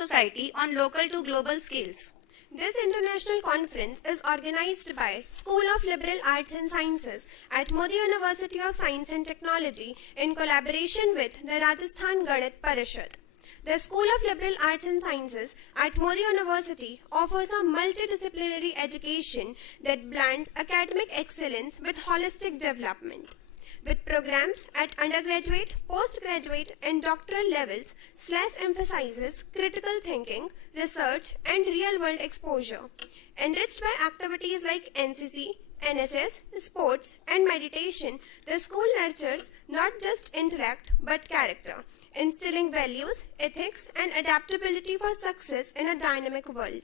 society on local to global scales. This international conference is organized by School of Liberal Arts and Sciences at Modi University of Science and Technology in collaboration with the Rajasthan Ganit Parishad. The School of Liberal Arts and Sciences at Modi University offers a multidisciplinary education that blends academic excellence with holistic development. With programs at undergraduate, postgraduate, and doctoral levels, SLAS emphasizes critical thinking, research, and real-world exposure. Enriched by activities like NCC, NSS, sports, and meditation, the school nurtures not just intellect but character, instilling values, ethics, and adaptability for success in a dynamic world.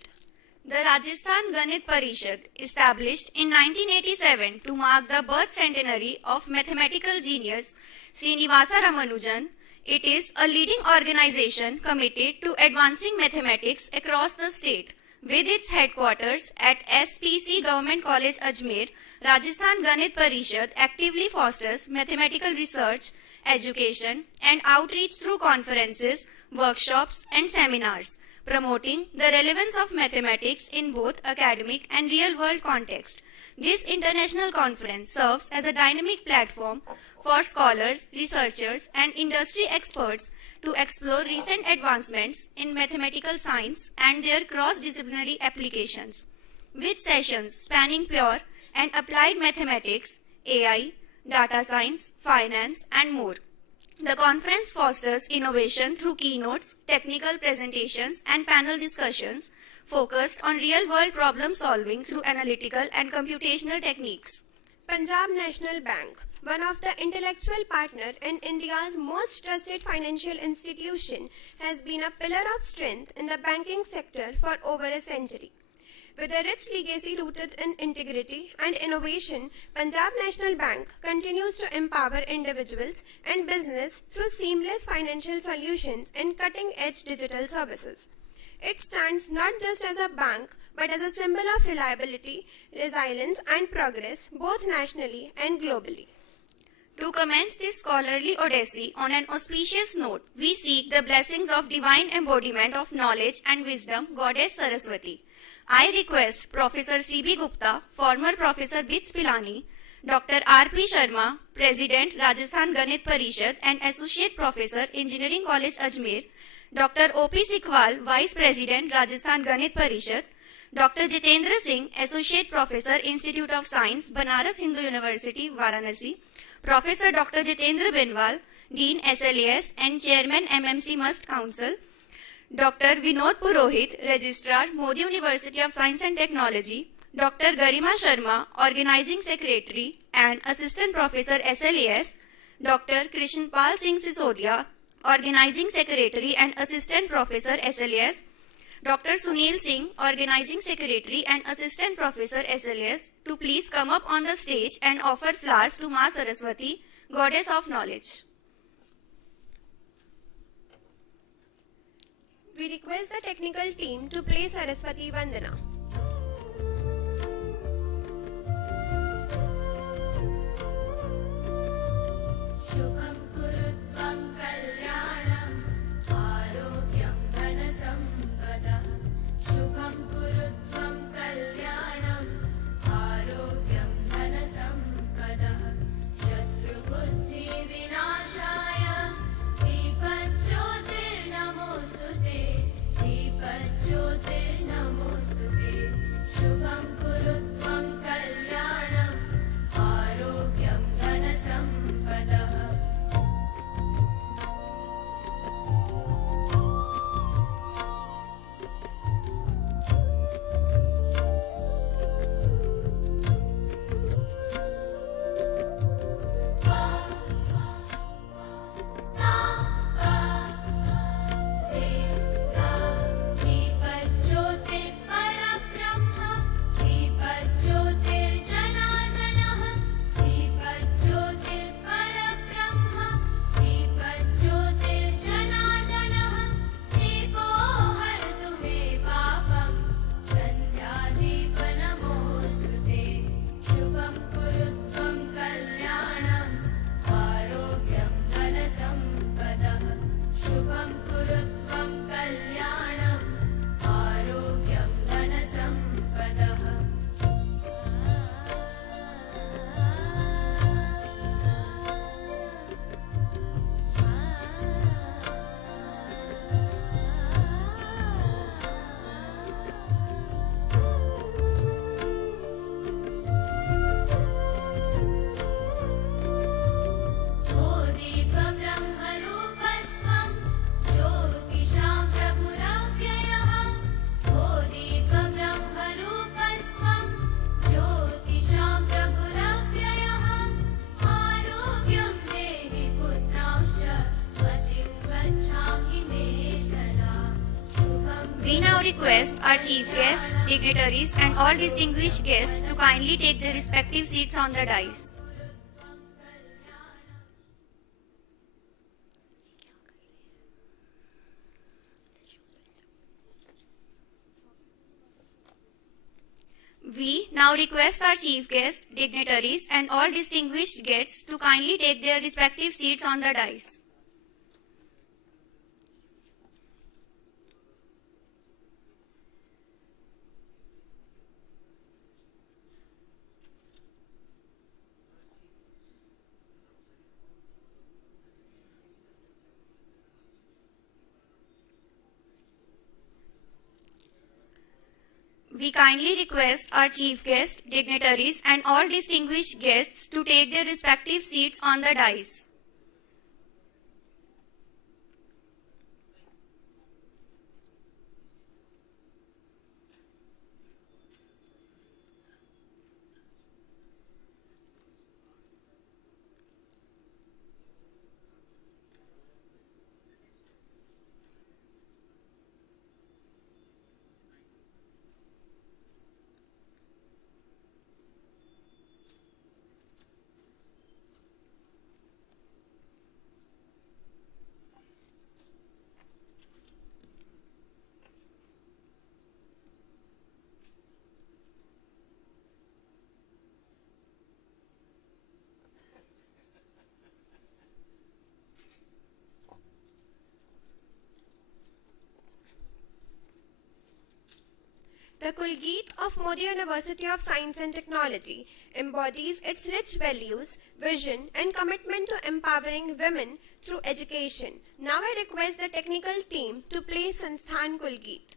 The Rajasthan Ganit Parishad, established in 1987 to mark the birth centenary of mathematical genius Srinivasa Ramanujan, it is a leading organization committed to advancing mathematics across the state. With its headquarters at SPC Government College Ajmer, Rajasthan Ganit Parishad actively fosters mathematical research, education, and outreach through conferences, workshops, and seminars, promoting the relevance of mathematics in both academic and real-world context. This international conference serves as a dynamic platform for scholars, researchers, and industry experts to explore recent advancements in mathematical science and their cross-disciplinary applications. With sessions spanning pure and applied mathematics, AI, data science, finance, and more. The conference fosters innovation through keynotes, technical presentations, and panel discussions focused on real-world problem solving through analytical and computational techniques. Punjab National Bank, one of the intellectual partner in India's most trusted financial institution, has been a pillar of strength in the banking sector for over a century. With a rich legacy rooted in integrity and innovation, Punjab National Bank continues to empower individuals and business through seamless financial solutions and cutting-edge digital services. It stands not just as a bank, but as a symbol of reliability, resilience, and progress, both nationally and globally. To commence this scholarly odyssey on an auspicious note, we seek the blessings of divine embodiment of knowledge and wisdom, Goddess Saraswati. I request Professor C.B. Gupta, former Professor Bits Pilani, Dr. R.P. Sharma, President Rajasthan Ganit Parishad and Associate Professor, Engineering College Ajmer, Dr. O.P. Sikwal, Vice President Rajasthan Ganit Parishad, Dr. Jitendra Singh, Associate Professor, Institute of Science, Banaras Hindu University, Varanasi, Professor Dr. Jitendra Benwal, Dean SLAS and Chairman MMC Must Council, Dr. Vinod Purohit, Registrar, Modi University of Science and Technology, Dr. Garima Sharma, Organizing Secretary and Assistant Professor SLAS, Dr. Krishnpal Singh Sisodia, Organizing Secretary and Assistant Professor SLAS, Dr. Sunil Singh, Organizing Secretary and Assistant Professor SLAS, to please come up on the stage and offer flowers to Ma Saraswati, Goddess of Knowledge. We request the technical team to play Saraswati Vandana. Shubham kurutvam kalyanam arogyam dhanasampada. Shubham kurutvam kalyanam arogyam dhanasampada. Shatru buddhi vinashaya Deepajyotir namostute. Deepajyotir namostute. request our chief guest, dignitaries, and all distinguished guests to kindly take their respective seats on the dais. We now request our chief guest, dignitaries, and all distinguished guests to kindly take their respective seats on the dais. We kindly request our chief guest, dignitaries, and all distinguished guests to take their respective seats on the dais. The Kulgeet of Modi University of Science and Technology embodies its rich values, vision, and commitment to empowering women through education. Now I request the technical team to play Sansthan Kulgeet.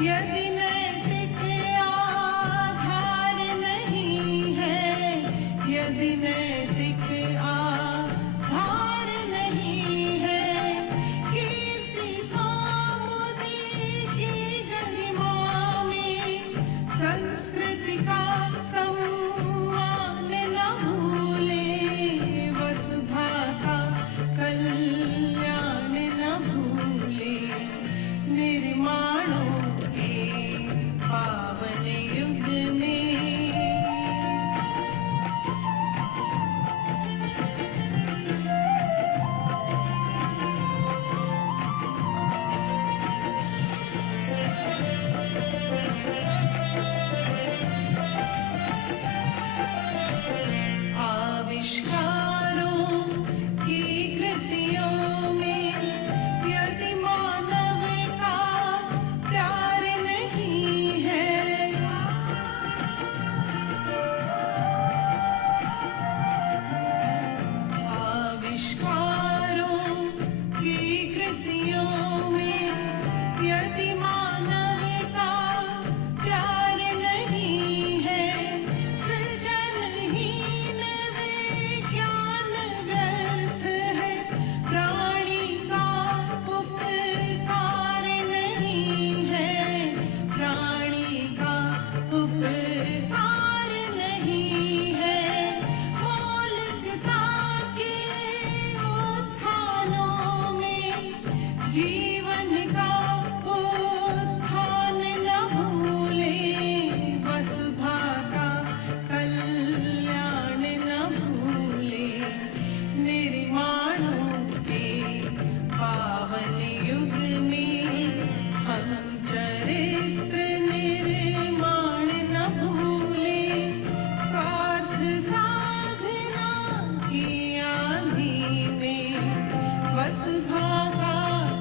यदि नैतिक आधार नहीं है, यदि नैतिक आधार नहीं है, कीर्ति कौमुदी की गरिमा में संस्कृति का सम्मान न भूले, वसुधा का कल्याण न भूले, निर्माणों के पावन युग में आविष्कारों की कृतियों में यदि मानव का प्यार नहीं है, आविष्कारों की कृतियों में यदि मानव का प्यार नहीं है, सृजनहीन विज्ञान व्यर्थ है, प्राणी का उपकार नहीं है, प्राणी का उपकार नहीं है, मौलिकता के उत्थानों में जीवन का उत्थान न भूले, वसुधा का कल्याण न भूले, निर्माणों के पावन युग में हम चरित्र निर्माण न भूले, स्वार्थ साधना की आंधी में वसुधा का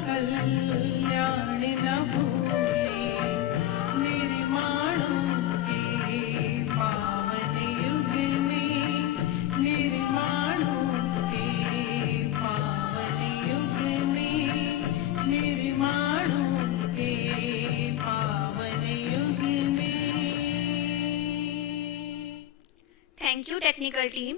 कल्याण न भूले, निर्माणों के पावन युग में, निर्माणों के पावन युग में, निर्माणों के पावन युग में। Thank you, technical team.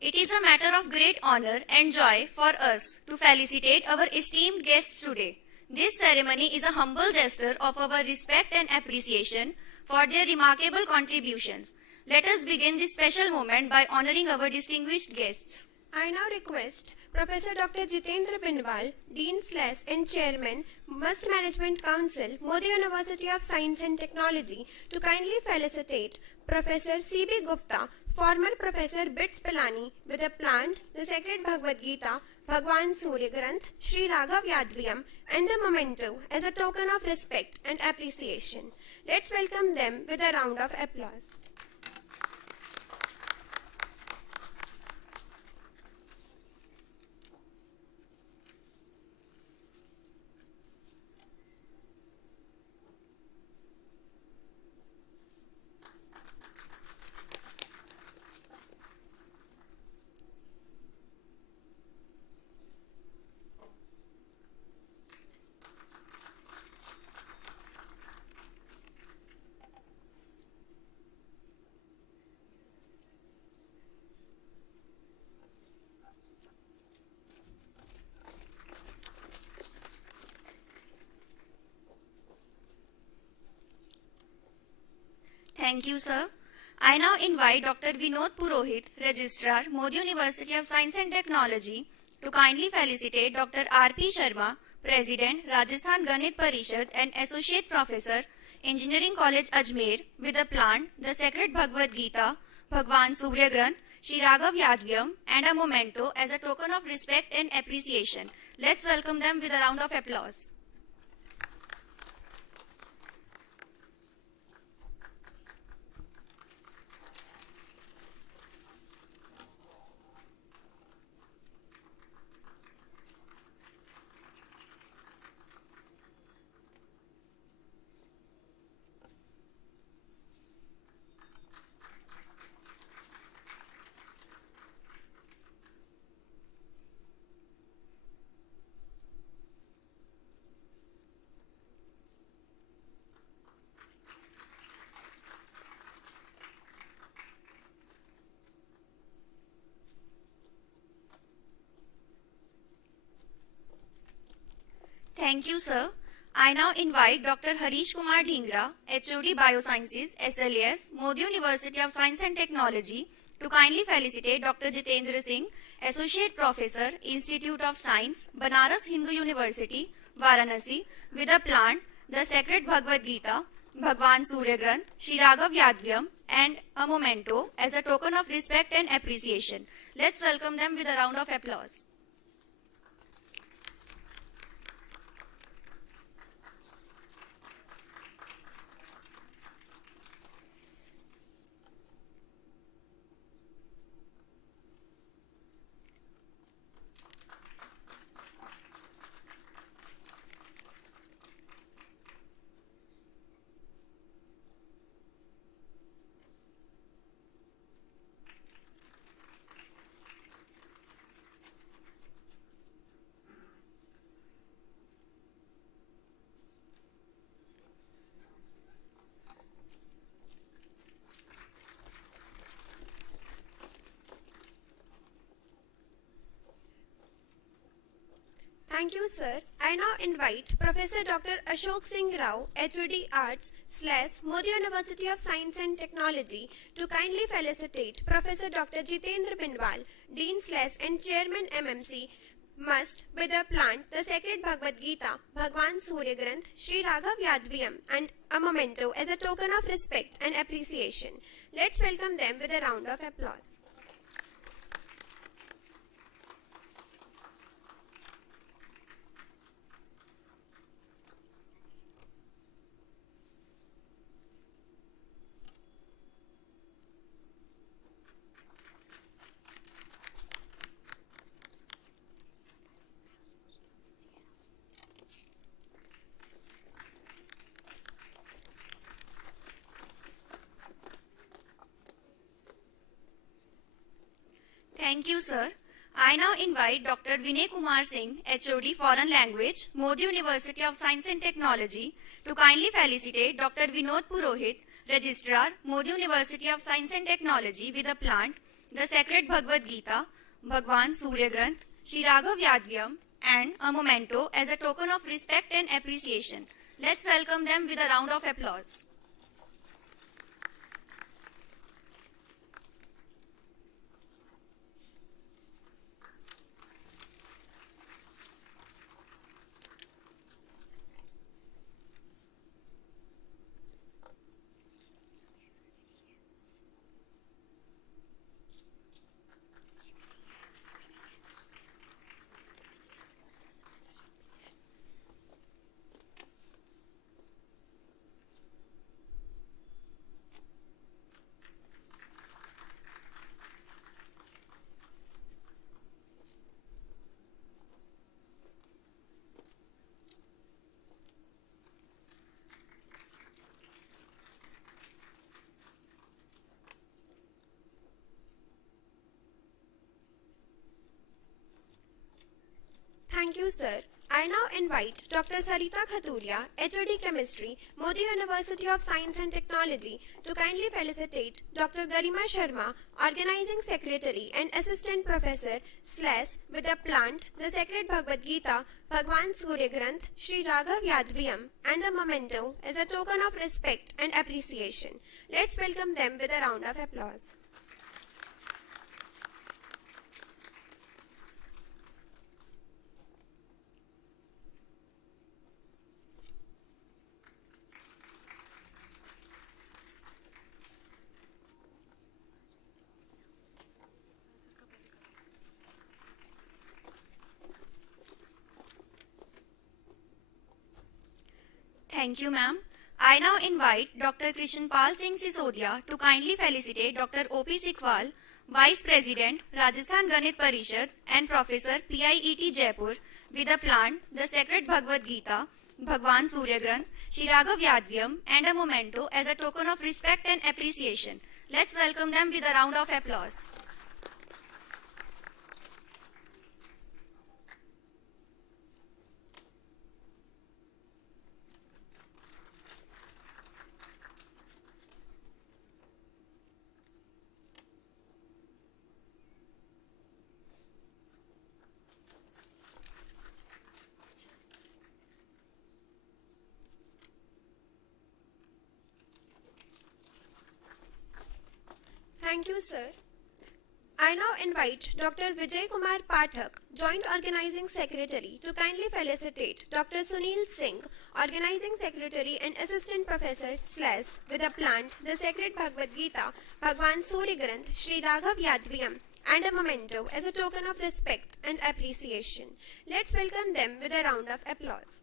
It is a matter of great honor and joy for us to felicitate our esteemed guests today. This ceremony is a humble gesture of our respect and appreciation for their remarkable contributions. Let us begin this special moment by honoring our distinguished guests. I now request Professor Dr. Jitendra Binwal, Dean/and Chairman, Must Management Council, Modi University of Science and Technology, to kindly felicitate Professor C.B. Gupta, former Professor BITS Pilani, with a plant, the sacred Bhagavad Gita, Bhagwan Surya Granth, Sri Raghav Yadvyam, and a memento as a token of respect and appreciation. Let's welcome them with a round of applause. Thank you, sir. I now invite Dr. Vinod Purohit, Registrar, Modi University of Science and Technology, to kindly felicitate Dr. R.P. Sharma, President, Rajasthan Ganit Parishad and Associate Professor, Engineering College Ajmer, with a plant, the sacred Bhagavad Gita, Bhagwan Surya Granth, Sri Raghav Yadvyam, and a memento as a token of respect and appreciation. Let's welcome them with a round of applause. Thank you, sir. I now invite Dr. Harish Kumar Dhingra, HOD Biosciences, SLAS, Modi University of Science and Technology, to kindly felicitate Dr. Jitendra Singh, Associate Professor, Institute of Science, Banaras Hindu University, Varanasi, with a plant, the Sacred Bhagavad Gita, Bhagwan Surya Granth, Shri Raghav Yadvyam, and a memento as a token of respect and appreciation. Let's welcome them with a round of applause. Thank you, sir. I now invite Professor Dr. Ashok Singh Rao, HOD Arts, Modi University of Science and Technology, to kindly felicitate Professor Dr. Jitendra Binwal, Dean and Chairman MMC, must with a plant the Sacred Bhagavad Gita, Bhagwan Surya Granth, Shri Raghav Yadvyam, and a memento as a token of respect and appreciation. Let's welcome them with a round of applause. Thank you, sir. I now invite Dr. Vinay Kumar Singh, HOD Foreign Language, Modi University of Science and Technology, to kindly felicitate Dr. Vinod Purohit, Registrar, Modi University of Science and Technology, with a plant, the Sacred Bhagavad Gita, Bhagwan Surya Granth, Shri Raghav Yadvyam, and a memento as a token of respect and appreciation. Let's welcome them with a round of applause. Thank you, sir. I now invite Dr. Sarita Khaturia, HOD Chemistry, Modi University of Science and Technology, to kindly felicitate Dr. Garima Sharma, Organizing Secretary and Assistant Professor, with a plant, the Sacred Bhagavad Gita, Bhagwan Surya Granth, Shri Raghav Yadvyam, and a memento as a token of respect and appreciation. Let's welcome them with a round of applause. Thank you, ma'am. I now invite Dr. Krishan Pal Singh Sisodia to kindly felicitate Dr. O.P. Sikwal, Vice President, Rajasthan Ganit Parishad, and Professor, PIET Jaipur, with a plant, the Sacred Bhagavad Gita, Bhagwan Surya Granth, Shri Raghav Yadvyam, and a memento as a token of respect and appreciation. Let's welcome them with a round of applause. Thank you, sir. I now invite Dr. Vijay Kumar Pathak, Joint Organizing Secretary, to kindly felicitate Dr. Sunil Singh, Organizing Secretary and Assistant Professor / with a plant, the Sacred Bhagavad Gita, Bhagwan Surya Granth, Sri Raghav Yadvyam, and a memento as a token of respect and appreciation. Let's welcome them with a round of applause.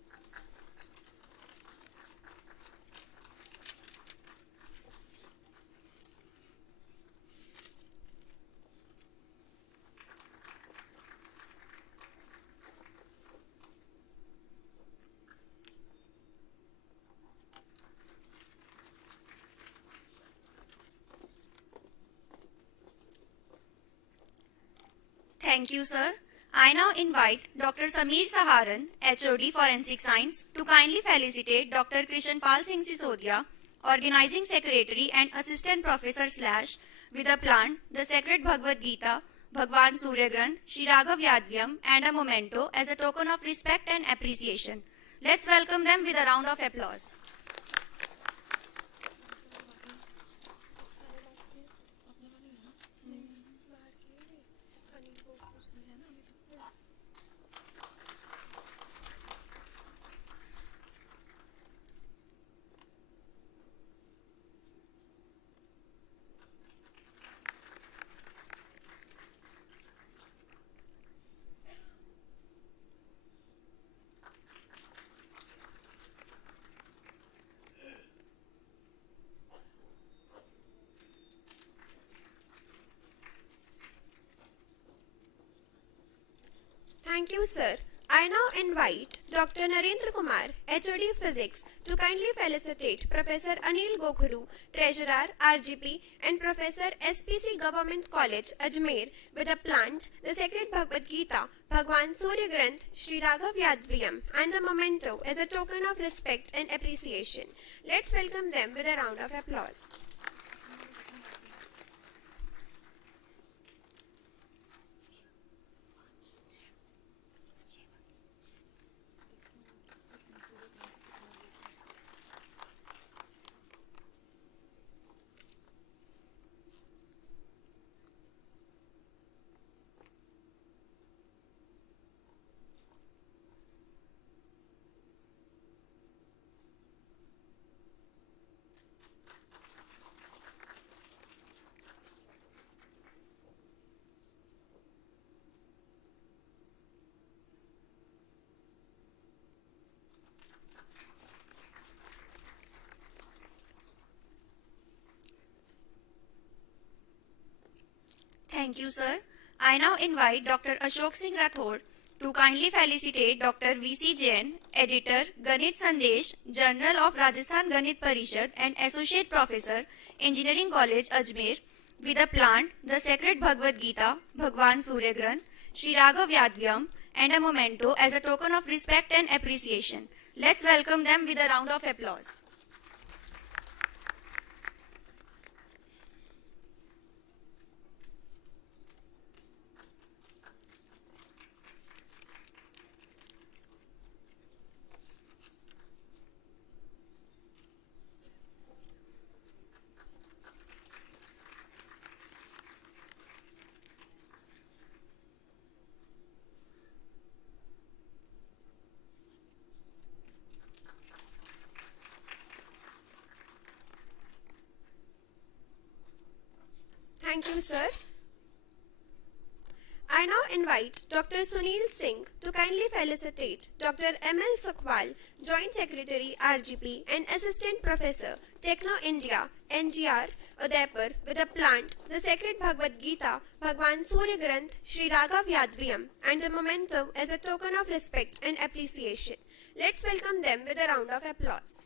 Thank you, sir. I now invite Dr. Sameer Saharan, HOD Forensic Science, to kindly felicitate Dr. Krishan Pal Singh Sisodia, Organizing Secretary and Assistant Professor / with a plant, the Sacred Bhagavad Gita, Bhagwan Surya Granth, Sri Raghav Yadvyam, and a memento as a token of respect and appreciation. Let's welcome them with a round of applause. Thank you, sir. I now invite Dr. Narendra Kumar, HOD Physics, to kindly felicitate Professor Anil Gokhuru, Treasurer, RGP, and Professor SPC Government College, Ajmer, with a plant, the Sacred Bhagavad Gita, Bhagwan Surya Granth, Sri Raghav Yadvyam, and a memento as a token of respect and appreciation. Let's welcome them with a round of applause. Thank you, sir. I now invite Dr. Ashok Singh Rathod to kindly felicitate Dr. V.C. Jain, Editor, Ganit Sandesh, Journal of Rajasthan Ganit Parishad and Associate Professor, Engineering College, Ajmer, with a plant, the Sacred Bhagavad Gita, Bhagwan Surya Granth, Sri Raghav Yadvyam, and a memento as a token of respect and appreciation. Let's welcome them with a round of applause. Thank you, sir. I now invite Dr. Sunil Singh to kindly felicitate Dr. M.L. Sukhwal, Joint Secretary, RGP, and Assistant Professor, Techno India, NGR, Udaipur, with a plant, the Sacred Bhagavad Gita, Bhagwan Surya Granth, Sri Raghav Yadvyam, and a memento as a token of respect and appreciation. Let's welcome them with a round of applause.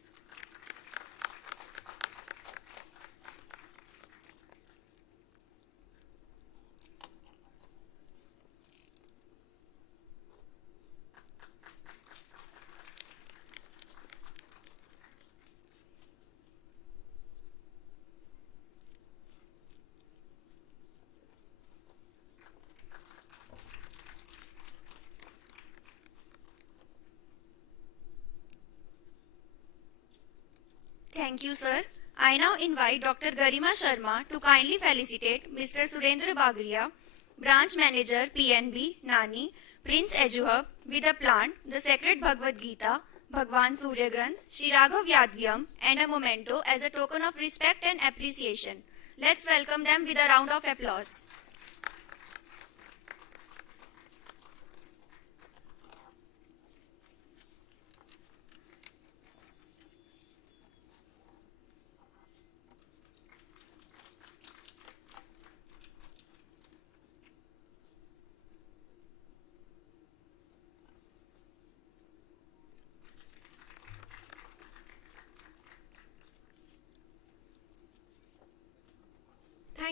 Thank you, sir. I now invite Dr. Garima Sharma to kindly felicitate Mr. Surendra Bagria, Branch Manager PNB, Nani, Prince Ejuhab, with a plant, the sacred Bhagavad Gita, Bhagwan Surya Granth, Shri Raghav Yadvyam, and a memento as a token of respect and appreciation. Let's welcome them with a round of applause.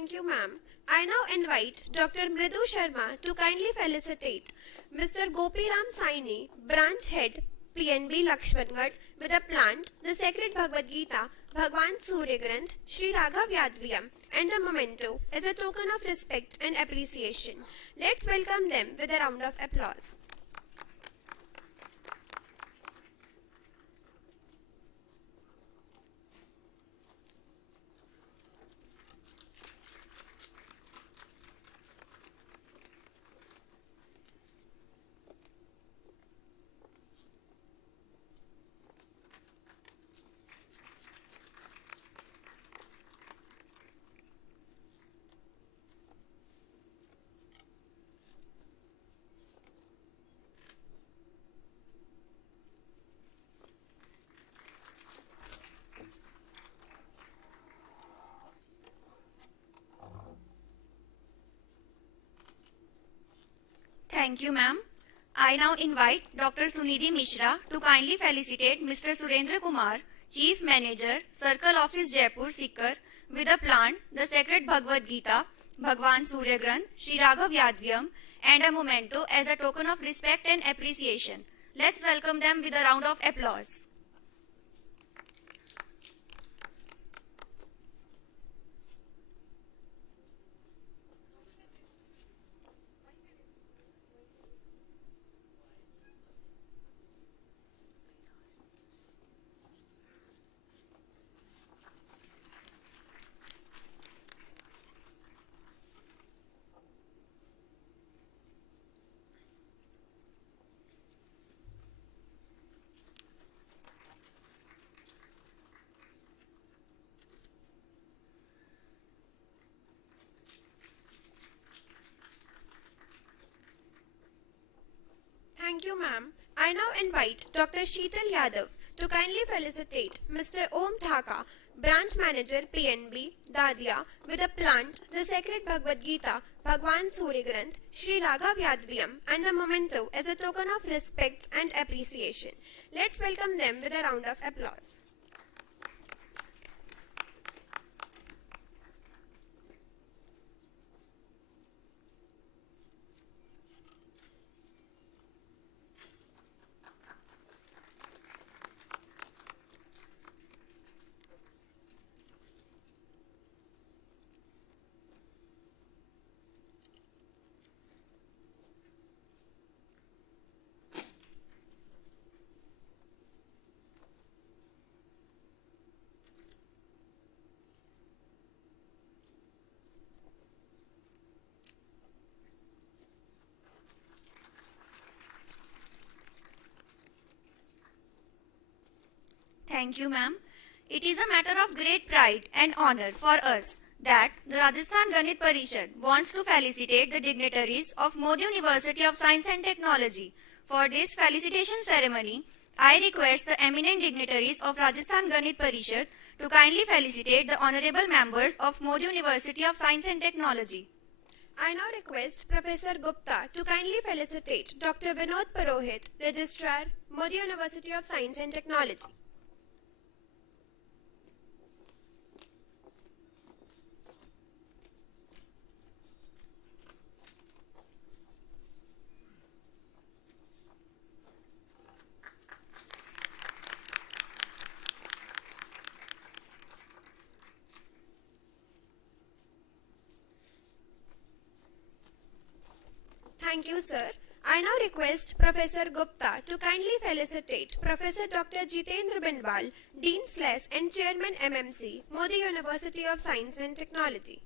Thank you, ma'am. I now invite Dr. Mridu Sharma to kindly felicitate Mr. Gopiram Saini, Branch Head, PNB Lakshmangad, with a plant, the sacred Bhagavad Gita, Bhagwan Surya Granth, Shri Raghav Yadvyam, and a memento as a token of respect and appreciation. Let's welcome them with a round of applause. Thank you, ma'am. I now invite Dr. Sunidhi Mishra to kindly felicitate Mr. Surendra Kumar, Chief Manager, Circle Office Jaipur, Sikar, with a plant, the sacred Bhagavad Gita, Bhagwan Surya Granth, Shri Raghav Yadvyam, and a memento as a token of respect and appreciation. Let's welcome them with a round of applause. Thank you, ma'am. I now invite Dr. Sheetal Yadav to kindly felicitate Mr. Om Thaka, Branch Manager PNB, Dadia, with a plant, the sacred Bhagavad Gita, Bhagwan Surya Granth, Shri Raghav Yadvyam, and a memento as a token of respect and appreciation. Let's welcome them with a round of applause. Thank you, ma'am. It is a matter of great pride and honor for us that the Rajasthan Ganit Parishad wants to felicitate the dignitaries of Modi University of Science and Technology. For this felicitation ceremony, I request the eminent dignitaries of Rajasthan Ganit Parishad to kindly felicitate the honorable members of Modi University of Science and Technology. I now request Professor Gupta to kindly felicitate Dr. Vinod Purohit, Registrar, Modi University of Science and Technology. Thank you, sir. I now request Professor Gupta to kindly felicitate Professor Dr. Jitendra Bindwal, Dean/and Chairman MMC, Modi University of Science and Technology.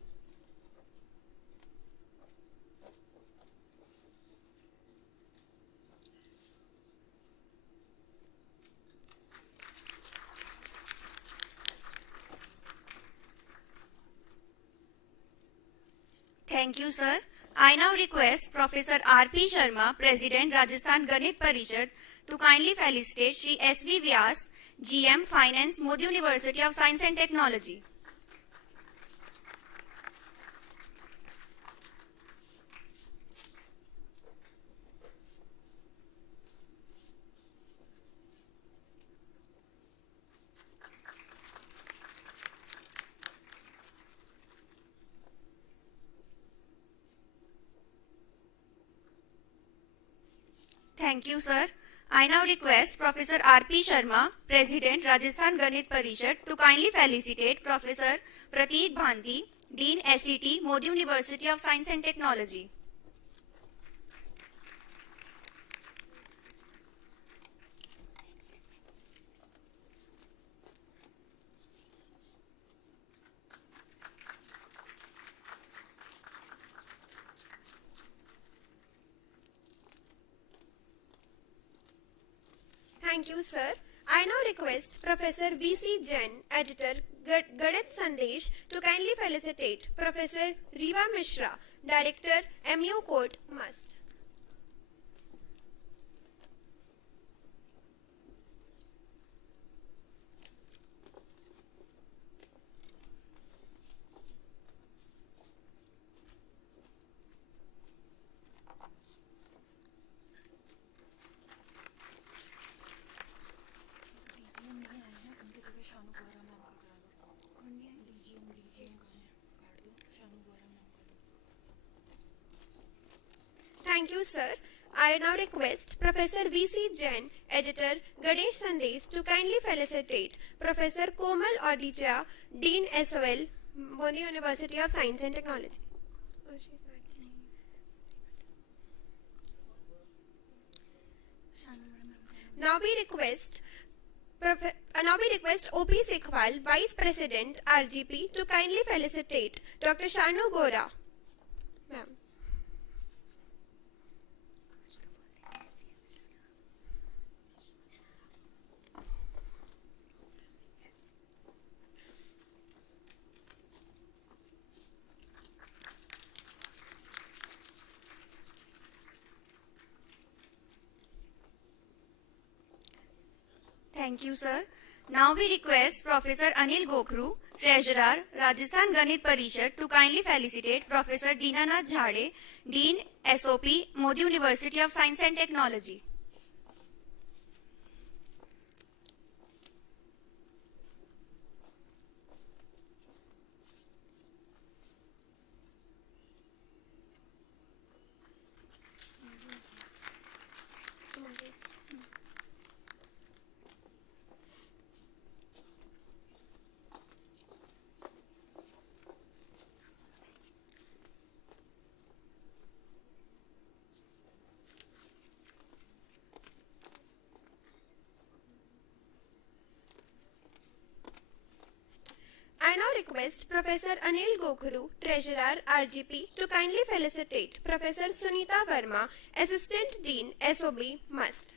Thank you, sir. I now request Professor R.P. Sharma, President, Rajasthan Ganit Parishad, to kindly felicitate Shri S.V. Vyas, GM Finance, Modi University of Science and Technology. Thank you, sir. I now request Professor R.P. Sharma, President, Rajasthan Ganit Parishad, to kindly felicitate Professor Prateek Bhanti, Dean SET, Modi University of Science and Technology. Thank you, sir. I now request Professor V.C. Jain, Editor, Ganit Sandesh, to kindly felicitate Professor Riva Mishra, Director, MU Court, Must. Thank you, sir. I now request Professor V.C. Jain, Editor, Ganesh Sandesh, to kindly felicitate Professor Komal Audicha, Dean SOL, Modi University of Science and Technology. Now we request O.P. Sikhwal, Vice President, RGP, to kindly felicitate Dr. Shanu Gora. Ma'am. Thank you, sir. Now we request Professor Anil Gokhru, Treasurer, Rajasthan Ganit Parishad, to kindly felicitate Professor Dinanath Jhade, Dean SOP, Modi University of Science and Technology. I now request Professor Anil Gokhru, Treasurer, RGP, to kindly felicitate Professor Sunita Verma, Assistant Dean, SOB, Must.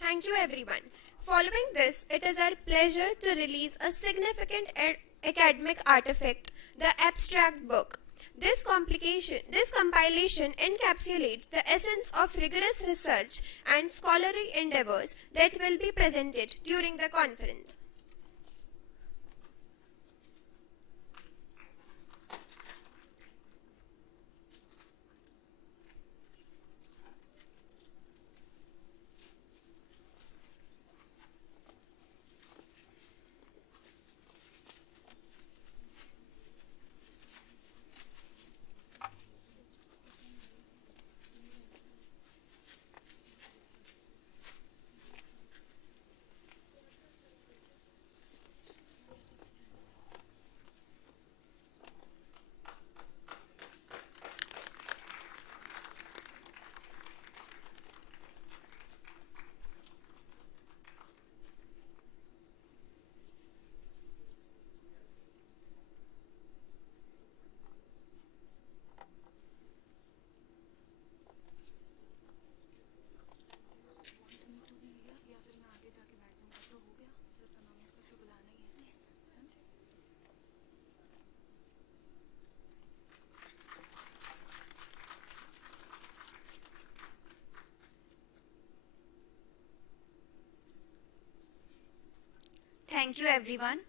Thank you, everyone. Following this, it is our pleasure to release a significant academic artifact The abstract book. This compilation encapsulates the essence of rigorous research and scholarly endeavors that will be presented during the conference. Thank you everyone.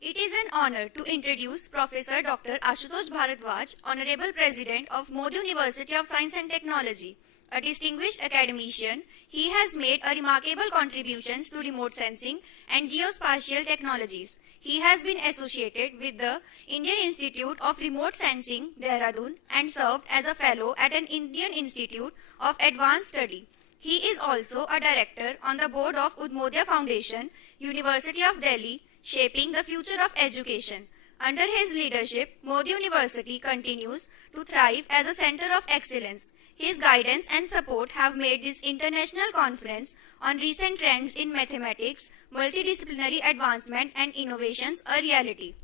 It is an honor to introduce Professor Dr. Ashutosh Bharadwaj, Honorable President of Modi University of Science and Technology. A distinguished academician, he has made a remarkable contributions to remote sensing and geospatial technologies. He has been associated with the Indian Institute of Remote Sensing, Dehradun, and served as a fellow at an Indian Institute of Advanced Study. He is also a director on the board of Udmodya Foundation, University of Delhi, shaping the future of education. Under his leadership, Modi University continues to thrive as a center of excellence. His guidance and support have made this international conference on recent trends in mathematics, multidisciplinary advancement and innovations a reality.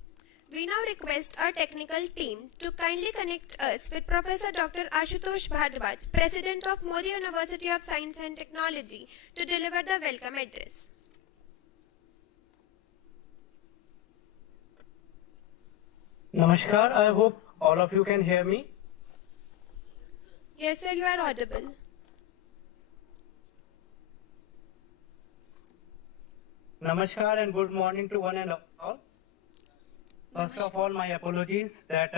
We now request our technical team to kindly connect us with Professor Dr. Ashutosh Bharadwaj, President of Modi University of Science and Technology, to deliver the welcome address. Namaskar, I hope all of you can hear me. Yes, sir, you are audible. Namaskar and good morning to one and all. First of all, my apologies that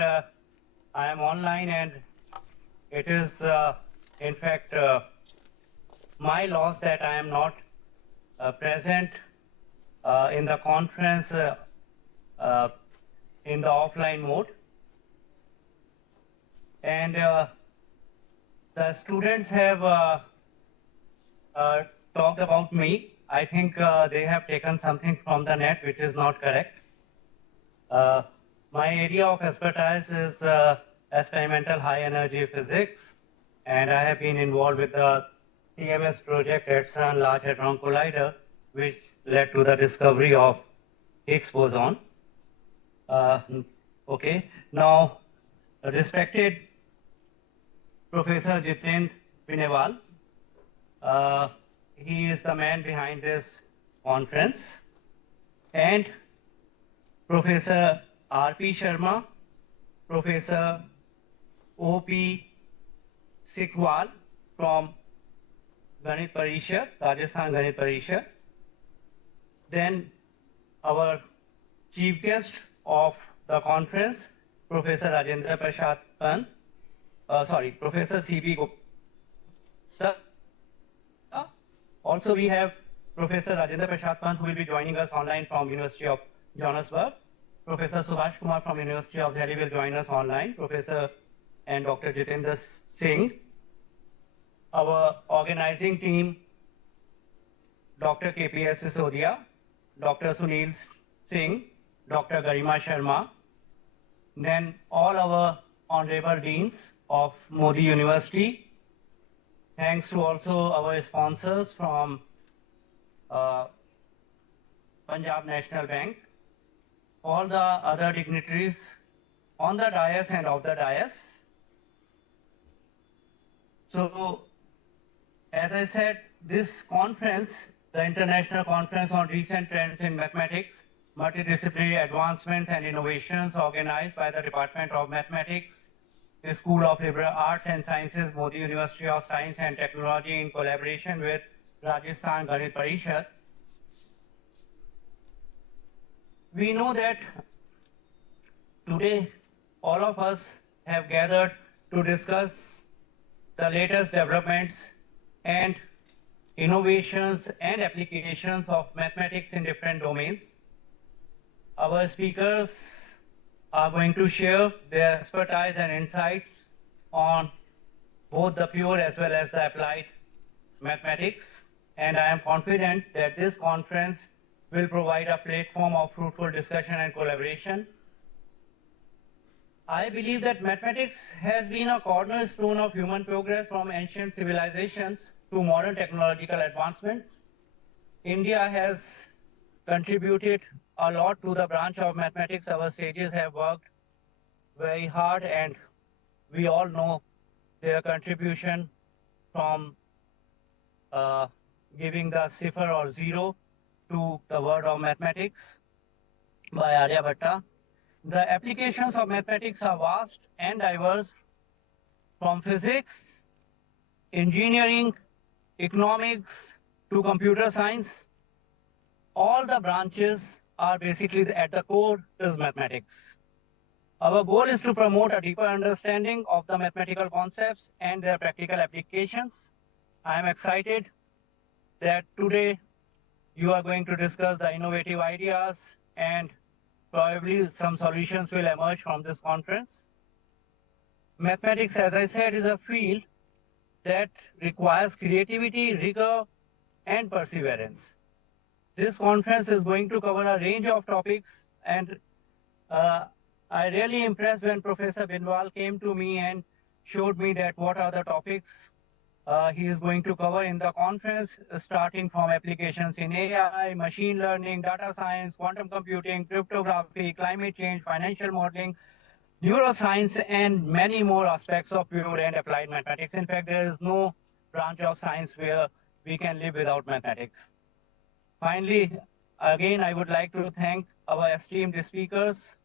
I am online and it is in fact my loss that I am not present in the conference in the offline mode. And the students have talked about me. I think they have taken something from the net which is not correct. My area of expertise is experimental high energy physics, and I have been involved with the TMS project at CERN Large Hadron Collider, which led to the discovery of Higgs boson. Okay, now respected Professor Jitendra Pinewal, he is the man behind this conference, and Professor R.P. Sharma, Professor O.P. Sikwal from Ganit Parishad, Rajasthan Ganit Parishad. Then our chief guest of the conference, Professor Rajendra Prasad Pant, Professor C.B. Gupta. Also we have Professor Rajendra Prasad Pant, who will be joining us online from University of Johannesburg. Professor Subhash Kumar from University of Delhi will join us online. Professor and Dr. Jitendra Singh. Our organizing team, Dr. K.P.S. Sisodia, Dr. Sunil Singh, Dr. Garima Sharma. Then all our honorable deans of Modi University. Thanks to also our sponsors from Punjab National Bank. All the other dignitaries on the dais and off the dais. So, as I said, this conference, the International Conference on Recent Trends in Mathematics, Multidisciplinary Advancements and Innovations organized by the Department of Mathematics, the School of Liberal Arts and Sciences, Modi University of Science and Technology in collaboration with Rajasthan Ganit Parishad. We know that today all of us have gathered to discuss the latest developments and innovations and applications of mathematics in different domains. Our speakers are going to share their expertise and insights on both the pure as well as the applied mathematics, and I am confident that this conference will provide a platform of fruitful discussion and collaboration. I believe that mathematics has been a cornerstone of human progress from ancient civilizations to modern technological advancements. India has contributed a lot to the branch of mathematics. Our sages have worked very hard, and we all know their contribution from giving the cipher or zero to the word of mathematics by Aryabhatta. The applications of mathematics are vast and diverse, from physics, engineering, economics to computer science. All the branches are basically at the core is mathematics. Our goal is to promote a deeper understanding of the mathematical concepts and their practical applications. I am excited that today you are going to discuss the innovative ideas, and probably some solutions will emerge from this conference. Mathematics, as I said, is a field that requires creativity, rigor, and perseverance. This conference is going to cover a range of topics, and I really impressed when Professor Binwal came to me and showed me that what are the topics he is going to cover in the conference, starting from applications in AI, machine learning, data science, quantum computing, cryptography, climate change, financial modeling, neuroscience, and many more aspects of pure and applied mathematics. In fact, there is no branch of science where we can live without mathematics. Finally, again, I would like to thank our esteemed speakers,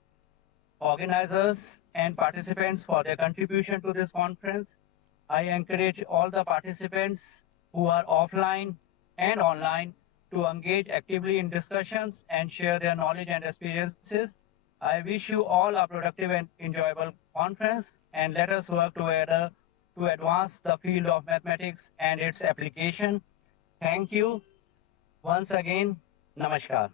organizers, and participants for their contribution to this conference. I encourage all the participants who are offline and online to engage actively in discussions and share their knowledge and experiences. I wish you all a productive and enjoyable conference, and let us work together to advance the field of mathematics and its application. Thank you. Once again, namaskar.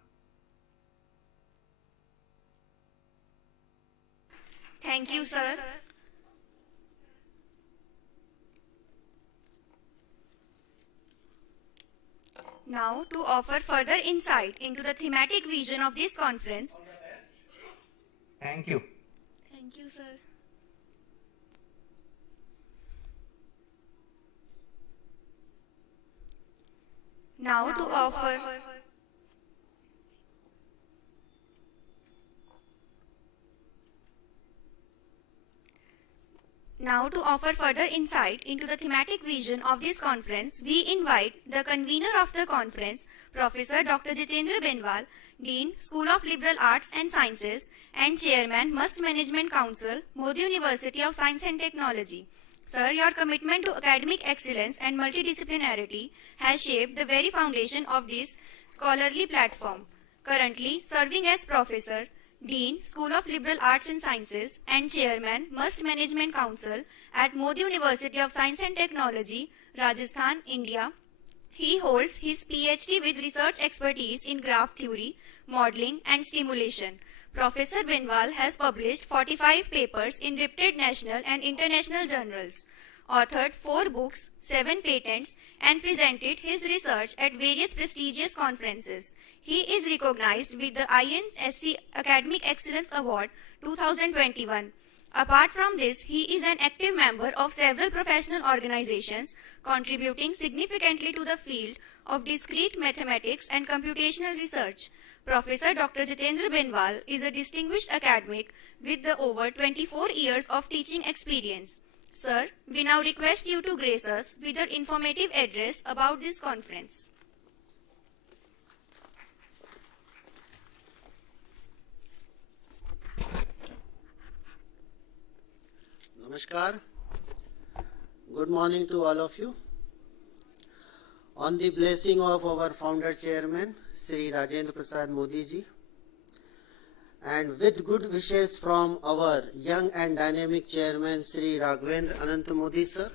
Thank you, sir. Now, to offer further insight into the thematic vision of this conference. Thank you. Thank you, sir. Now to offer further insight into the thematic vision of this conference, we invite the convener of the conference, Professor Dr. Jitendra Benwal, Dean, School of Liberal Arts and Sciences and Chairman, Must Management Council, Modi University of Science and Technology. Sir, your commitment to academic excellence and multidisciplinarity has shaped the very foundation of this scholarly platform. Currently serving as Professor, Dean, School of Liberal Arts and Sciences and Chairman, Must Management Council at Modi University of Science and Technology, Rajasthan, India. He holds his PhD with research expertise in graph theory, modeling and stimulation. Professor Benwal has published 45 papers in reputed national and international journals, authored 4 books, 7 patents, and presented his research at various prestigious conferences. He is recognized with the INSC Academic Excellence Award 2021. Apart from this, he is an active member of several professional organizations, contributing significantly to the field of discrete mathematics and computational research. Professor Dr. Jitendra Benwal is a distinguished academic with the over 24 years of teaching experience. Sir, we now request you to grace us with an informative address about this conference. Namaskar. Good morning to all of you. On the blessing of our founder chairman, Sri Rajendra Prasad Modi ji, and with good wishes from our young and dynamic chairman, Sri Raghavendra Anant Modi sir,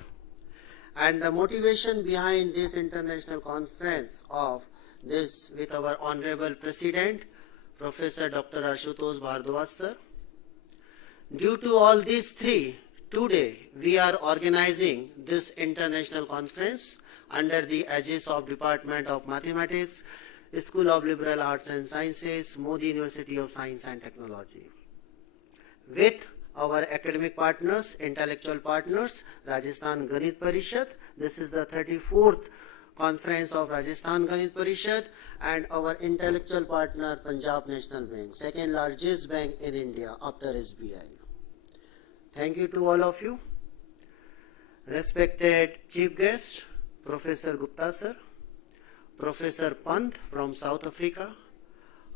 and the motivation behind this international conference of this with our honorable president, Professor Dr. Ashutosh Bhardwaj sir. Due to all these three, today we are organizing this international conference under the aegis of Department of Mathematics, School of Liberal Arts and Sciences, Modi University of Science and Technology. With our academic partners, intellectual partners, Rajasthan Ganit Parishad. This is the 34th conference of Rajasthan Ganit Parishad, and our intellectual partner, Punjab National Bank, second largest bank in India after SBI. Thank you to all of you. Respected chief guest, Professor Gupta sir, Professor Pant from South Africa,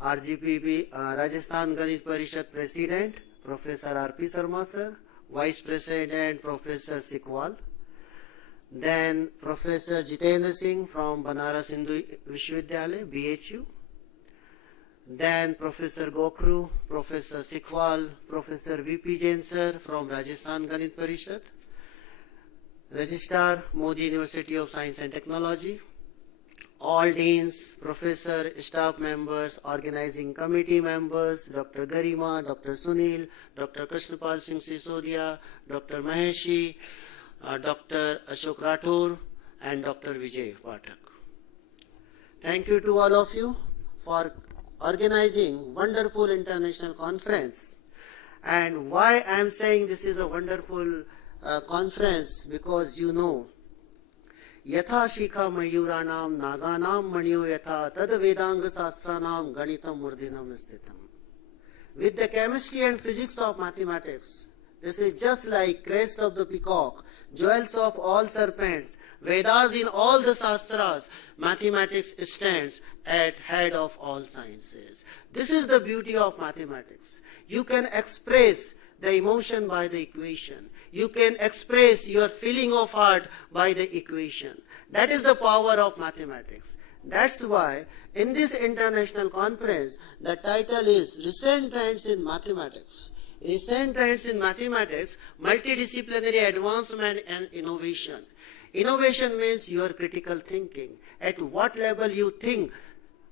RGPB Rajasthan Ganit Parishad President, Professor R.P. Sharma sir, Vice President Professor Sikwal, then Professor Jitendra Singh from Banaras Hindu Vishwavidyalaya, BHU, then Professor Gokhru, Professor Sikwal, Professor V.P. Jain sir from Rajasthan Ganit Parishad, Registrar, Modi University of Science and Technology, all deans, professor, staff members, organizing committee members, Dr. Garima, Dr. Sunil, Dr. Krishnapal Singh Sisodia, Dr. Maheshi, Dr. Ashok Rathore, and Dr. Vijay Pathak. Thank you to all of you for organizing wonderful international conference. And why I am saying this is a wonderful conference, because you know, यथा शिखा मयूराणाम नागानाम मणियो यथा तद Vedang शास्त्रानाम गणितम मूर्धन्यम स्थितम. With the chemistry and physics of mathematics, this is just like crest of the peacock, jewels of all serpents, Vedas in all the Shastras, mathematics stands at head of all sciences. This is the beauty of mathematics. You can express the emotion by the equation. You can express your feeling of heart by the equation. That is the power of mathematics. That's why in this international conference, the title is Recent Trends in Mathematics. Recent Trends in Mathematics, Multi-disciplinary Advancement and Innovation. Innovation means your critical thinking. At what level you think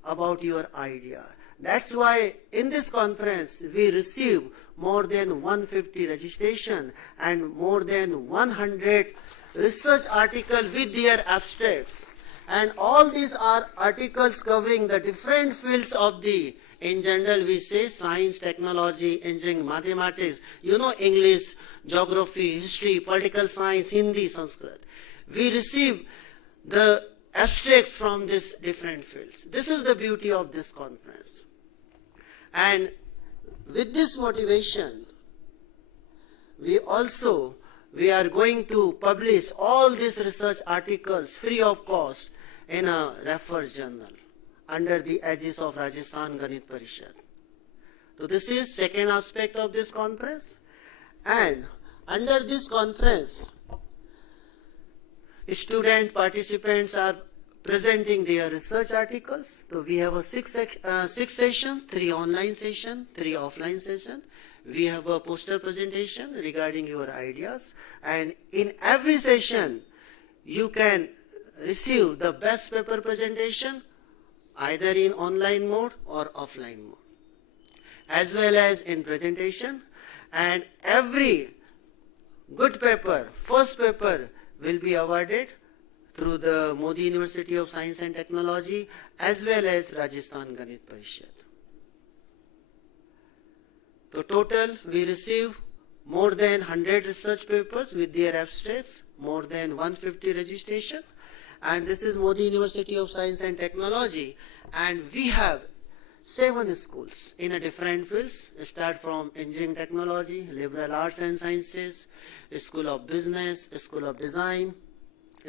about your idea. That's why in this conference we receive more than 150 registration and more than 100 research articles with their abstracts. And all these are articles covering the different fields of the, in general we say science, technology, engineering, mathematics, you know, English, geography, history, political science, Hindi, Sanskrit. We receive the abstracts from these different fields. This is the beauty of this conference. And with this motivation, we are going to publish all these research articles free of cost in a reference journal under the aegis of Rajasthan Ganit Parishad. So this is second aspect of this conference. And under this conference, student participants are presenting their research articles. So we have a six sessions, 3 online sessions, 3 offline sessions. We have a poster presentation regarding your ideas, and in every session you can receive the best paper presentation either in online mode or offline mode, as well as in presentation. And every good paper, first paper, will be awarded through the Modi University of Science and Technology as well as Rajasthan Ganit Parishad. So total we receive more than 100 research papers with their abstracts, more than 150 registration, and this is Modi University of Science and Technology, and we have 7 schools in a different fields. Start from engineering technology, liberal arts and sciences, School of Business, School of Design,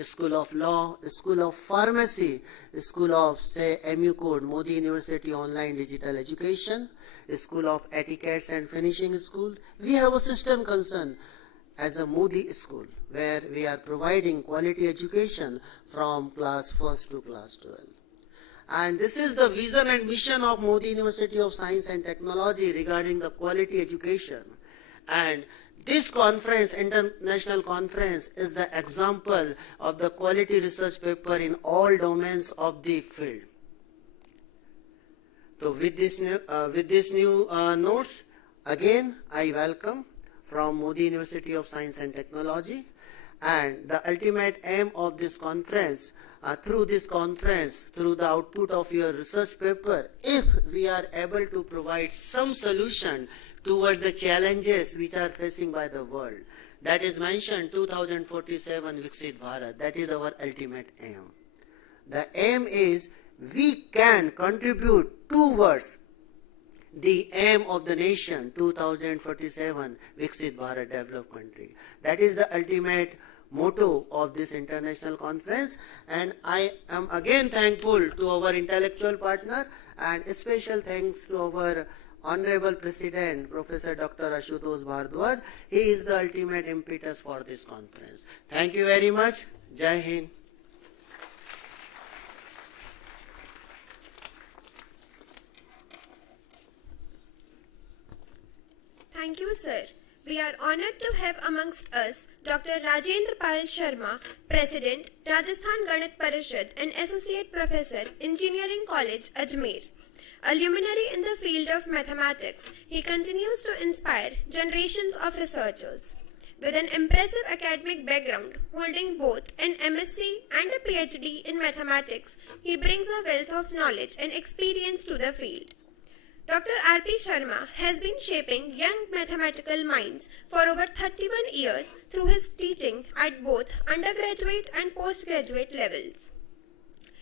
School of Law, School of Pharmacy, School of, say, MU Code, Modi University Online Digital Education, School of Etiquette and Finishing School. We have a sister concern, as a Modi school, where we are providing quality education from class 1st to class 12. And this is the vision and mission of Modi University of Science and Technology regarding the quality education. And this conference, international conference, is the example of the quality research paper in all domains of the field. So with this new notes, again I welcome from Modi University of Science and Technology, and the ultimate aim of this conference, through the output of your research paper, if we are able to provide some solution toward the challenges which are facing by the world, that is mentioned 2047 Viksit Bharat, that is our ultimate aim. The aim is we can contribute towards the aim of the nation 2047 Viksit Bharat developed country. That is the ultimate motto of this international conference, and I am again thankful to our intellectual partner, and special thanks to our Honorable President, Professor Dr. Ashutosh Bhardwaj. He is the ultimate impetus for this conference. Thank you very much. Jai Hind. Thank you, sir. We are honored to have amongst us Dr. Rajendra Pal Sharma, President, Rajasthan Ganit Parishad and Associate Professor, Engineering College, Ajmer. A luminary in the field of mathematics, he continues to inspire generations of researchers. With an impressive academic background, holding both an MSc and a PhD in mathematics, he brings a wealth of knowledge and experience to the field. Dr. R.P. Sharma has been shaping young mathematical minds for over 31 years through his teaching at both undergraduate and postgraduate levels.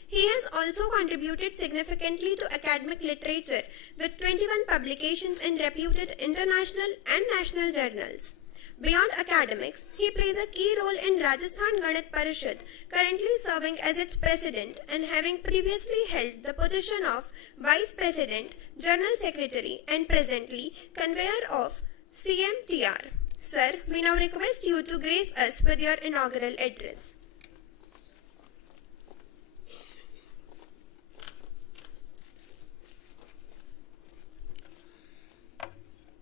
He has also contributed significantly to academic literature with 21 publications in reputed international and national journals. Beyond academics, he plays a key role in Rajasthan Ganit Parishad, currently serving as its president and having previously held the position of Vice President, General Secretary and presently Conveyor of CMTR. Sir, we now request you to grace us with your inaugural address.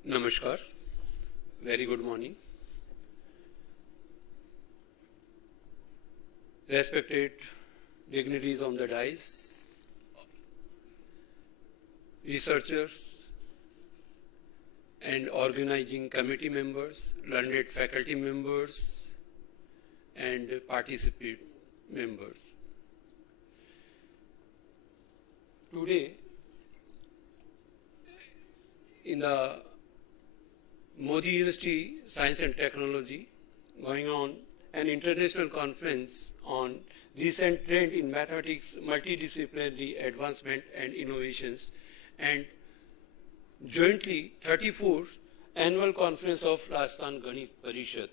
Namaskar, very good morning. Respected dignitaries on the dais, researchers and organizing committee members, learned faculty members and participant members. Today, in the Modi University Science and Technology, going on an international conference on recent trend in mathematics, multidisciplinary advancement and innovations, and jointly 34th annual conference of Rajasthan Ganit Parishad.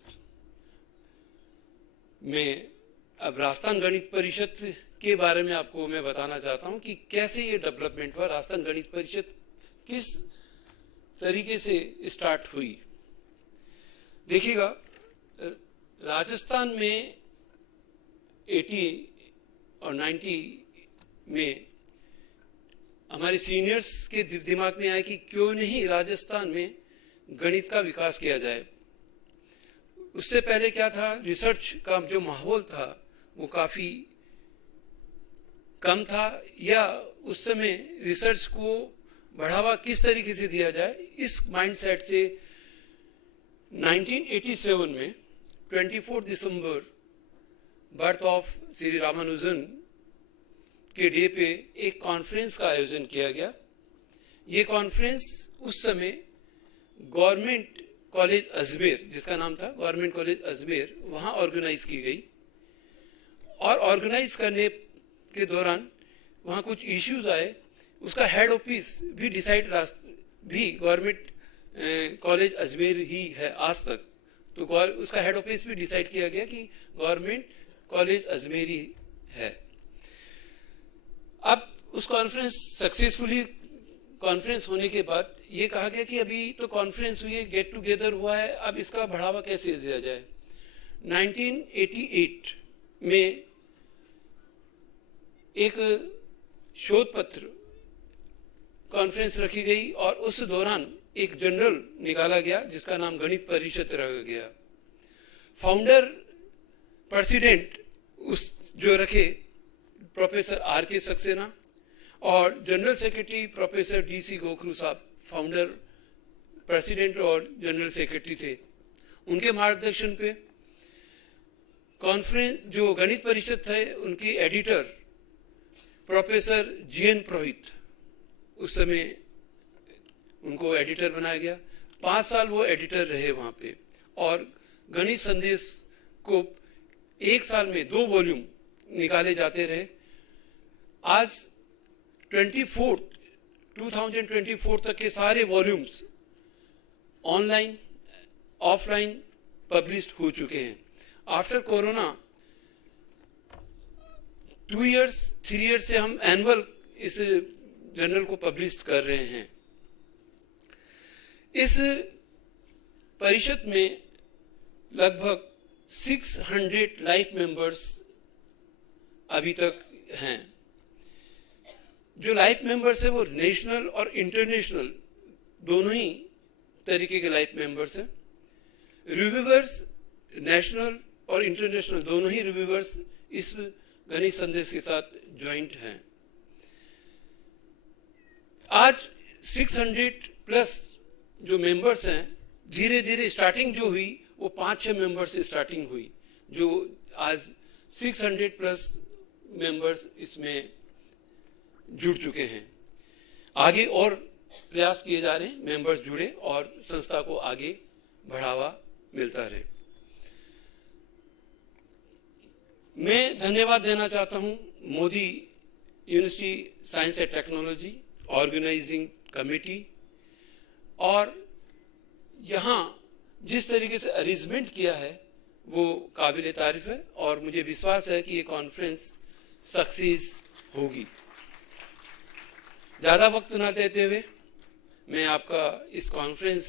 मैं अब राजस्थान गणित परिषद के बारे में आपको मैं बताना चाहता हूं कि कैसे ये डेवलपमेंट हुआ, राजस्थान गणित परिषद किस तरीके से स्टार्ट हुई। देखिएगा, राजस्थान में 80 और 90 में हमारे सीनियर्स के दिमाग में आया कि क्यों नहीं राजस्थान में गणित का विकास किया जाए। उससे पहले क्या था, रिसर्च का जो माहौल था वो काफ़ी कम था, या उस समय रिसर्च को बढ़ावा किस तरीके से दिया जाए, इस माइंडसेट से 1987 में 24 दिसंबर बर्थ ऑफ श्री रामानुजन के डे पे एक कॉन्फ्रेंस का आयोजन किया गया। ये कॉन्फ्रेंस उस समय गवर्नमेंट कॉलेज अजमेर, जिसका नाम था गवर्नमेंट कॉलेज अजमेर, वहाँ ऑर्गेनाइज की गई। और ऑर्गेनाइज करने के दौरान वहाँ कुछ इश्यूज आए, उसका हेड ऑफिस भी डिसाइड भी गवर्नमेंट कॉलेज अजमेर ही है आज तक, तो उसका हेड ऑफिस भी डिसाइड किया गया कि गवर्नमेंट कॉलेज अजमेर ही है। अब उस कॉन्फ्रेंस सक्सेसफुली कॉन्फ्रेंस होने के बाद ये कहा गया कि अभी तो कॉन्फ्रेंस हुई है, गेट टुगेदर हुआ है, अब इसका बढ़ावा कैसे दिया जाए। 1988 में एक शोध पत्र कॉन्फ्रेंस रखी गई और उस दौरान एक जनरल निकाला गया जिसका नाम गणित परिषद रखा गया। फाउंडर प्रेसिडेंट उस जो रखे प्रोफेसर आर के सक्सेना और जनरल सेक्रेटरी प्रोफेसर DC गोखरू साहब फाउंडर प्रेसिडेंट और जनरल सेक्रेटरी थे। उनके मार्गदर्शन पे कॉन्फ्रेंस जो गणित परिषद थे उनके एडिटर प्रोफेसर GN पुरोहित, उस समय उनको एडिटर बनाया गया। 5 साल वो एडिटर रहे वहाँ पे और गणित संदेश को 1 साल में 2 वॉल्यूम निकाले जाते रहे। आज 2024 तक के सारे वॉल्यूम्स ऑनलाइन ऑफलाइन पब्लिश्ड हो चुके हैं। आफ्टर कोरोना 2 इयर्स 3 इयर्स से हम एनुअल इस जर्नल को पब्लिश कर रहे हैं। इस परिषद में लगभग 600 लाइफ मेंबर्स अभी तक हैं। जो लाइफ मेंबर्स है वो नेशनल और इंटरनेशनल दोनों ही तरीके के लाइफ मेंबर्स हैं। रिव्यूअर्स नेशनल और इंटरनेशनल दोनों ही रिव्यूअर्स इस गणित संदेश के साथ ज्वाइंट हैं। आज 600 प्लस जो मेंबर्स हैं, धीरे धीरे स्टार्टिंग जो हुई वो 5-6 मेंबर्स से स्टार्टिंग हुई, जो आज 600 प्लस मेंबर्स इसमें जुड़ चुके हैं। आगे और प्रयास किए जा रहे हैं, मेंबर्स जुड़े और संस्था को आगे बढ़ावा मिलता रहे। मैं धन्यवाद देना चाहता हूं Modi university science and technology organizing committee और यहाँ जिस तरीके से अरेंजमेंट किया है वो काबिल तारीफ है और मुझे विश्वास है कि ये कॉन्फ्रेंस सक्सेस होगी। ज़्यादा वक्त ना देते हुए मैं आपका इस कॉन्फ्रेंस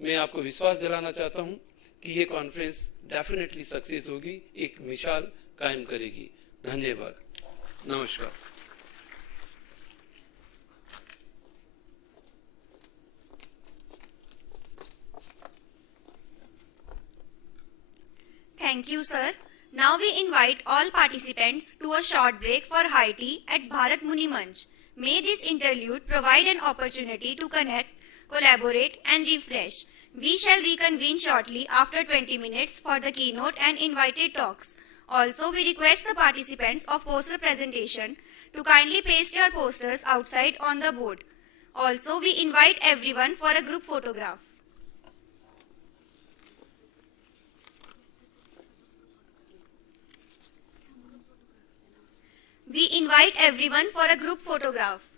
में आपको विश्वास दिलाना चाहता हूं कि ये कॉन्फ्रेंस डेफिनेटली सक्सेस होगी, एक मिसाल कायम करेगी। धन्यवाद, नमस्कार। Thank you, sir. Now we invite all participants to a short break for high tea at Bharat Muni Manch. May this interlude provide an opportunity to connect, collaborate and refresh. We shall reconvene shortly after 20 minutes for the keynote and invited talks. Also, we request the participants of poster presentation to kindly paste your posters outside on the board. Also, we invite everyone for a group photograph. We invite everyone for a group photograph.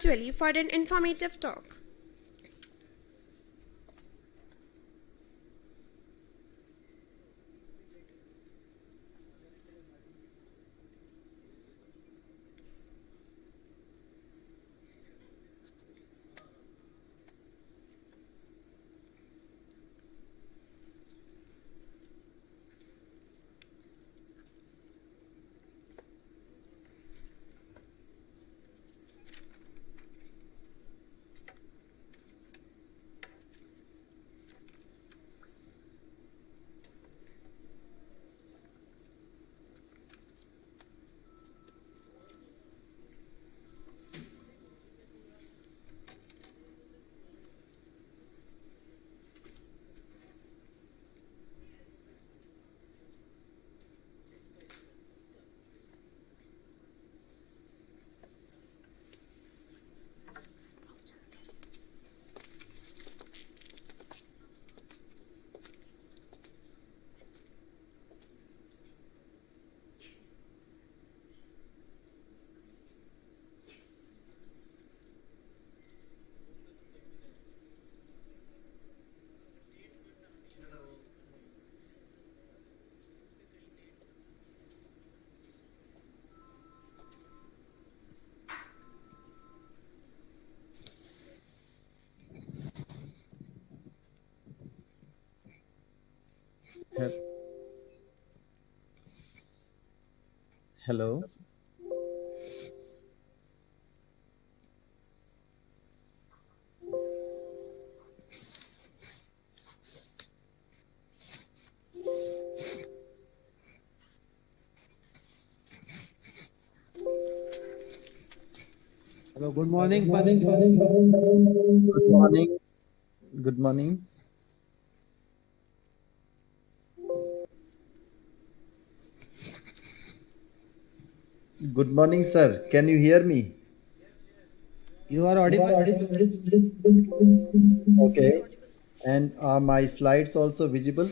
punctually for an informative talk. Hello. Hello, good morning. Good morning. Good morning. Good morning, sir. Can you hear me? You are audible. Okay. And are my slides also visible?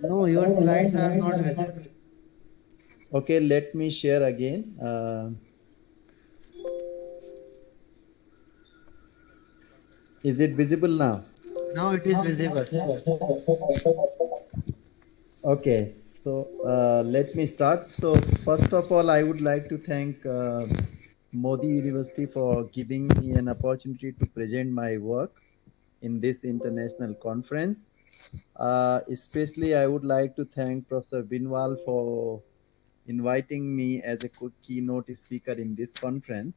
No, your slides are not visible. Okay, let me share again. Is it visible now? Now it is visible. Okay, so let me start. So first of all, I would like to thank Modi University for giving me an opportunity to present my work in this international conference. Especially, I would like to thank Professor Binwal for inviting me as a keynote speaker in this conference.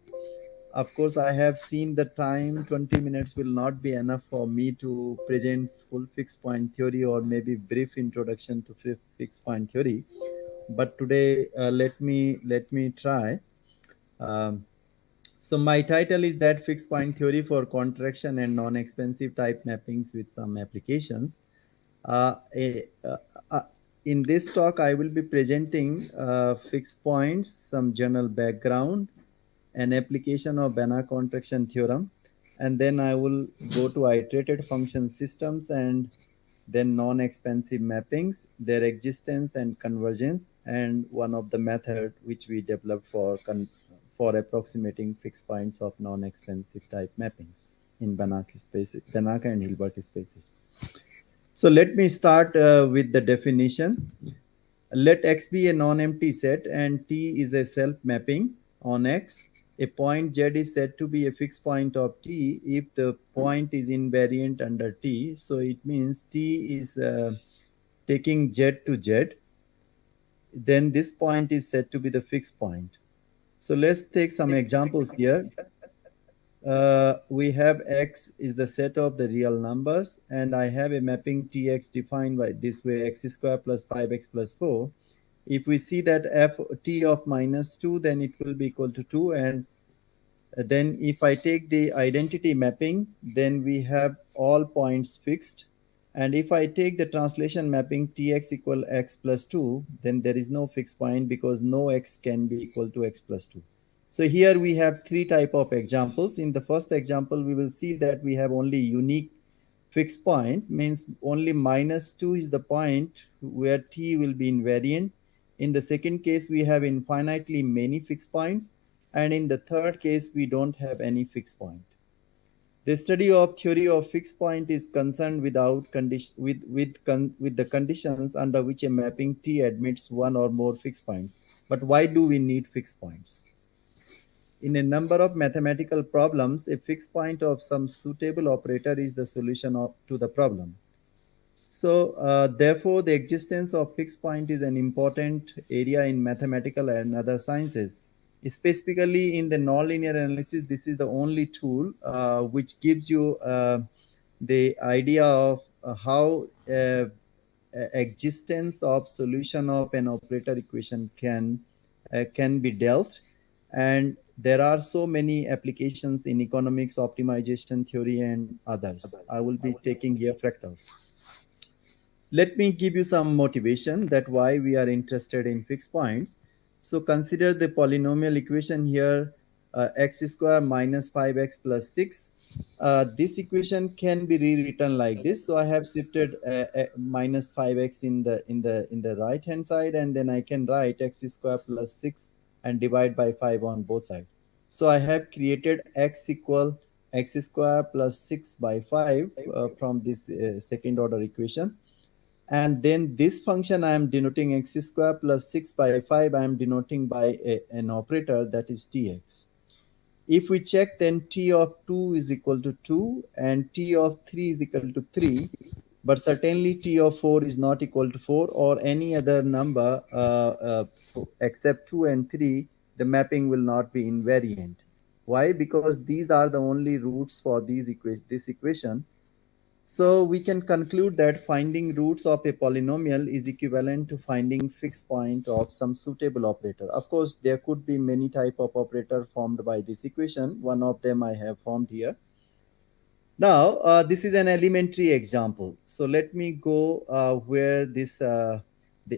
Of course, I have seen the time 20 minutes will not be enough for me to present full fixed point theory or maybe brief introduction to fixed point theory. But today, let me try. Um, so my title is that fixed point theory for contraction and non-expansive type mappings with some applications. Uh, a- uh, uh, in this talk, I will be presenting fixed points, some general background, an application of Banach contraction theorem, and then I will go to iterated function systems and then non-expansive mappings, their existence and convergence, and one of the method which we developed for approximating fixed points of non-expansive type mappings in Banach spaces, Banach and Hilbert spaces. So let me start with the definition. Let X be a non-empty set and T is a self-mapping on X. A point Z is said to be a fixed point of T if the point is invariant under T. So it means T is taking Z to Z. Then this point is said to be the fixed point. So let's take some examples here. We have X is the set of the real numbers, and I have a mapping Tx defined by this way, x square plus 5x plus 4. If we see that f t of minus 2, then it will be equal to 2. And then if I take the identity mapping, then we have all points fixed. And if I take the translation mapping tx equal x plus 2, then there is no fixed point because no x can be equal to x plus 2. So here we have three type of examples. In the first example, we will see that we have only unique fixed point, means only minus 2 is the point where t will be invariant. In the second case, we have infinitely many fixed points. And in the third case, we don't have any fixed point. The study of theory of fixed point is concerned with the conditions under which a mapping T admits one or more fixed points. But why do we need fixed points? In a number of mathematical problems, a fixed point of some suitable operator is the solution to the problem. So therefore, the existence of fixed point is an important area in mathematical and other sciences. Specifically in the nonlinear analysis, this is the only tool which gives you the idea of how existence of solution of an operator equation can be dealt. And there are so many applications in economics, optimization theory, and others. I will be taking here fractals. Let me give you some motivation that why we are interested in fixed points. So consider the polynomial equation here, x square minus 5x plus 6. This equation can be rewritten like this. So I have shifted minus 5x in the right hand side, and then I can write x square plus 6 and divide by 5 on both sides. So I have created x equal x square plus 6 by 5 from this second order equation. And then this function I am denoting x square plus 6 by 5, I am denoting by an operator that is tx. If we check, then t of 2 is equal to 2 and t of 3 is equal to 3, but certainly t of 4 is not equal to 4 or any other number except 2 and 3, the mapping will not be invariant. Why? Because these are the only roots for this equation. So we can conclude that finding roots of a polynomial is equivalent to finding fixed point of some suitable operator. Of course, there could be many type of operator formed by this equation. One of them I have formed here. Now, this is an elementary example. So let me go where this, the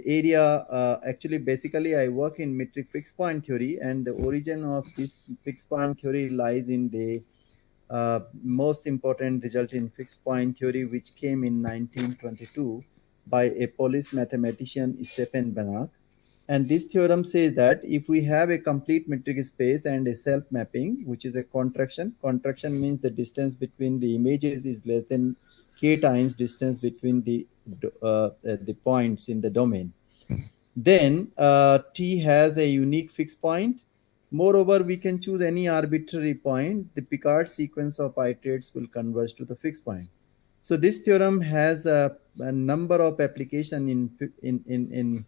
area, actually, basically I work in metric fixed point theory, and the origin of this fixed point theory lies in the most important result in fixed point theory, which came in 1922 by a Polish mathematician Stefan Banach. And this theorem says that if we have a complete metric space and a self-mapping, which is a contraction means the distance between the images is less than k times distance between the points in the domain, then T has a unique fixed point. Moreover, we can choose any arbitrary point. The Picard sequence of iterates will converge to the fixed point. So this theorem has a number of applications in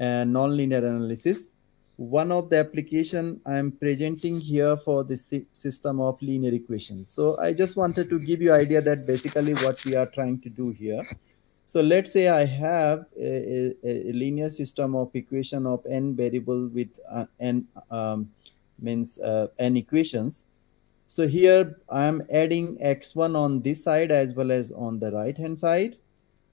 nonlinear analysis. One of the application I am presenting here for the system of linear equations. So I just wanted to give you idea that basically what we are trying to do here. So let's say I have a linear system of equation of n variable with n equations. So here I am adding x1 on this side as well as on the right hand side,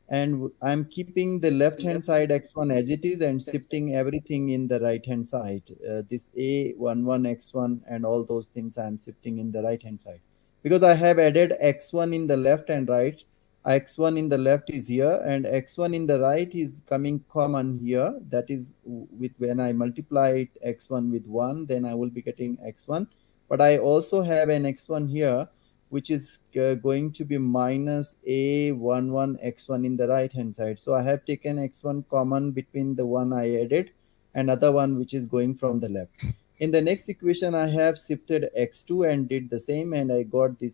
and I'm keeping the left hand side x1 as it is and shifting everything in the right hand side. This a11 x1 and all those things I'm shifting in the right hand side because I have added x1 in the left and right. X1 in the left is here and x1 in the right is coming common here. That is with when I multiply x1 with 1, then I will be getting x1. But I also have an x1 here, which is going to be minus a11 x1 in the right hand side. So I have taken x1 common between the one I added and other one which is going from the left. In the next equation, I have shifted x2 and did the same, and I got this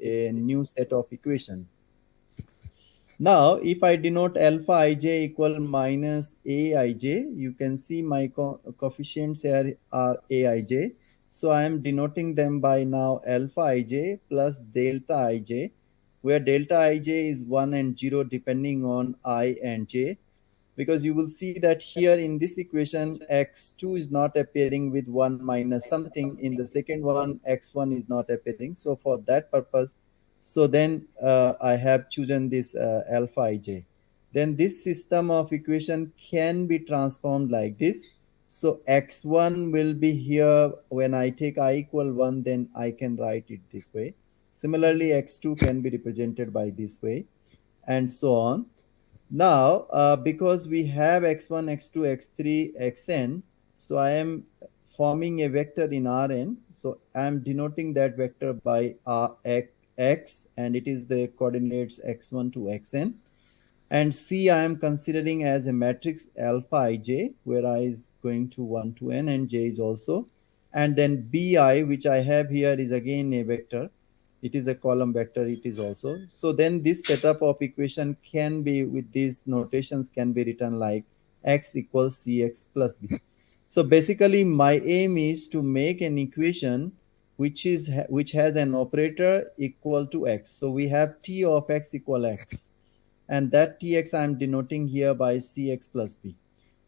new set of equation. Now, if I denote alpha ij equal minus aij, you can see my coefficients here are aij. So I am denoting them by now alpha ij plus delta ij, where delta ij is 1 and 0 depending on I and j. Because you will see that here in this equation, x2 is not appearing with 1 minus something. In the second one, x1 is not appearing. So for that purpose, so then I have chosen this alpha ij. Then this system of equation can be transformed like this. So x1 will be here when I take I equal 1, then I can write it this way. Similarly, x2 can be represented by this way, and so on. Now, because we have x1, x2, x3, xn, so I am forming a vector in Rn. So I am denoting that vector by x, and it is the coordinates x1 to xn. And C I am considering as a matrix alpha ij, where I is going to 1 to n and j is also. And then Bi, which I have here, is again a vector. It is a column vector, it is also. So then this setup of equation can be, with these notations, can be written like x equals cx plus b. So basically my aim is to make an equation which has an operator equal to x. So we have t of x equal x, and that tx I am denoting here by cx plus b.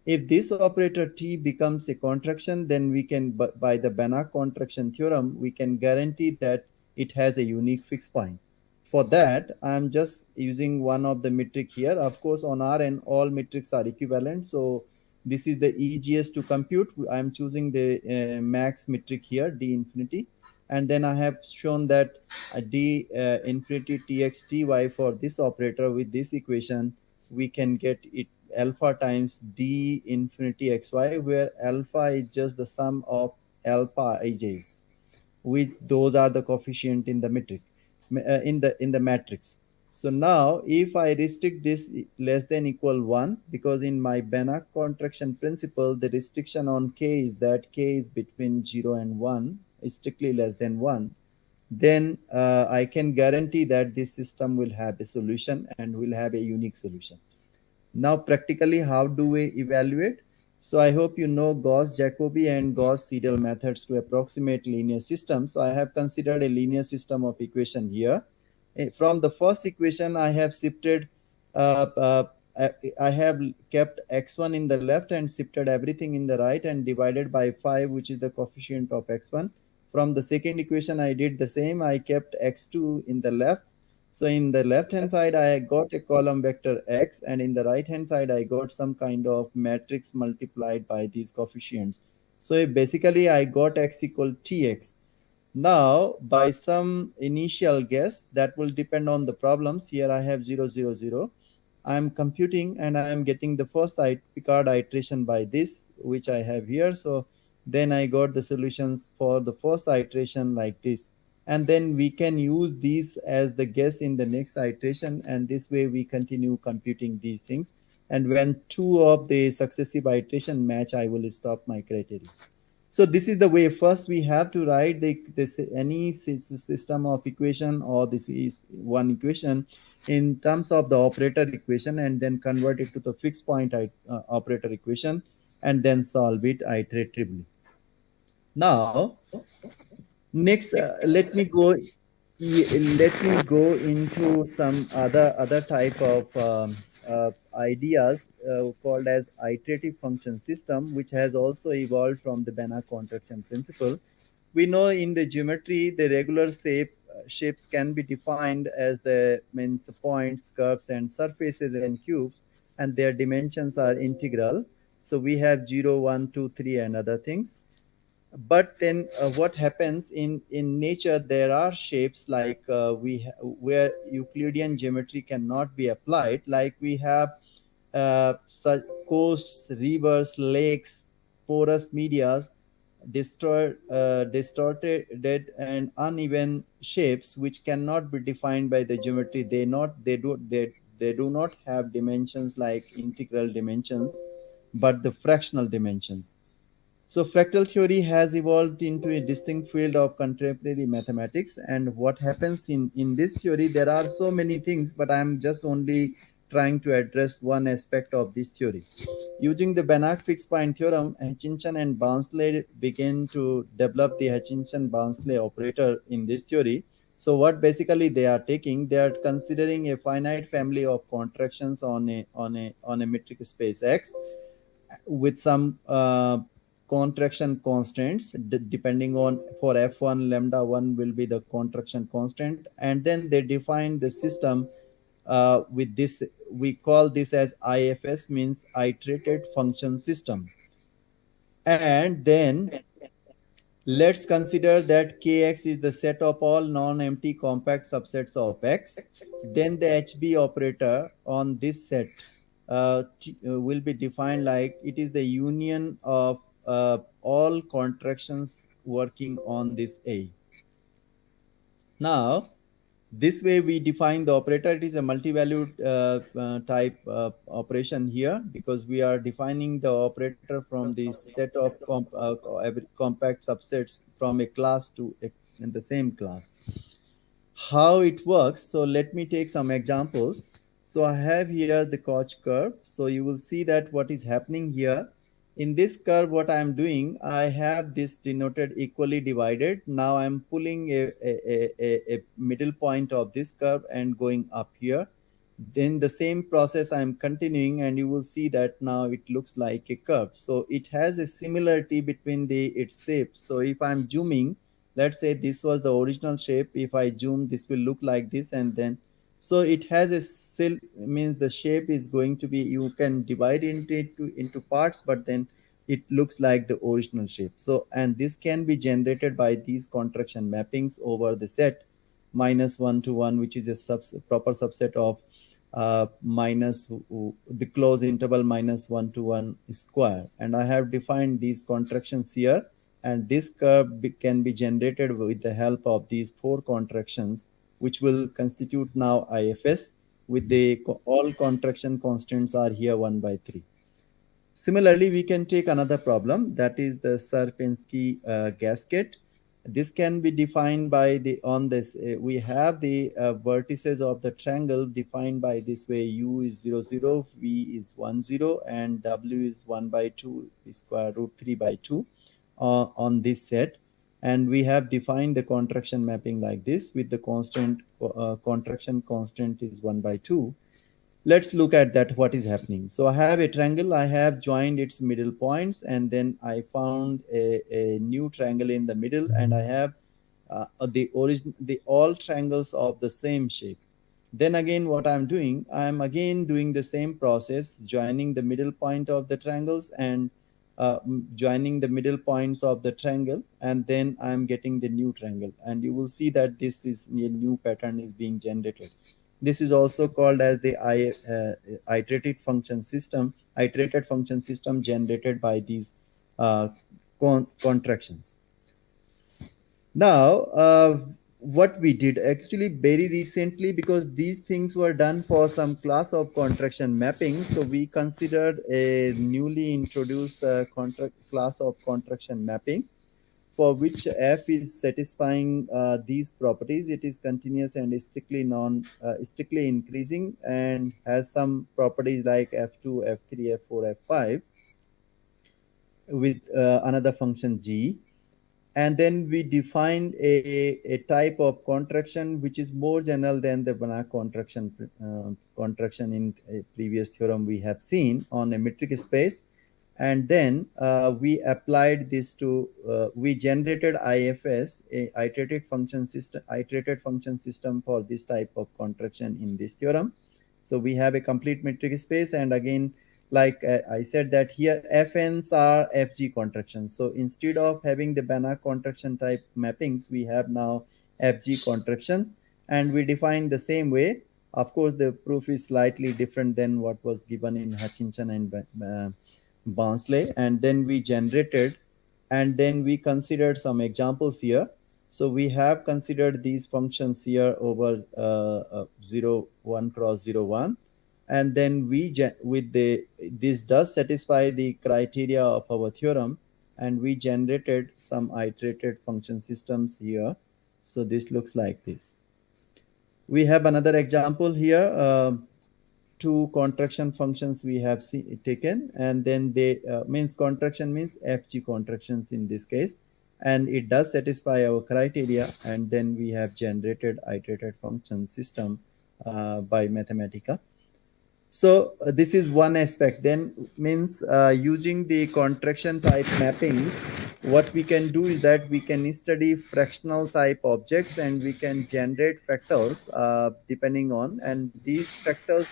If this operator t becomes a contraction, then we can, by the Banach contraction theorem, we can guarantee that it has a unique fixed point. For that, I'm just using one of the metric here. Of course, on Rn, all metrics are equivalent. So this is the easiest to compute. I'm choosing the max metric here, d infinity. And then I have shown that d infinity tx ty for this operator with this equation, we can get it alpha times d infinity xy, where alpha is just the sum of alpha ij's, which those are the coefficient in the metric, in the matrix. So now if I restrict this less than equal 1, because in my Banach contraction principle the restriction on k is that k is between 0 and 1, is strictly less than 1, then I can guarantee that this system will have a solution and will have a unique solution. Now, practically, how do we evaluate? So I hope you know Gauss-Jacobi and Gauss-Seidel methods to approximate linear systems. So I have considered a linear system of equation here. From the first equation, I have shifted, I have kept x1 in the left and shifted everything in the right and divided by 5, which is the coefficient of x1. From the second equation, I did the same. I kept x2 in the left. So in the left hand side, I got a column vector x, and in the right hand side, I got some kind of matrix multiplied by these coefficients. So basically, I got x equal tx. Now, by some initial guess, that will depend on the problems. Here I have 0, 0, 0. I'm computing and I am getting the first Picard iteration by this, which I have here. So then I got the solutions for the first iteration like this. And then we can use these as the guess in the next iteration. And this way we continue computing these things. And when two of the successive iteration match, I will stop my criteria. So this is the way. First, we have to write any system of equation, or this is one equation, in terms of the operator equation, and then convert it to the fixed point operator equation, and then solve it iteratively. Now, next, let me go into some other type of ideas called as iterative function system, which has also evolved from the Banach contraction principle. We know in the geometry the regular shapes can be defined as the means points, curves, and surfaces and cubes, and their dimensions are integral. So we have 0, 1, 2, 3, and other things. But then what happens in nature, there are shapes like where Euclidean geometry cannot be applied, like we have such coasts, rivers, lakes, porous medias, distorted and uneven shapes which cannot be defined by the geometry. They do not have dimensions like integral dimensions, but the fractional dimensions. So fractal theory has evolved into a distinct field of contemporary mathematics. And what happens in this theory, there are so many things, but I'm just only trying to address one aspect of this theory. Using the Banach fixed point theorem, Hutchinson and Barnsley began to develop the Hutchinson-Barnsley operator in this theory. So what basically they are taking, they are considering a finite family of contractions on a metric space X with some contraction constants depending on, for f1 lambda 1 will be the contraction constant, and then they define the system with this. We call this as IFS, means iterated function system. And then Let's consider that Kx is the set of all non-empty compact subsets of X. Then the HB operator on this set will be defined like it is the union of all contractions working on this A. Now, this way we define the operator. It is a multi-valued type operation here because we are defining the operator from the set of compact subsets from a class to in the same class. How it works, so let me take some examples. So I have here the Koch curve. So you will see that what is happening here. In this curve, what I am doing, I have this denoted equally divided. Now I'm pulling a middle point of this curve and going up here. Then the same process I'm continuing, and you will see that now it looks like a curve. So it has a similarity between its shapes. So if I'm zooming, let's say this was the original shape. If I zoom, this will look like this, and then so it has a means the shape is going to be, you can divide into parts, but then it looks like the original shape. So, and this can be generated by these contraction mappings over the set -1 to 1, which is a proper subset of minus the closed interval -1 to 1 square. And I have defined these contractions here, and this curve can be generated with the help of these 4 contractions, which will constitute now IFS with the all contraction constants are here 1/3. Similarly, we can take another problem, that is the Sierpinski gasket. This can be defined by we have the vertices of the triangle defined by this way: u is 0, 0, v is 1, 0, and w is 1/2 square root 3/2 on this set. And we have defined the contraction mapping like this with the constant contraction constant is 1/2. Let's look at that, what is happening. So I have a triangle, I have joined its middle points, and then I found a new triangle in the middle, and I have the all triangles of the same shape. Then again, what I'm doing, I'm again doing the same process, joining the middle point of the triangles and joining the middle points of the triangle, and then I'm getting the new triangle. And you will see that this is a new pattern is being generated. This is also called as the iterated function system generated by these contractions. Now, what we did actually very recently, because these things were done for some class of contraction mapping, so we considered a newly introduced class of contraction mapping, for which f is satisfying these properties. It is continuous and strictly increasing, and has some properties like f2, f3, f4, f5 with another function g. And then we defined a type of contraction which is more general than the Banach contraction in a previous theorem we have seen on a metric space. And then we applied this to we generated IFS, a iterated function system for this type of contraction in this theorem. So we have a complete metric space, and again, like I said that here FNs are FG contractions. So instead of having the Banach contraction type mappings, we have now FG contraction, and we define the same way. Of course, the proof is slightly different than what was given in Hutchinson and Barnsley. And then we generated, and then we considered some examples here. So we have considered these functions here over 0, 1 cross 0, 1. And then this does satisfy the criteria of our theorem, and we generated some iterated function systems here. So this looks like this. We have another example here. 2 contraction functions we have taken, and then they means contraction means FG contractions in this case, and it does satisfy our criteria. And then we have generated iterated function system by Mathematica. So this is one aspect. Then means using the contraction type mappings, what we can do is that we can study fractional type objects, and we can generate factors depending on, and these factors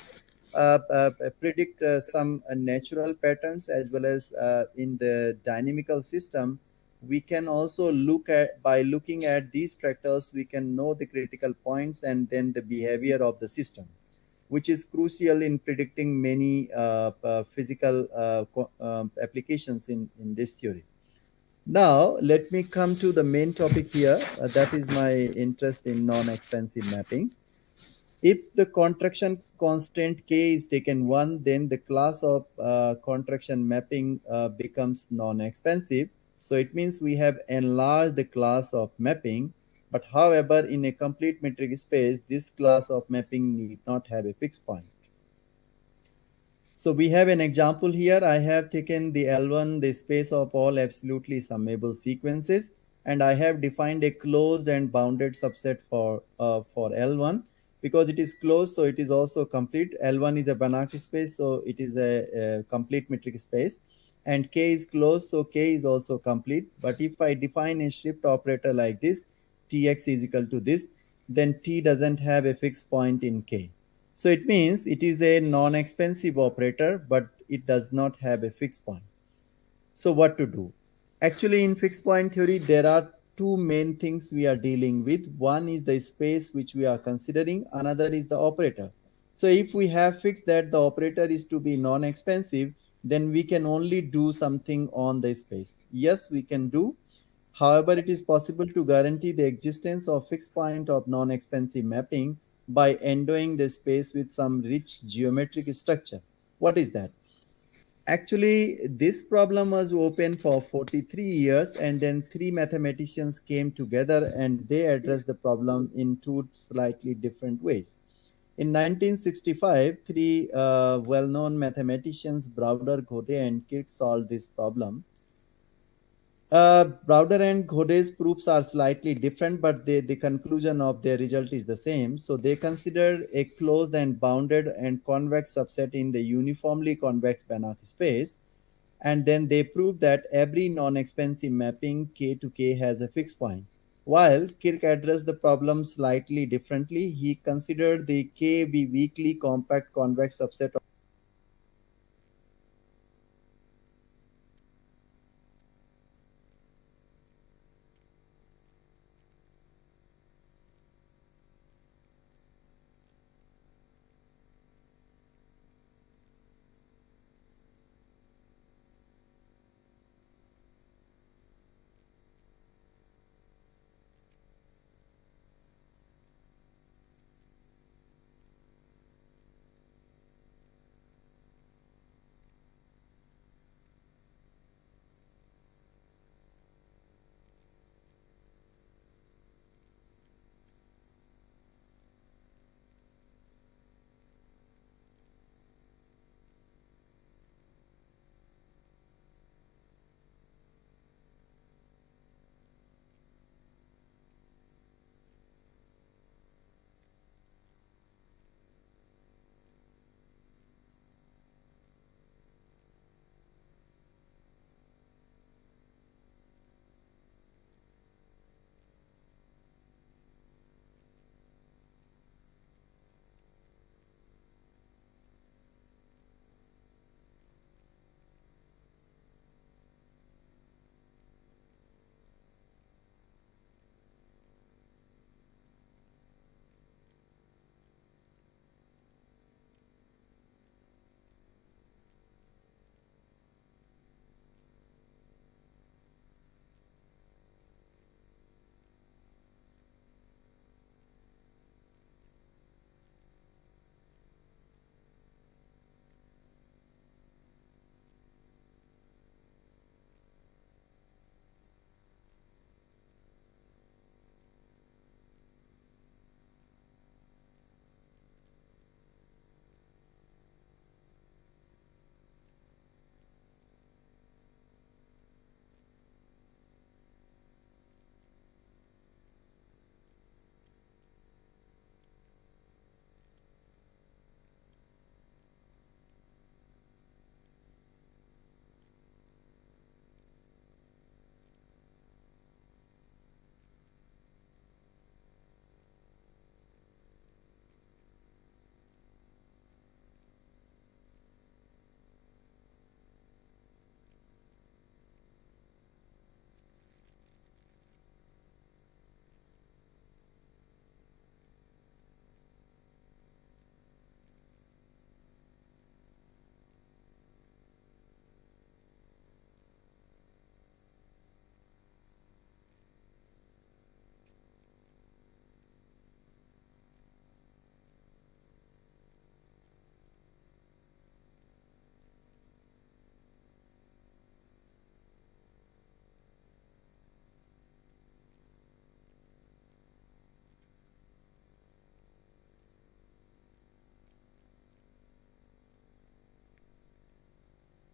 predict some natural patterns, as well as in the dynamical system we can also look at, by looking at these factors, we can know the critical points and then the behavior of the system, which is crucial in predicting many physical applications in this theory. Now, let me come to the main topic here. That is my interest in non-expansive mapping. If the contraction constant k is taken 1, then the class of contraction mapping becomes non-expansive. So it means we have enlarged the class of mapping, but however, in a complete metric space, this class of mapping need not have a fixed point. So we have an example here. I have taken the L1, the space of all absolutely summable sequences, and I have defined a closed and bounded subset for L1. Because it is closed, so it is also complete. L1 is a Banach space, so it is a complete metric space. And K is closed, so K is also complete. But if I define a shift operator like this, Tx is equal to this, then T doesn't have a fixed point in K. So it means it is a non-expansive operator, but it does not have a fixed point. So what to do? Actually, in fixed point theory, there are two main things we are dealing with. One is the space which we are considering, another is the operator. So if we have fixed that the operator is to be non-expansive, then we can only do something on the space. Yes, we can do. However, it is possible to guarantee the existence of fixed point of non-expansive mapping by endowing the space with some rich geometric structure. What is that? Actually, this problem was open for 43 years, and then three mathematicians came together and they addressed the problem in two slightly different ways. In 1965, three well-known mathematicians, Browder, Gode, and Kirk, solved this problem. Browder and Gode's proofs are slightly different, but the conclusion of their result is the same. So they considered a closed and bounded and convex subset in the uniformly convex Banach space. And then they proved that every non-expansive mapping K to K has a fixed point. While Kirk addressed the problem slightly differently, he considered the K be weakly compact convex subset of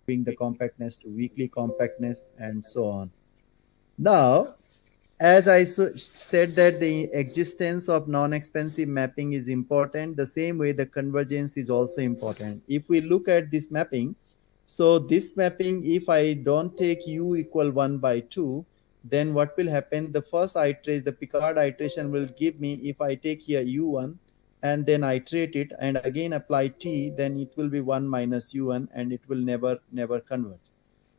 the compactness to weakly compactness and so on. Now, as I said that the existence of non-expansive mapping is important, the same way the convergence is also important. If we look at this mapping, so this mapping, if I don't take u equal 1 by 2, then what will happen? The first iteration, the Picard iteration will give me, if I take here u1 and then iterate it and again apply t, then it will be 1 minus u1 and it will never converge.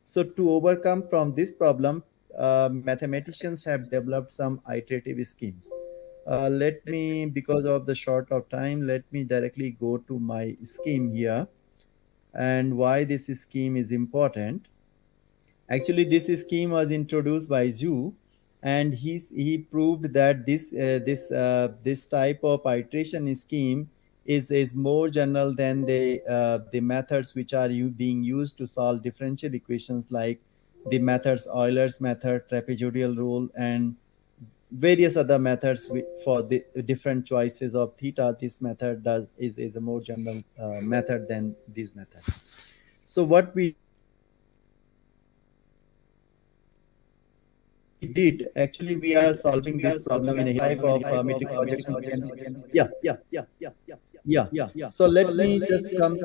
So to overcome from this problem, mathematicians have developed some iterative schemes. Let me, because of the short of time, let me directly go to my scheme here and why this scheme is important. Actually, this scheme was introduced by Zhu, and he proved that this type of iteration scheme is more general than the methods which are being used to solve differential equations, like the methods Euler's method, trapezoidal rule, and various other methods for the different choices of theta. This method is a more general method than these methods. So what we did, actually, we are solving this problem in a type of metric projection. Yeah. So let me just come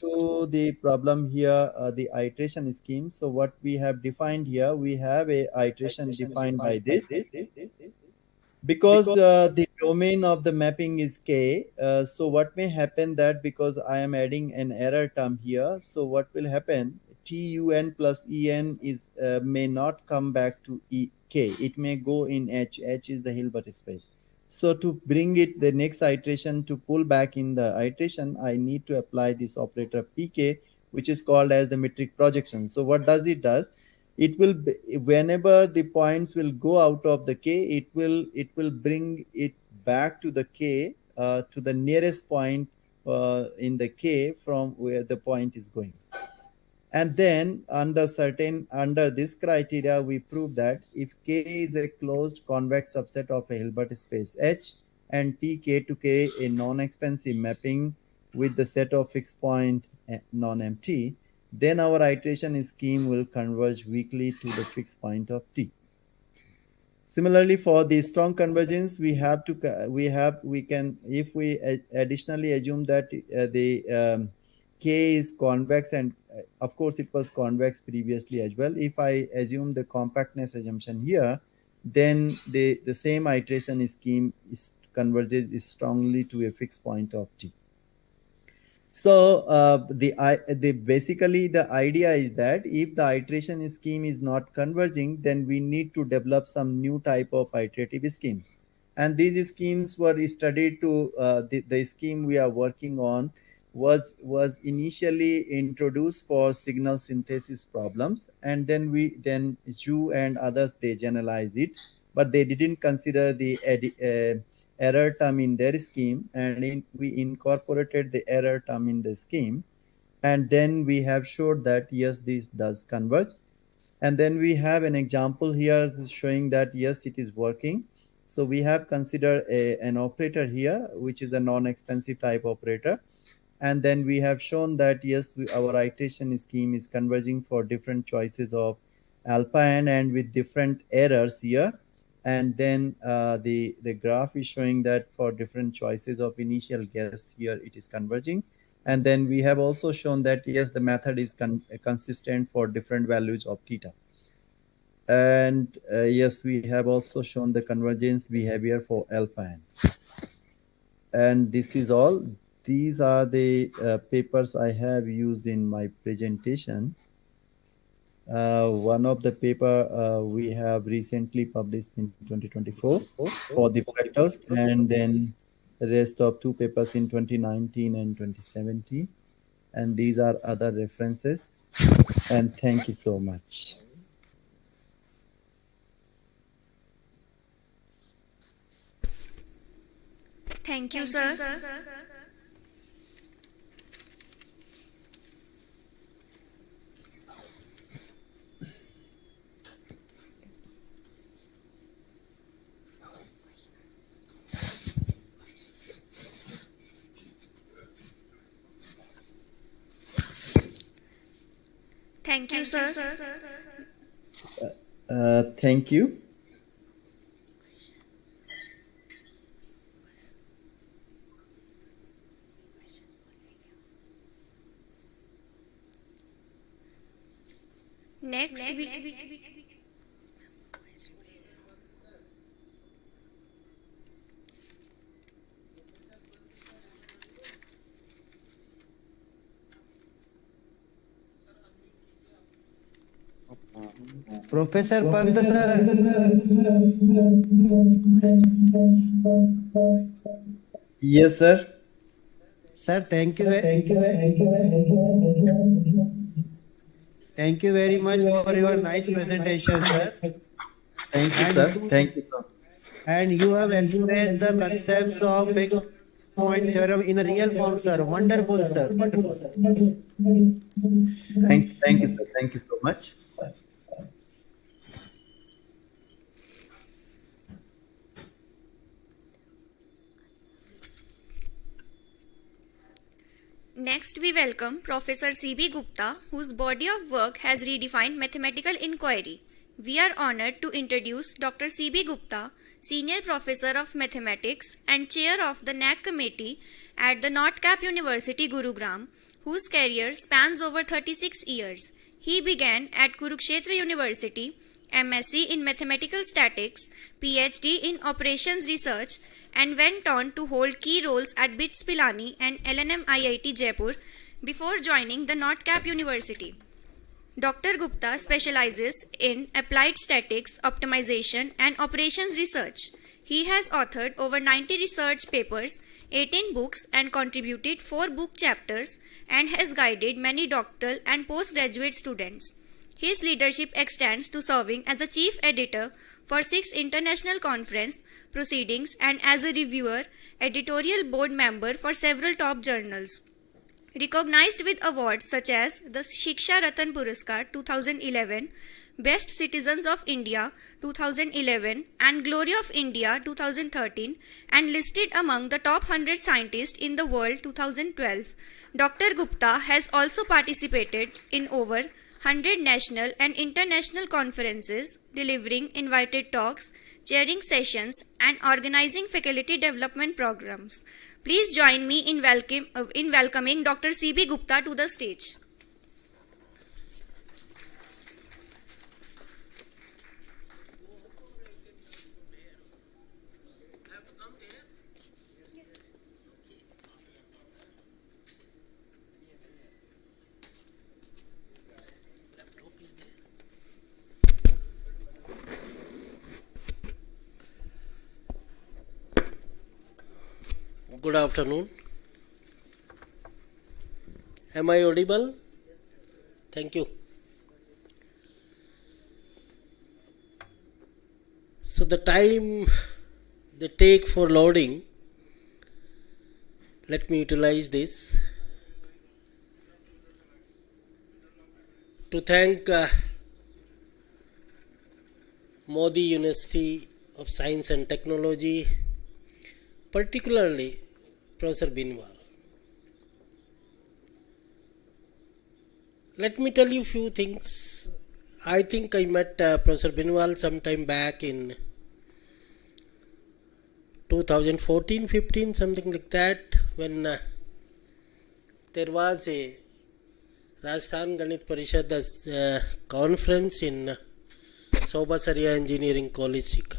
to the problem here, the iteration scheme. So what we have defined here, we have a iteration defined by this. Because the domain of the mapping is k, so what may happen that because I am adding an error term here, so what will happen, tun plus en is may not come back to k, it may go in h is the Hilbert space. So to bring it the next iteration, to pull back in the iteration, I need to apply this operator pk, which is called as the metric projection. So what does it does? It will be, whenever the points will go out of the k, it will bring it back to the k, to the nearest point in the k from where the point is going. And then under this criteria, we prove that if k is a closed convex subset of a Hilbert space H and tk to k a non-expansive mapping with the set of fixed point non-empty, then our iteration scheme will converge weakly to the fixed point of t. Similarly, for the strong convergence, we can if we additionally assume that the k is convex, and of course it was convex previously as well. If I assume the compactness assumption here, then the same iteration scheme converges strongly to a fixed point of t. So basically the idea is that if the iteration scheme is not converging, then we need to develop some new type of iterative schemes. And these schemes were studied to the scheme we are working on was initially introduced for signal synthesis problems, and then Zhu and others, they generalized it, but they didn't consider the error term in their scheme, and we incorporated the error term in the scheme, and then we have showed that yes, this does converge. And then we have an example here showing that yes, it is working. So we have considered an operator here, which is a non-expansive type operator, and then we have shown that yes, our iteration scheme is converging for different choices of alpha n and with different errors here. And then the graph is showing that for different choices of initial guess here, it is converging. And then we have also shown that yes, the method is consistent for different values of theta. And yes, we have also shown the convergence behavior for alpha n. And this is all. These are the papers I have used in my presentation. One of the paper we have recently published in 2024 for the fractals, and then the rest of 2 papers in 2019 and 2017. And these are other references. And thank you so much. Thank you, sir. Thank you, sir. Thank you. Next, we Professor Pant sir. Yes, sir. Sir, thank you. Thank you very much for your nice presentation, sir. Thank you, And sir. you- Thank you, sir. And you have expressed the concepts of fixed point theorem in a real form, sir. Wonderful, sir. Wonderful, sir. Thank you, sir. Thank you so much. Next, we welcome Professor C.B. Gupta, whose body of work has redefined mathematical inquiry. We are honored to introduce Dr. C.B. Gupta, Senior Professor of Mathematics and Chair of the NAC Committee at the North Cap University, Gurugram, whose career spans over 36 years. He began at Kurukshetra University, MSc in Mathematical Statics, PhD in Operations Research, and went on to hold key roles at BITS Pilani and LNM IIT Jaipur before joining the North Cap University. Dr. Gupta specializes in applied statics, optimization, and operations research. He has authored over 90 research papers, 18 books, and contributed 4 book chapters, and has guided many doctoral and postgraduate students. His leadership extends to serving as a chief editor for 6 international conference proceedings and as a reviewer, editorial board member for several top journals. Recognized with awards such as the Shiksha Ratan Puraskar 2011, Best Citizens of India 2011 and Glory of India 2013, and listed among the top 100 scientists in the world 2012. Dr. Gupta has also participated in over 100 national and international conferences, delivering invited talks, chairing sessions, and organizing faculty development programs. Please join me in welcoming Dr. C.B. Gupta to the stage. Good afternoon. Am I audible? Thank you. So the time they take for loading, let me utilize this to thank Modi University of Science and Technology, particularly Professor Binwal. Let me tell you a few things. I think I met Professor Binwal sometime back in 2014-15, something like that, when there was a Rajasthan Ganit Parishad conference in Sobasariya Engineering College, Sikar.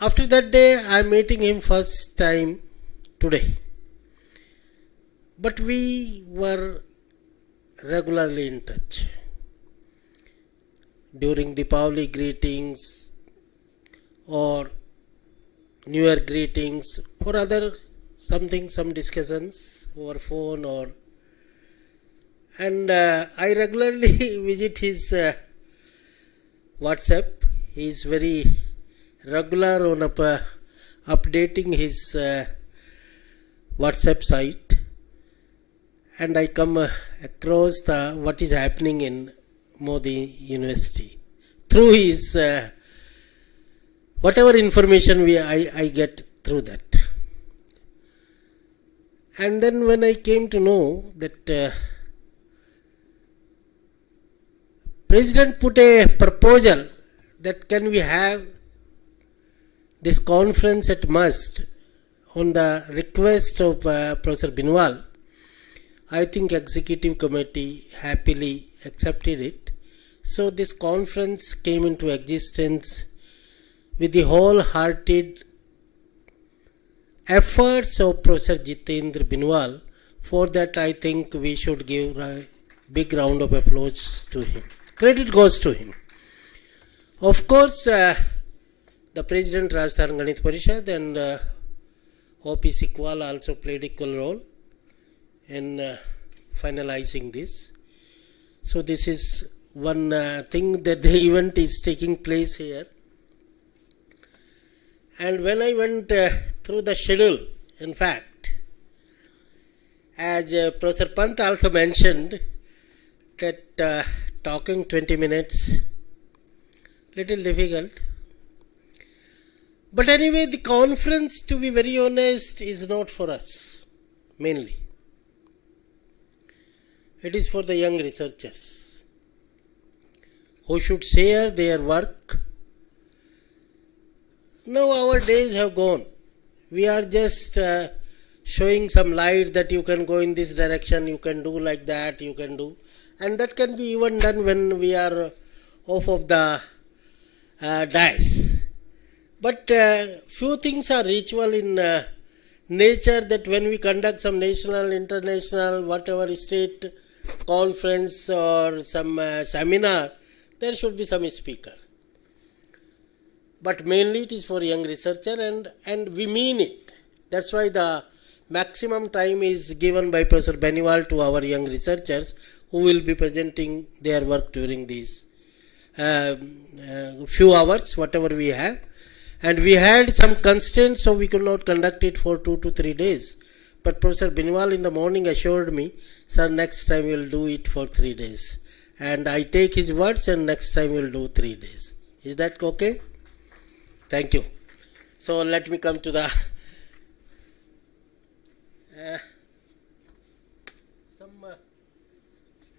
After that day, I am meeting him first time today. But we were regularly in touch. During Deepavali greetings or New Year greetings or other something, some discussions over phone and I regularly visit his WhatsApp. He is very regular on updating his WhatsApp site, and I come across what is happening in Modi University through his whatever information I get through that. And then when I came to know that President put a proposal that can we have this conference at must on the request of Professor Binwal. I think executive committee happily accepted it. So this conference came into existence with the wholehearted efforts of Professor Jitendra Binwal. For that, I think we should give a big round of applause to him. Credit goes to him. Of course, the President Rajasthan Ganit Parishad and OPC Kuala also played equal role in finalizing this. So this is one thing that the event is taking place here. And when I went through the schedule, in fact, as Professor Pant also mentioned, that talking 20 minutes, little difficult. But anyway, the conference, to be very honest, is not for us, mainly. It is for the young researchers who should share their work. Now our days have gone. We are just showing some light that you can go in this direction, you can do like that, you can do. And that can be even done when we are off of the dais. But few things are ritual in nature, that when we conduct some national, international, whatever state conference or some seminar, there should be some speaker. But mainly it is for young researcher, and we mean it. That's why the maximum time is given by Professor Beniwal to our young researchers who will be presenting their work during these few hours, whatever we have. And we had some constraints, so we could not conduct it for 2 to 3 days. But Professor Beniwal in the morning assured me, sir, next time we'll do it for 3 days. And I take his words, and next time we'll do 3 days. Is that okay? Thank you. So let me come to the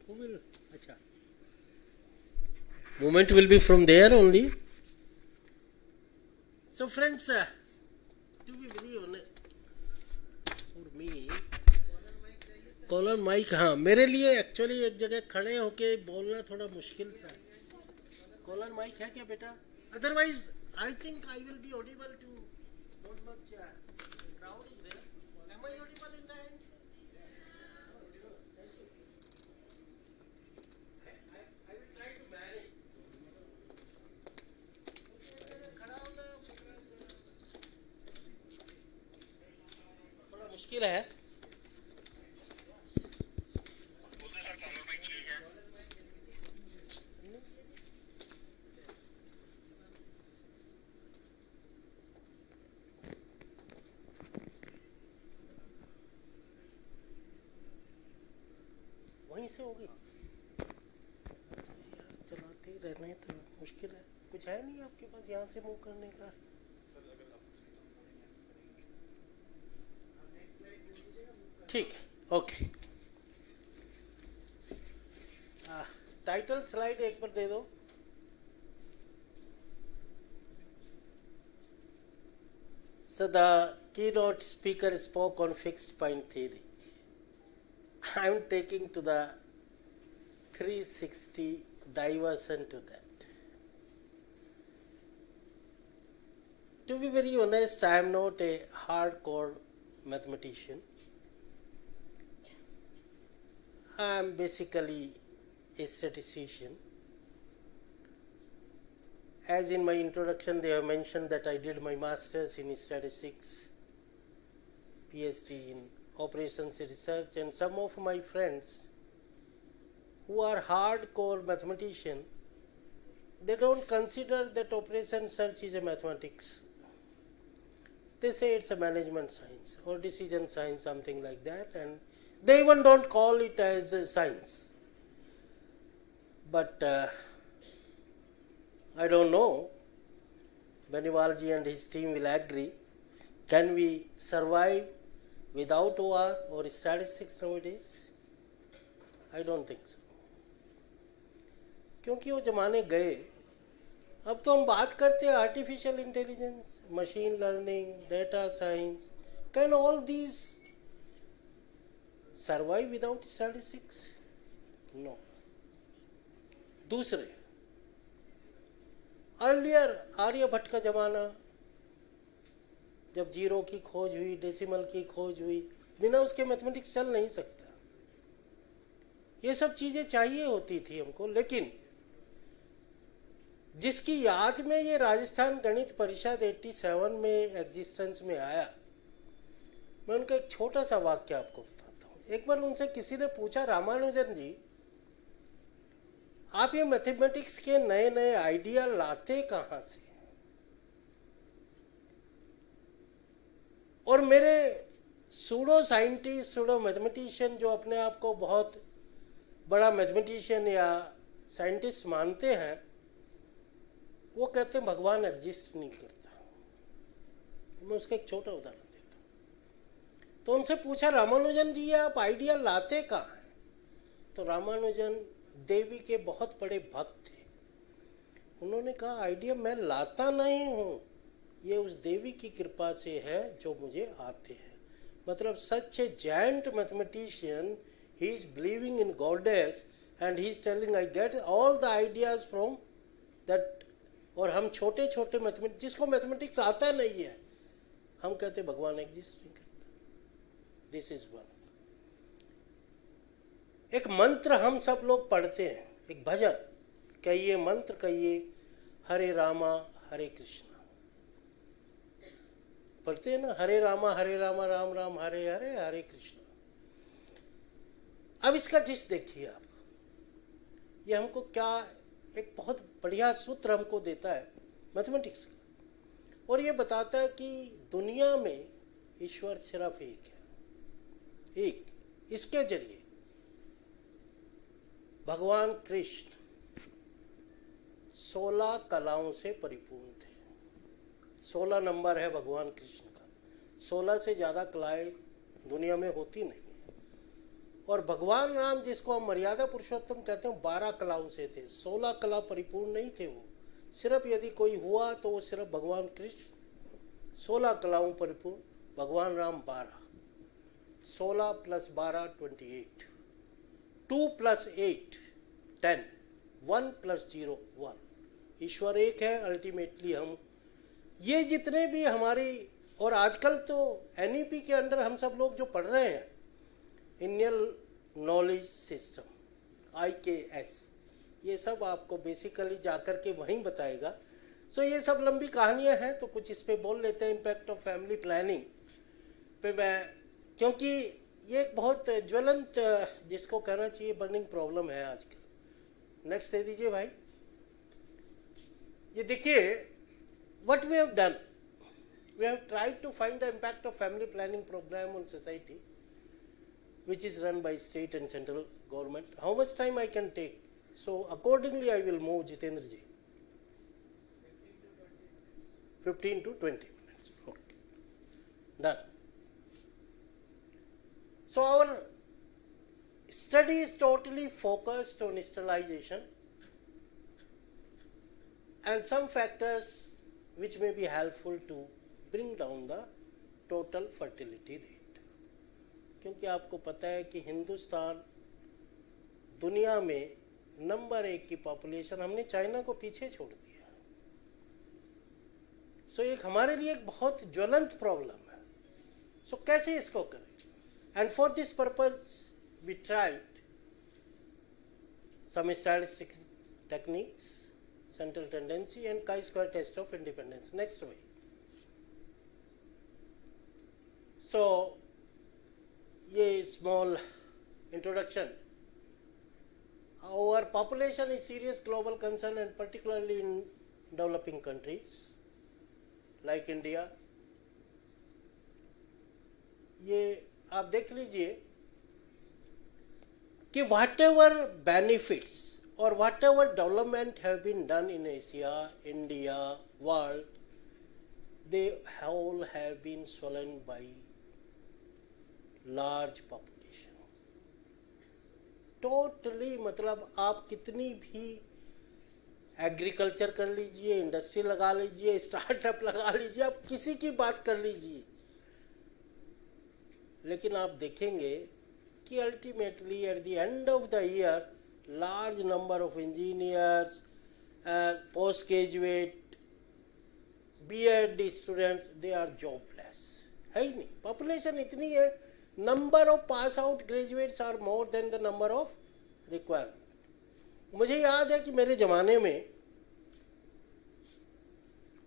who will movement will be from there only. So friends, to be very honest, for me, collar mic, हाँ मेरे लिए actually एक जगह खड़े होके बोलना थोड़ा मुश्किल था. कॉलर माइक है क्या बेटा? Otherwise I think I will be audible to not much crowd is there. Am I audible in the end? I will try to manage. खड़ा होना थोड़ा मुश्किल है. वहीं से होगी. चलाते ही रहने तो मुश्किल है. कुछ है नहीं आपके पास यहाँ से मूव करने का? ठीक है, ओके. टाइटल स्लाइड एक बार दे दो. So the keynote speaker spoke on fixed point theory. I am taking to the 360 diversion to that. To be very honest, I am not a hardcore mathematician. I am basically a statistician. As in my introduction, they have mentioned that I did my master's in statistics, PhD in operations research, and some of my friends who are hardcore mathematicians, they don't consider that operation search is a mathematics. They say it's a management science or decision science, something like that, and they even don't call it as a science. But I don't know, Beniwalji and his team will agree. Can we survive without OR or statistics nowadays? I don't think so. क्योंकि वो जमाने गए। अब तो हम बात करते हैं artificial intelligence, machine learning, data science. Can all these survive without statistics? No. दूसरे, अर्लियर आर्यभट्ट का जमाना, जब जीरो की खोज हुई, डेसिमल की खोज हुई, बिना उसके मैथमेटिक्स चल नहीं सकता। ये सब चीजें चाहिए होती थी हमको, लेकिन जिसकी याद में ये राजस्थान गणित परिषद 87 में एग्जिस्टेंस में आया, मैं उनका एक छोटा सा वाक्य आपको बताता हूँ। एक बार उनसे किसी ने पूछा, रामानुजन जी आप ये मैथमेटिक्स के नए नए आइडिया लाते कहाँ से? और मेरे सूडो साइंटिस्ट, सूडो मैथमेटिशियन जो अपने आप को बहुत बड़ा मैथमेटिशियन या साइंटिस्ट मानते हैं, वो कहते हैं भगवान एग्जिस्ट नहीं करता। मैं उसका एक छोटा उदाहरण देता हूँ। तो उनसे पूछा, रामानुजन जी आप आइडिया लाते कहाँ हैं? तो रामानुजन देवी के बहुत बड़े भक्त थे। उन्होंने कहा, आइडिया मैं लाता नहीं हूँ, ये उस देवी की कृपा से है जो मुझे आते हैं। मतलब such a giant mathematician, he is believing in goddess and he is telling I get all the ideas from that। और हम छोटे छोटे मैथमेटिक्स, जिसको मैथमेटिक्स आता नहीं है, हम कहते भगवान एग्जिस्ट नहीं करता। This is one. एक मंत्र हम सब लोग पढ़ते हैं, एक भजन, कहिए मंत्र कहिए, हरे रामा हरे कृष्णा पढ़ते हैं ना, हरे रामा राम राम हरे हरे, हरे कृष्णा। अब इसका जिस देखिए आप, ये हमको क्या एक बहुत बढ़िया सूत्र हमको देता है मैथमेटिक्स का, और ये बताता है कि दुनिया में ईश्वर सिर्फ एक है, एक। इसके जरिए भगवान कृष्ण 16 कलाओं से परिपूर्ण थे। 16 नंबर है भगवान कृष्ण का, 16 से ज़्यादा कलाएं दुनिया में होती नहीं। और भगवान राम, जिसको हम मर्यादा पुरुषोत्तम कहते हैं, 12 कलाओं से थे। 16 कला परिपूर्ण नहीं थे वो। सिर्फ यदि कोई हुआ तो वो सिर्फ भगवान कृष्ण 16 कलाओं परिपूर्ण, भगवान राम 12। 16 + 12 28, 2 + 8 10, 1 + 0 1। ईश्वर एक है। अल्टीमेटली हम ये जितने भी हमारी, और आजकल तो एनईपी के अंडर हम सब लोग जो पढ़ रहे हैं, इंडियन नॉलेज सिस्टम, IKS, ये सब आपको बेसिकली जाकर के वहीं बताएगा। सो ये सब लंबी कहानियां हैं, तो कुछ इस पे बोल लेते हैं। इम्पैक्ट ऑफ फैमिली प्लानिंग पे मैं, क्योंकि ये एक बहुत ज्वलंत, जिसको कहना चाहिए बर्निंग प्रॉब्लम है आजकल। नेक्स्ट दे दीजिए भाई। ये देखिए, what we have done, we have tried to find the impact of family planning programme on society, which is run by state and central government. How much time I can take? So accordingly I will move, Jitendra ji. 15 to 20 minutes. Okay. Done. So our study is totally focused on sterilization and some factors which may be helpful to bring down the total fertility rate. क्योंकि आपको पता है कि हिंदुस्तान दुनिया में number 1 की population, हमने China को पीछे छोड़ दिया। सो एक हमारे लिए एक बहुत ज्वलंत प्रॉब्लम है। सो कैसे इसको करें? And for this purpose we tried some statistics techniques, central tendency and chi-square test of independence. Next way. So ये small introduction. Our population is serious global concern and particularly in developing countries like India. ये आप देख लीजिए कि whatever benefits or whatever development have been done in Asia, India, world, they all have been swollen by large population. Totally मतलब आप कितनी भी agriculture कर लीजिए, इंडस्ट्री लगा लीजिए, स्टार्टअप लगा लीजिए, आप किसी की बात कर लीजिए, लेकिन आप देखेंगे कि ultimately at the end of the year large number of engineers, post graduate, BEd students, they are jobless. है ही नहीं, पॉपुलेशन इतनी है, number of pass out graduates are more than the number of requirement. मुझे याद है कि मेरे ज़माने में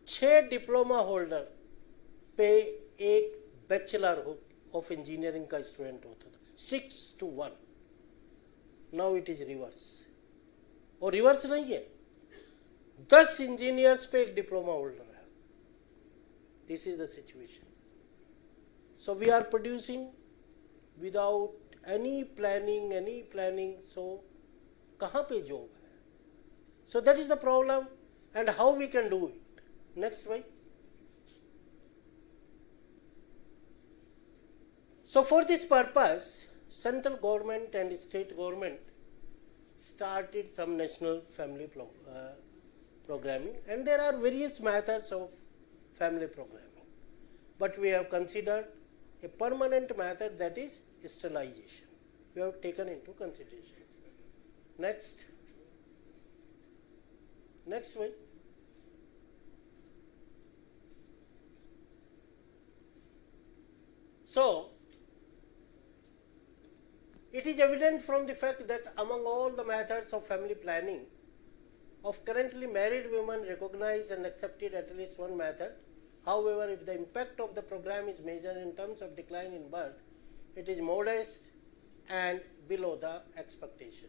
6 डिप्लोमा होल्डर पे एक बैचलर ऑफ इंजीनियरिंग का स्टूडेंट होता था, 6 to 1. Now it is reverse. और रिवर्स नहीं है, 10 इंजीनियर्स पे एक डिप्लोमा होल्डर है. This is the situation. So we are producing without any planning. So कहाँ पे जॉब है? So that is the problem and how we can do it. Next भाई. So for this purpose, central government and state government started some national family programming, and there are various methods of family programming, but we have considered a permanent method, that is sterilization. We have taken into consideration. Next way. So it is evident from the fact that among all the methods of family planning, of currently married women recognized and accepted at least one method. However, if the impact of the program is measured in terms of decline in birth, it is modest and below the expectation.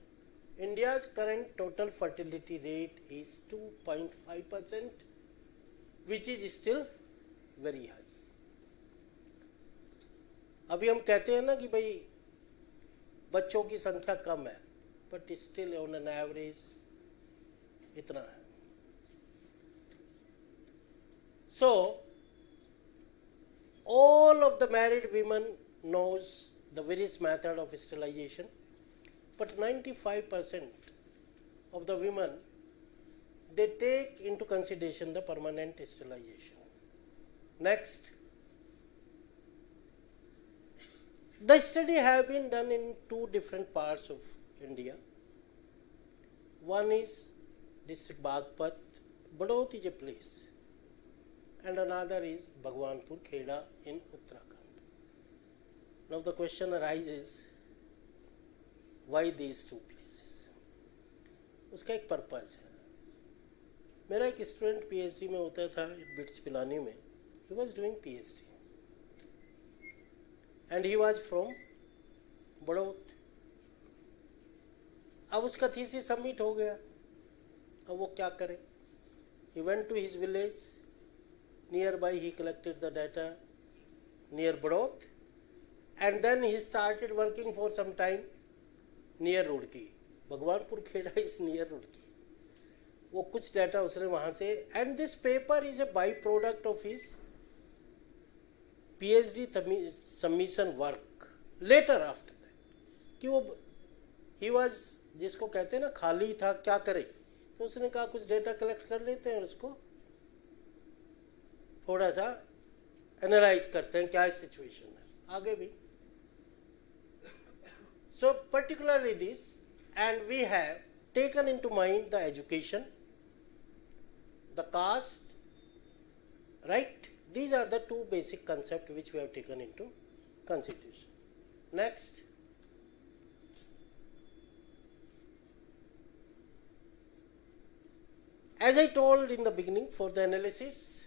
India's current total fertility rate is 2.5%, which is still very high. अभी हम कहते हैं ना कि भाई बच्चों की संख्या कम है, but still on an average इतना है. सो all of the married women knows the various method of sterilization, but 95% of the women, they take into consideration the permanent sterilization. Next. The study have been done in 2 different parts of India. One is this Bagpat, Badot is a place, and another is Bhagwanpur Kheda in Uttarakhand. Now the question arises, why these 2 places? उसका एक purpose है. मेरा एक student PhD में होता था bits Pilani में. He was doing PhD. And he was from Baraut. अब उसका थीसिस सबमिट हो गया. अब वो क्या करे? He went to his village. Nearby he collected the data near Badaut, and then he started working for some time near Roorkee. Bhagwanpur Kheda is near Roorkee. वो कुछ डाटा उसने वहाँ से, and this paper is a byproduct of his PhD submission work later after that. कि वो he was, जिसको कहते हैं ना खाली था, क्या करे, तो उसने कहा कुछ डेटा कलेक्ट कर लेते हैं और उसको थोड़ा सा एनालाइज करते हैं क्या सिचुएशन है आगे भी. So particularly this, and we have taken into mind the education, the caste, right? These are the 2 basic concepts which we have taken into consideration. Next. As I told in the beginning, for the analysis,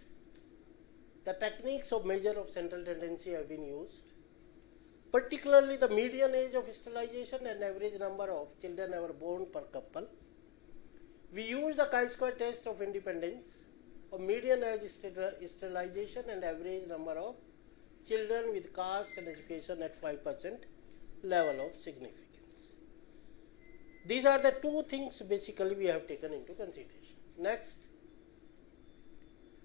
the techniques of measure of central tendency have been used, particularly the median age of sterilization and average number of children ever born per couple. We use the chi-square test of independence of median age sterilization and average number of children with caste and education at 5% level of significance. These are the 2 things basically we have taken into consideration. Next.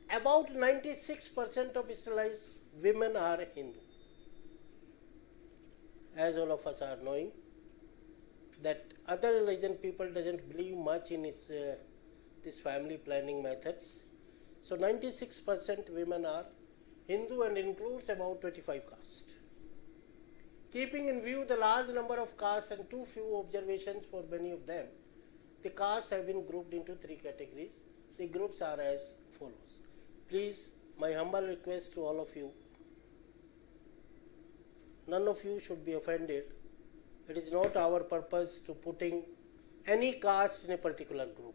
About 96% of sterilized women are Hindu. As all of us are knowing that other religion people doesn't believe much in this family planning methods. So 96% women are Hindu and includes about 25 castes. Keeping in view the large number of castes and too few observations for many of them, the castes have been grouped into 3 categories. The groups are as follows. Please, my humble request to all of you, none of you should be offended. It is not our purpose to putting any caste in a particular group.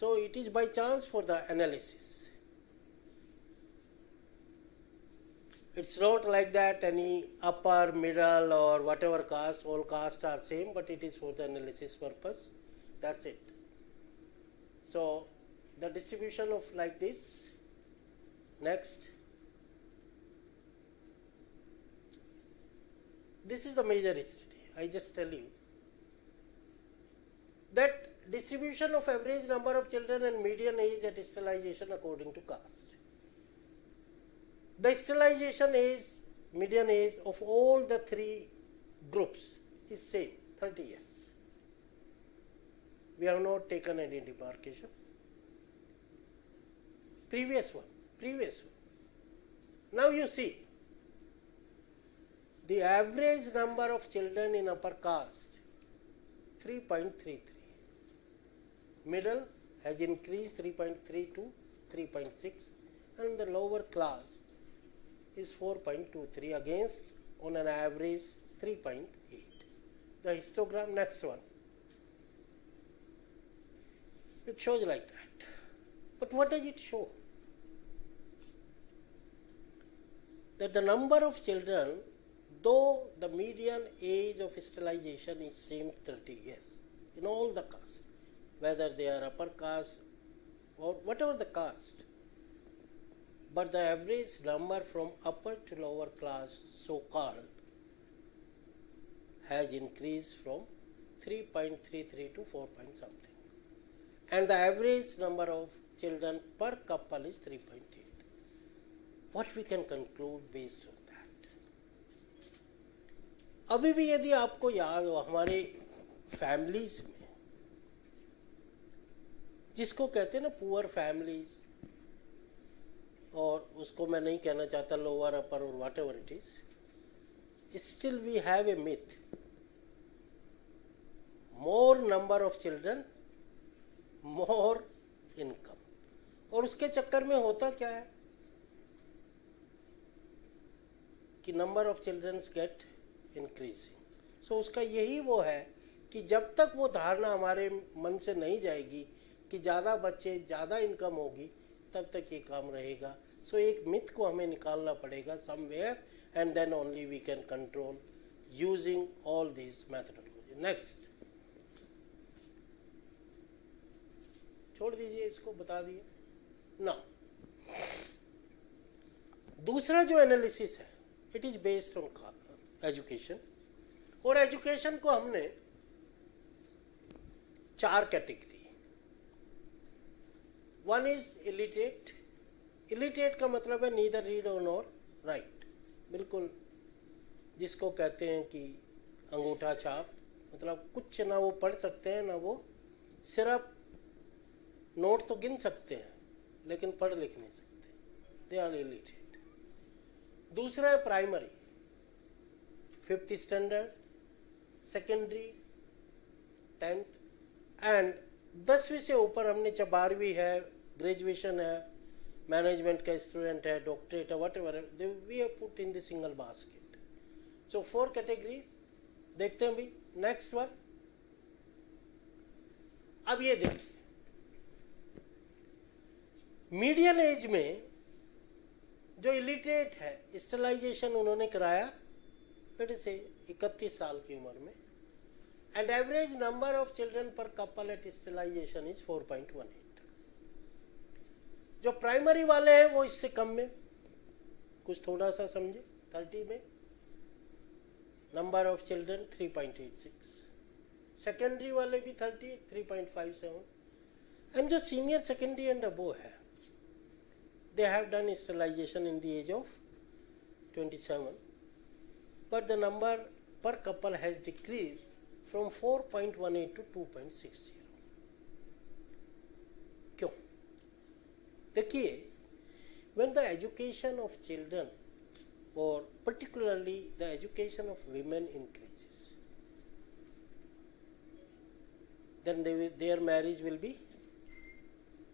So it is by chance for the analysis. It's not like that any upper, middle or whatever caste, all castes are same, but it is for the analysis purpose. That's it. So the distribution of like this. Next. This is the major study. I just tell you that distribution of average number of children and median age at sterilization according to caste. The sterilization age, median age of all the 3 groups is same, 30 years. We have not taken any demarcation. Previous one. Now you see, the average number of children in upper caste, 3.33. Middle has increased 3.3 to 3.6 and the lower class is 4.23 against on an average 3.8. The histogram, next one. It shows like that. But what does it show? That the number of children, though the median age of sterilization is same 30 years in all the castes, whether they are upper caste or whatever the caste, but the average number from upper to lower class, so-called, has increased from 3.33 to 4 point something. And the average number of children per couple is 3.8. What we can conclude based on that? अभी भी यदि आपको याद हो हमारे families में जिसको कहते हैं ना पुअर फैमिलीज, और उसको मैं नहीं कहना चाहता लोअर अपर और whatever it is, still we have a myth, more number of children more income. और उसके चक्कर में होता क्या है कि number of childrens get increasing. So उसका यही वो है कि जब तक वो धारणा हमारे मन से नहीं जाएगी कि ज़्यादा बच्चे ज़्यादा इनकम होगी, तब तक ये काम रहेगा. सो एक मिथ को हमें निकालना पड़ेगा somewhere and then only we can control using all this methodology. Next, छोड़ दीजिए इसको, बता दिए ना. दूसरा जो एनालिसिस है it is based on education, और एजुकेशन को हमने 4 category. One is illiterate. Illiterate का मतलब है नीदर रीड और नॉर राइट, बिल्कुल जिसको कहते हैं कि अंगूठा छाप, मतलब कुछ ना वो पढ़ सकते हैं ना वो सिर्फ नोट तो गिन सकते हैं लेकिन पढ़ लिख नहीं सकते. They are illiterate. दूसरा है primary, 5th standard, secondary, 10th and 10वीं से ऊपर हमने 12वीं है, ग्रेजुएशन है, मैनेजमेंट का स्टूडेंट है, डॉक्टरेट है, whatever, we have put in the single basket. So 4 categories देखते हैं भी. नेक्स्ट वन, अब ये देखिए मीडियन एज में जो इलिटरेट है स्टरलाइजेशन उन्होंने कराया फिर से 31 साल की उम्र में, and average number of children पर कपल एट स्टरलाइजेशन इज 4.18. जो प्राइमरी वाले हैं वो इससे कम में, कुछ थोड़ा सा समझे, 30 में नंबर ऑफ चिल्ड्रन 3.86. सेकेंडरी वाले भी 30, 3.57. एंड जो सीनियर सेकेंडरी एंड अबो है they have done sterilization in the age of 27, but the number per couple has decreased from 4.18 to 2.60. देखिए, when the education of children or particularly the education of women increases, then their marriage will be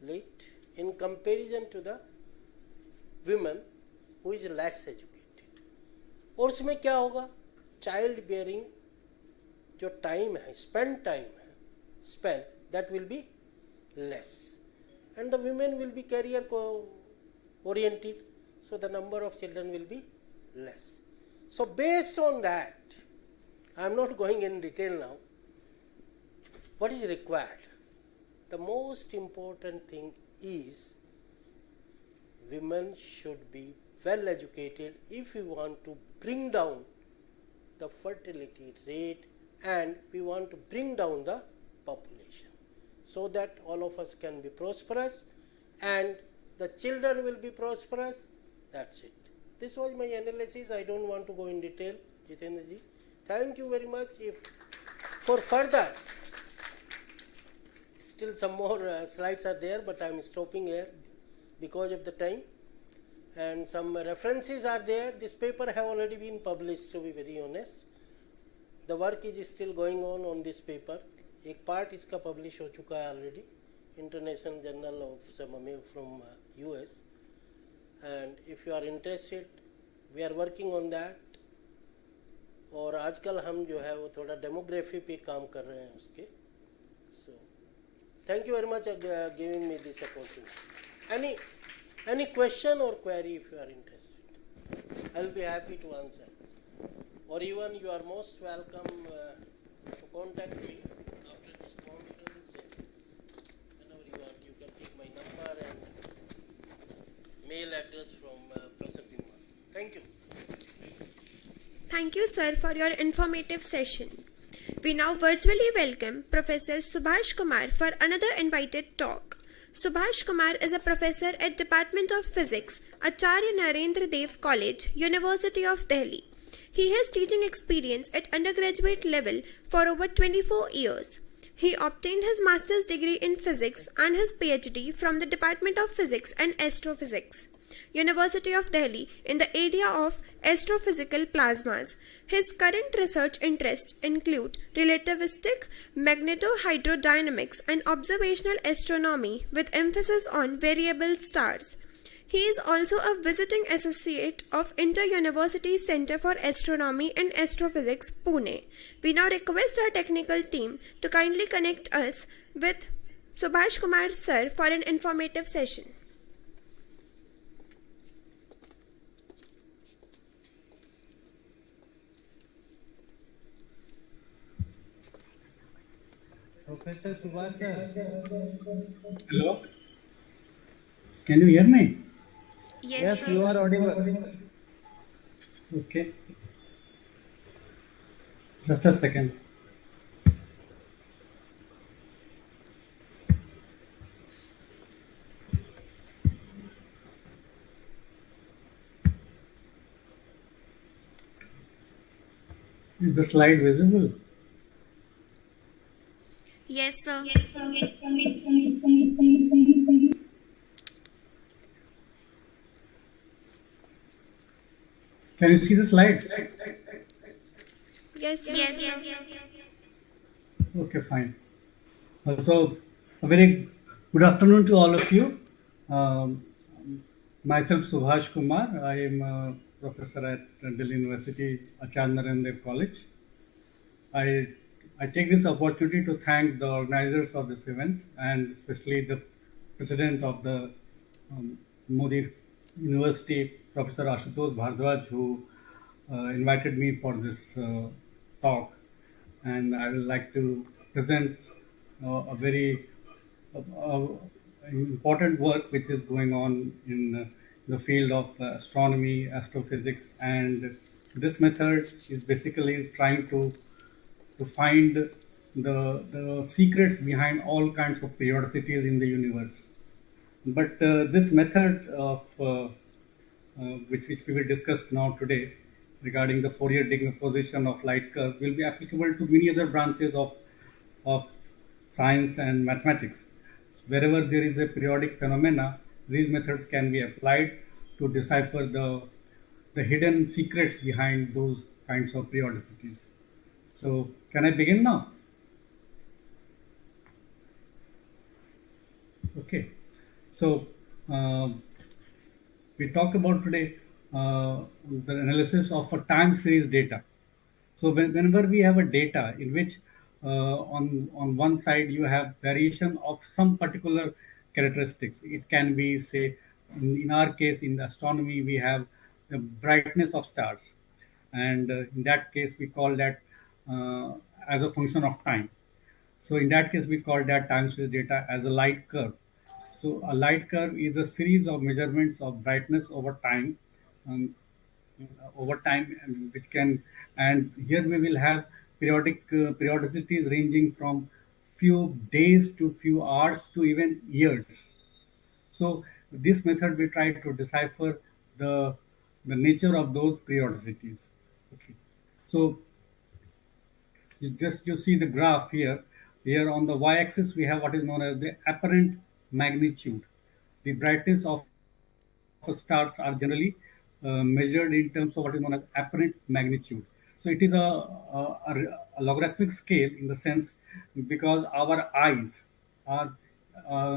late in comparison to the women who is less educated. और उसमें क्या होगा, child bearing जो time है, spend that will be less, and the women will be career oriented, so the number of children will be less. So based on that, I am not going in detail now. What is required? The most important thing is women should be well educated if we want to bring down the fertility rate and we want to bring down the population, so that all of us can be prosperous and the children will be prosperous. That's it. This was my analysis. I don't want to go in detail, Jitendra ji. Thank you very much. If for further, still some more slides are there, but I am stopping here because of the time. And some references are there. This paper have already been published, to be very honest. The work is still going on this paper. एक part इसका publish हो चुका है already, International Journal of some from US. And if you are interested, we are working on that. और आजकल हम जो है वो थोड़ा demography पे काम कर रहे हैं उसके. So, thank you very much for giving me this opportunity. Any question or query if you are interested, I'll be happy to answer. Or even you are most welcome to contact me after this conference. Whenever you want, you can take my number and mail address from Professor Dimar. Thank you. Thank you, sir, for your informative session. We now virtually welcome Professor Subhash Kumar for another invited talk. Subhash Kumar is a professor at Department of Physics, Acharya Narendra Dev College, University of Delhi. He has teaching experience at undergraduate level for over 24 years. He obtained his master's degree in physics and his PhD from the Department of Physics and Astrophysics, University of Delhi, in the area of astrophysical plasmas. His current research interests include relativistic magnetohydrodynamics and observational astronomy with emphasis on variable stars. He is also a visiting associate of Inter-University Center for Astronomy and Astrophysics, Pune. We now request our technical team to kindly connect us with Subhash Kumar sir for an informative session. Professor Subhash sir. Hello. Can you hear me? Yes, sir. You are audible. Okay. Just a second. Is the slide visible? Yes, sir. Can you see the slides? Yes, sir. Yes, sir. Okay, fine. So, a very good afternoon to all of you. Myself, Subhash Kumar. I am a professor at Delhi University, Acharya Narendra Dev College. I take this opportunity to thank the organizers of this event and especially the president of the Modi University, Professor Ashutosh Bhardwaj, who invited me for this talk. And I would like to present a very important work which is going on in the field of astronomy, astrophysics, and this method is basically trying to find the secrets behind all kinds of periodicities in the universe. But this method of which we will discuss now today regarding the Fourier decomposition of light curve will be applicable to many other branches of science and mathematics. Wherever there is a periodic phenomena, these methods can be applied to decipher the hidden secrets behind those kinds of periodicities. So can I begin now? Okay. So we talk about today the analysis of a time series data. So whenever we have a data in which on one side you have variation of some particular characteristics, it can be, say, in our case in astronomy we have the brightness of stars, and in that case we call that as a function of time. So in that case we call that time series data as a light curve. So a light curve is a series of measurements of brightness um, over time, which can, and here we will have periodicities ranging from few days to few hours to even years. So this method we try to decipher the the nature of those periodicities. Okay. So you see the graph here. Here on the y-axis we have what is known as the apparent magnitude. The brightness of stars are generally measured in terms of what is known as apparent magnitude. So it is a logarithmic scale in the sense because our eyes are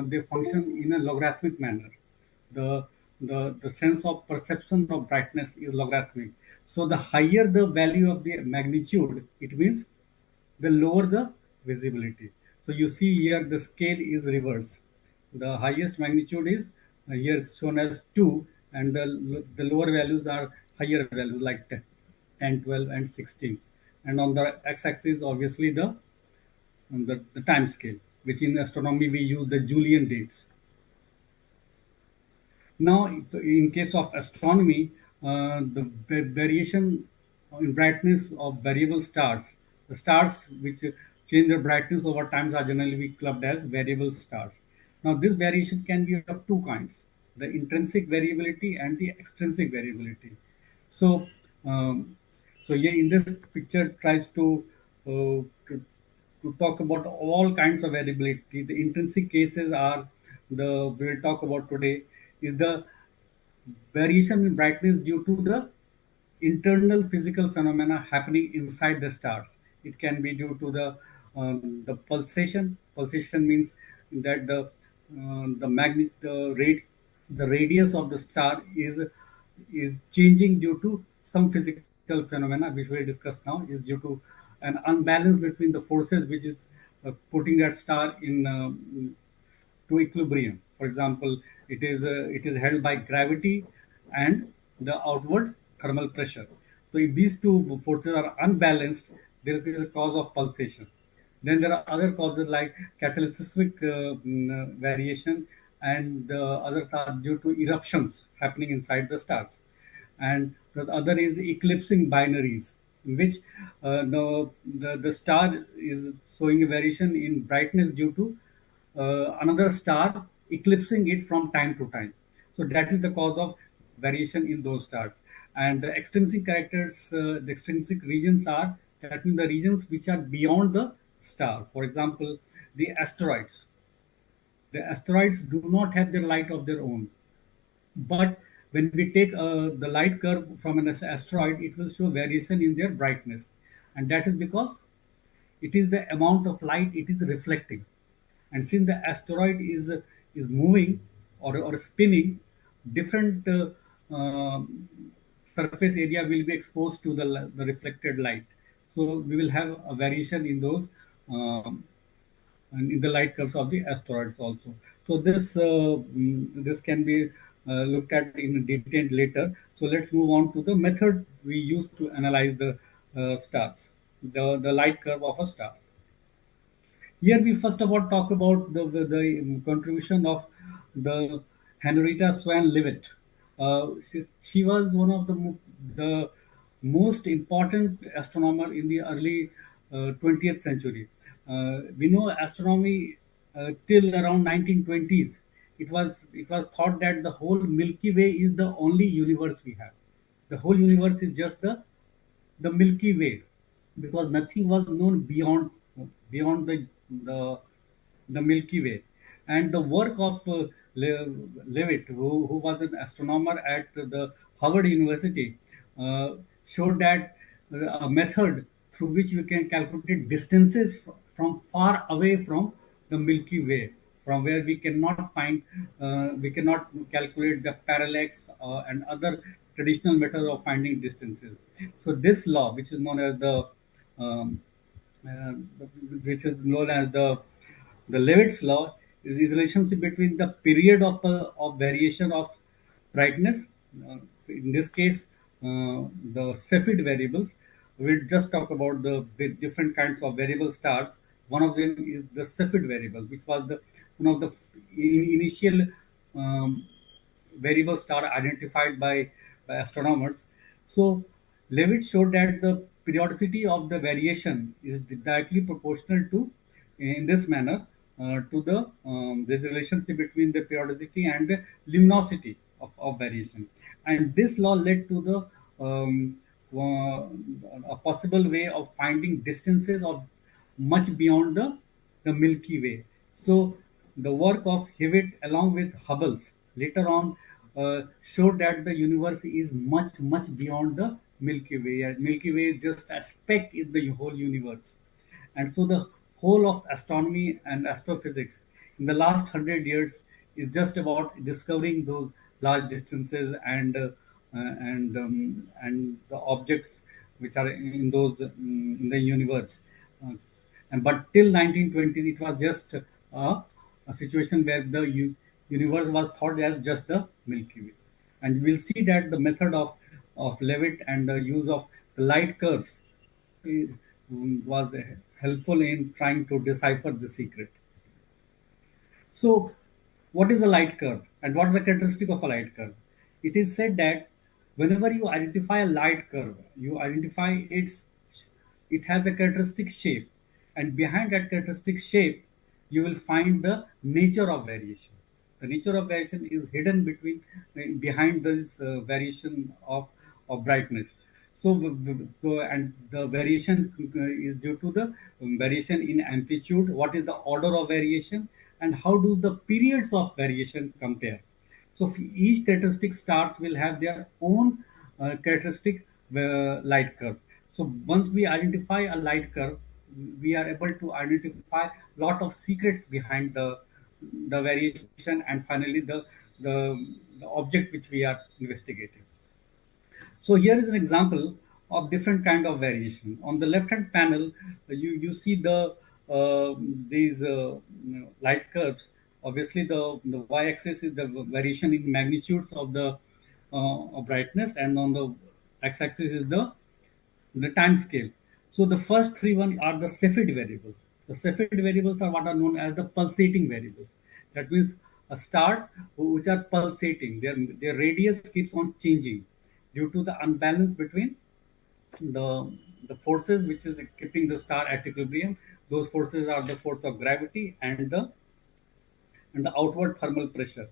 they function in a logarithmic manner. The the sense of perception of brightness is logarithmic. So the higher the value of the magnitude, it means the lower the visibility. So you see here the scale is reversed. The highest magnitude is here it's shown as 2, and the lower values are higher values like 10, 12, and 16. And on the x-axis, obviously the time scale, which in astronomy we use the Julian dates. Now, in case of astronomy, the variation in brightness of variable stars, the stars which change their brightness over time are generally clubbed as variable stars. Now, this variation can be of two kinds: the intrinsic variability and the extrinsic variability. So, yeah, in this picture tries to talk about all kinds of variability. The intrinsic cases are we will talk about today is the variation in brightness due to the internal physical phenomena happening inside the stars. It can be due to the pulsation. Pulsation means that the radius of the star is changing due to some physical phenomena, which we will discuss now. Is due to an unbalance between the forces which is putting that star in to equilibrium. For example, it is held by gravity and the outward thermal pressure. So if these two forces are unbalanced, there is a cause of pulsation. Then there are other causes like catalytic variation, and the others are due to eruptions happening inside the stars. And the other is eclipsing binaries, in which the star is showing a variation in brightness due to another star eclipsing it from time to time. So that is the cause of variation in those stars. And the extrinsic characters, the extrinsic regions are that means the regions which are beyond the star. For example, the asteroids. The asteroids do not have their light of their own. But when we take the light curve from an asteroid, it will show variation in their brightness. And that is because it is the amount of light it is reflecting. And since the asteroid is moving or spinning, different surface area will be exposed to the reflected light. So we will have a variation in those and in the light curves of the asteroids also. So this can be looked at in detail later. So let's move on to the method we use to analyze the stars, the light curve of a star. Here we first of all talk about the contribution of the Henrietta Swan Leavitt. She was one of the most important astronomer in the early 20th century. We know astronomy till around 1920s. It was thought that the whole Milky Way is the only universe we have. The whole universe is just the Milky Way, because nothing was known beyond the Milky Way. And the work of Leavitt, who was an astronomer at the Harvard University, showed that a method through which we can calculate distances from far away from the Milky Way, from where we cannot calculate the parallax and other traditional methods of finding distances. So this law, um, uh, which is known as the Leavitt's law, is relationship between the period of variation of brightness. In this case, the Cepheid variables. We'll just talk about the different kinds of variable stars. One of them is the Cepheid variable, which was the one of the initial um, variable star identified by astronomers. So Leavitt showed that the periodicity of the variation is directly proportional to, in this manner, to the relationship between the periodicity and the luminosity of variation. And this law led to a possible way of finding distances of much beyond the Milky Way. So the work of Hewitt along with Hubble's later on showed that the universe is much beyond the Milky Way. And Milky Way is just a speck in the whole universe. And so the whole of astronomy and astrophysics in the last 100 years is just about discovering those large distances and the objects which are in those in the universe. And but till 1920s, it was just a situation where the universe was thought as just the Milky Way. And we'll see that the method of Leavitt and the use of the light curves was helpful in trying to decipher the secret. So, what is a light curve and what is the characteristic of a light curve? It is said that whenever you identify a light curve, you identify it has a characteristic shape, and behind that characteristic shape, you will find the nature of variation. The nature of variation is hidden behind this variation of brightness. So and the variation is due to the variation in amplitude. What is the order of variation, and how do the periods of variation compare? So each characteristic stars will have their own characteristic light curve. So once we identify a light curve, we are able to identify a lot of secrets behind the variation and finally the object which we are investigating. So here is an example of different kind of variation. On the left hand panel, you see these light curves. Obviously, the y-axis is the variation in magnitudes of the of brightness, and on the x-axis is the time scale. So the first three ones are the Cepheid variables. The Cepheid variables are what are known as the pulsating variables. That means stars which are pulsating. Their radius keeps on changing due to the unbalance between the forces which is keeping the star at equilibrium. Those forces are the force of gravity and the outward thermal pressure.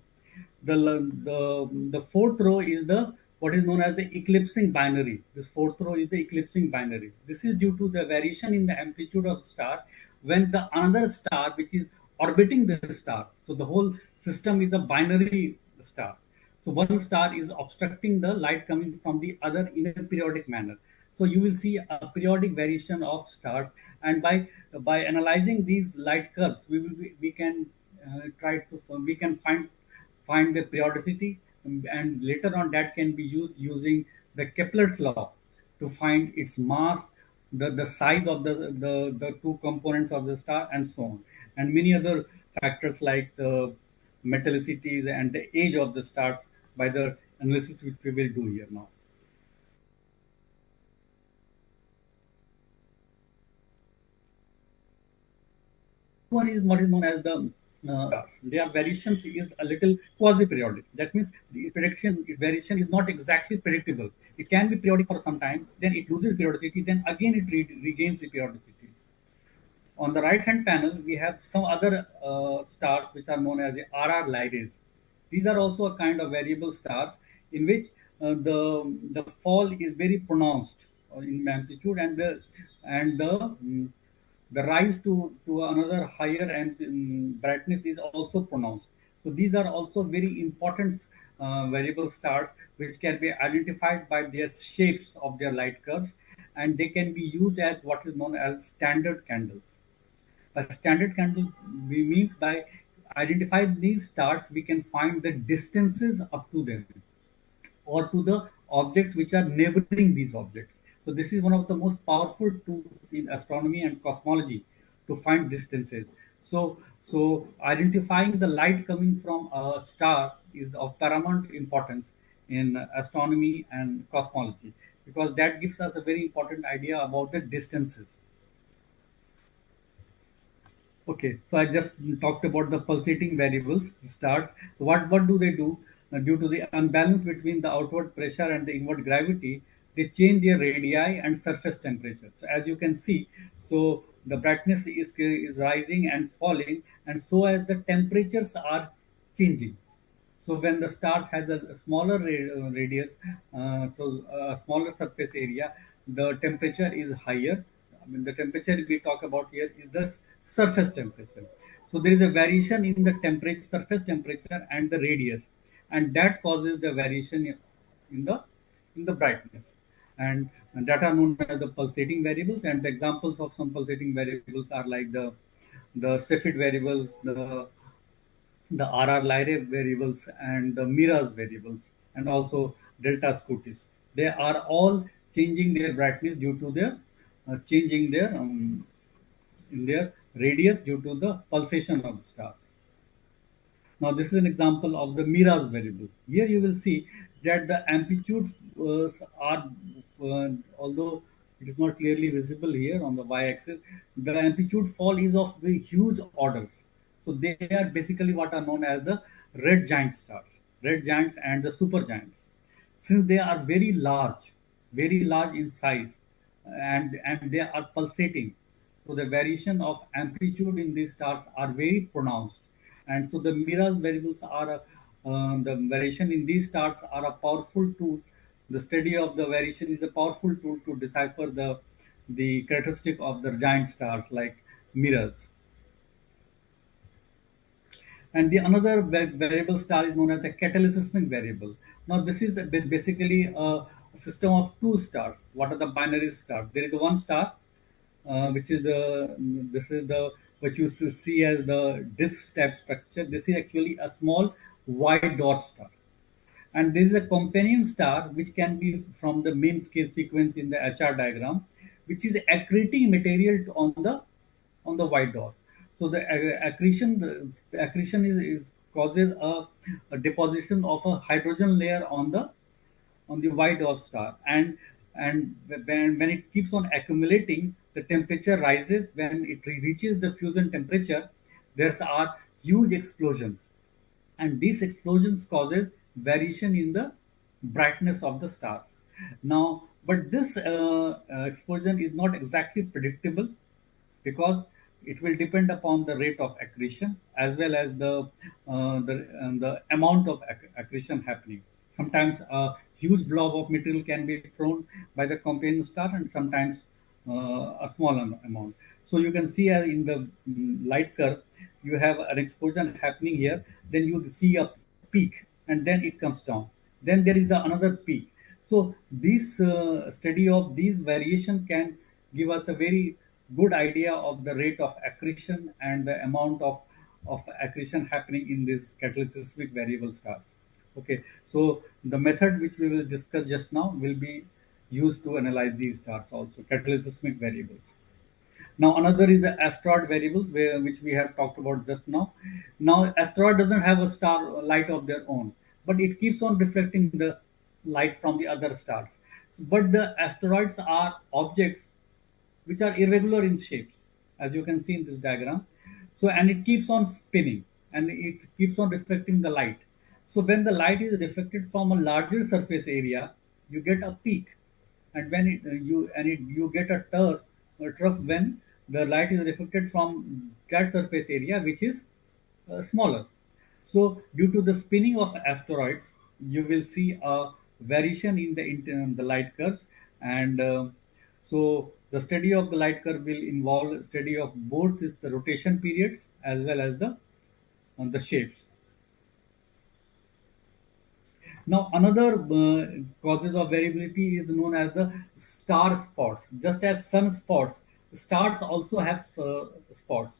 The fourth row is the what is known as the eclipsing binary. This fourth row is the eclipsing binary. This is due to the variation in the amplitude of the star when the another star which is orbiting the star. So the whole system is a binary star. So one star is obstructing the light coming from the other in a periodic manner. So you will see a periodic variation of stars, and by analyzing these light curves, we can we can find the periodicity, and later on that can be used using the Kepler's law to find its mass, the size of the two components of the star, and so on, and many other factors like the metallicities and the age of the stars by the analysis which we will do here now. One is what is known as the stars. Their variations is a little quasi-periodic. That means the variation is not exactly predictable. It can be periodic for some time, then it loses periodicity, then again it regains the periodicity. On the right-hand panel, we have some other stars which are known as the RR Lyrae. These are also a kind of variable stars in which the fall is very pronounced in amplitude, and the rise to another higher brightness is also pronounced. So these are also very important variable stars which can be identified by their shapes of their light curves, and they can be used as what is known as standard candles. A standard candle means by identifying these stars, we can find the distances up to them or to the objects which are neighboring these objects. So this is one of the most powerful tools in astronomy and cosmology to find distances. So identifying the light coming from a star is of paramount importance in astronomy and cosmology, because that gives us a very important idea about the distances. Okay, so I just talked about the pulsating variables, the stars. So what do they do? Due to the unbalance between the outward pressure and the inward gravity, they change their radii and surface temperature. So as you can see, so the brightness is rising and falling, and so as the temperatures are changing. So when the star has a smaller radius, so a smaller surface area, the temperature is higher. I mean, the temperature we talk about here is the surface temperature. So there is a variation in the temperature, surface temperature, and the radius, and that causes the variation in the brightness. And that are known as the pulsating variables. And the examples of some pulsating variables are like the Cepheid variables, the RR Lyrae variables, and the Mira's variables, and also Delta Scutis. They are all changing their brightness due to their changing their in their radius due to the pulsation of the stars. Now this is an example of the Mira's variable. Here you will see that the amplitudes are, although it is not clearly visible here on the y-axis, the amplitude fall is of very huge orders. So they are basically what are known as the red giant stars, red giants and the supergiants. Since they are very large in size, and they are pulsating, so the variation of amplitude in these stars are very pronounced. And so the Mira's variables are the variation in these stars are a powerful tool. The study of the variation is a powerful tool to decipher the characteristic of the giant stars like Mira's. And the another variable star is known as the catalysmic variable. Now this is basically a system of two stars. What are the binary stars? There is one star which is the what you see as the disk type structure. This is actually a small white dwarf star, and this is a companion star which can be from the main scale sequence in the HR diagram, which is accreting material on the white dwarf. So the accretion is causes a deposition of a hydrogen layer on the white dwarf star, and when it keeps on accumulating, the temperature rises. When it reaches the fusion temperature, there are huge explosions, and these explosions causes variation in the brightness of the stars. Now, but this explosion is not exactly predictable, because it will depend upon the rate of accretion as well as the amount of accretion happening. Sometimes a huge blob of material can be thrown by the companion star, and sometimes a small amount. So you can see in the light curve, you have an explosion happening here, then you see a peak, and then it comes down. Then there is another peak. So this study of these variation can give us a very good idea of the rate of accretion and the amount of accretion happening in these catalysmic variable stars. Okay, so the method which we will discuss just now will be used to analyze these stars also, catalysmic variables. Now another is the asteroid variables, which we have talked about just now. Now asteroid doesn't have a star light of their own, but it keeps on reflecting the light from the other stars. But the asteroids are objects which are irregular in shapes, as you can see in this diagram. So, and it keeps on spinning, and it keeps on reflecting the light. So when the light is reflected from a larger surface area, you get a peak, and when you get a trough when the light is reflected from that surface area which is smaller. So due to the spinning of asteroids, you will see a variation in the light curves, and so the study of the light curve will involve study of both the rotation periods as well as the shapes. Now, another causes of variability is known as the star spots. Just as sun spots, stars also have spots,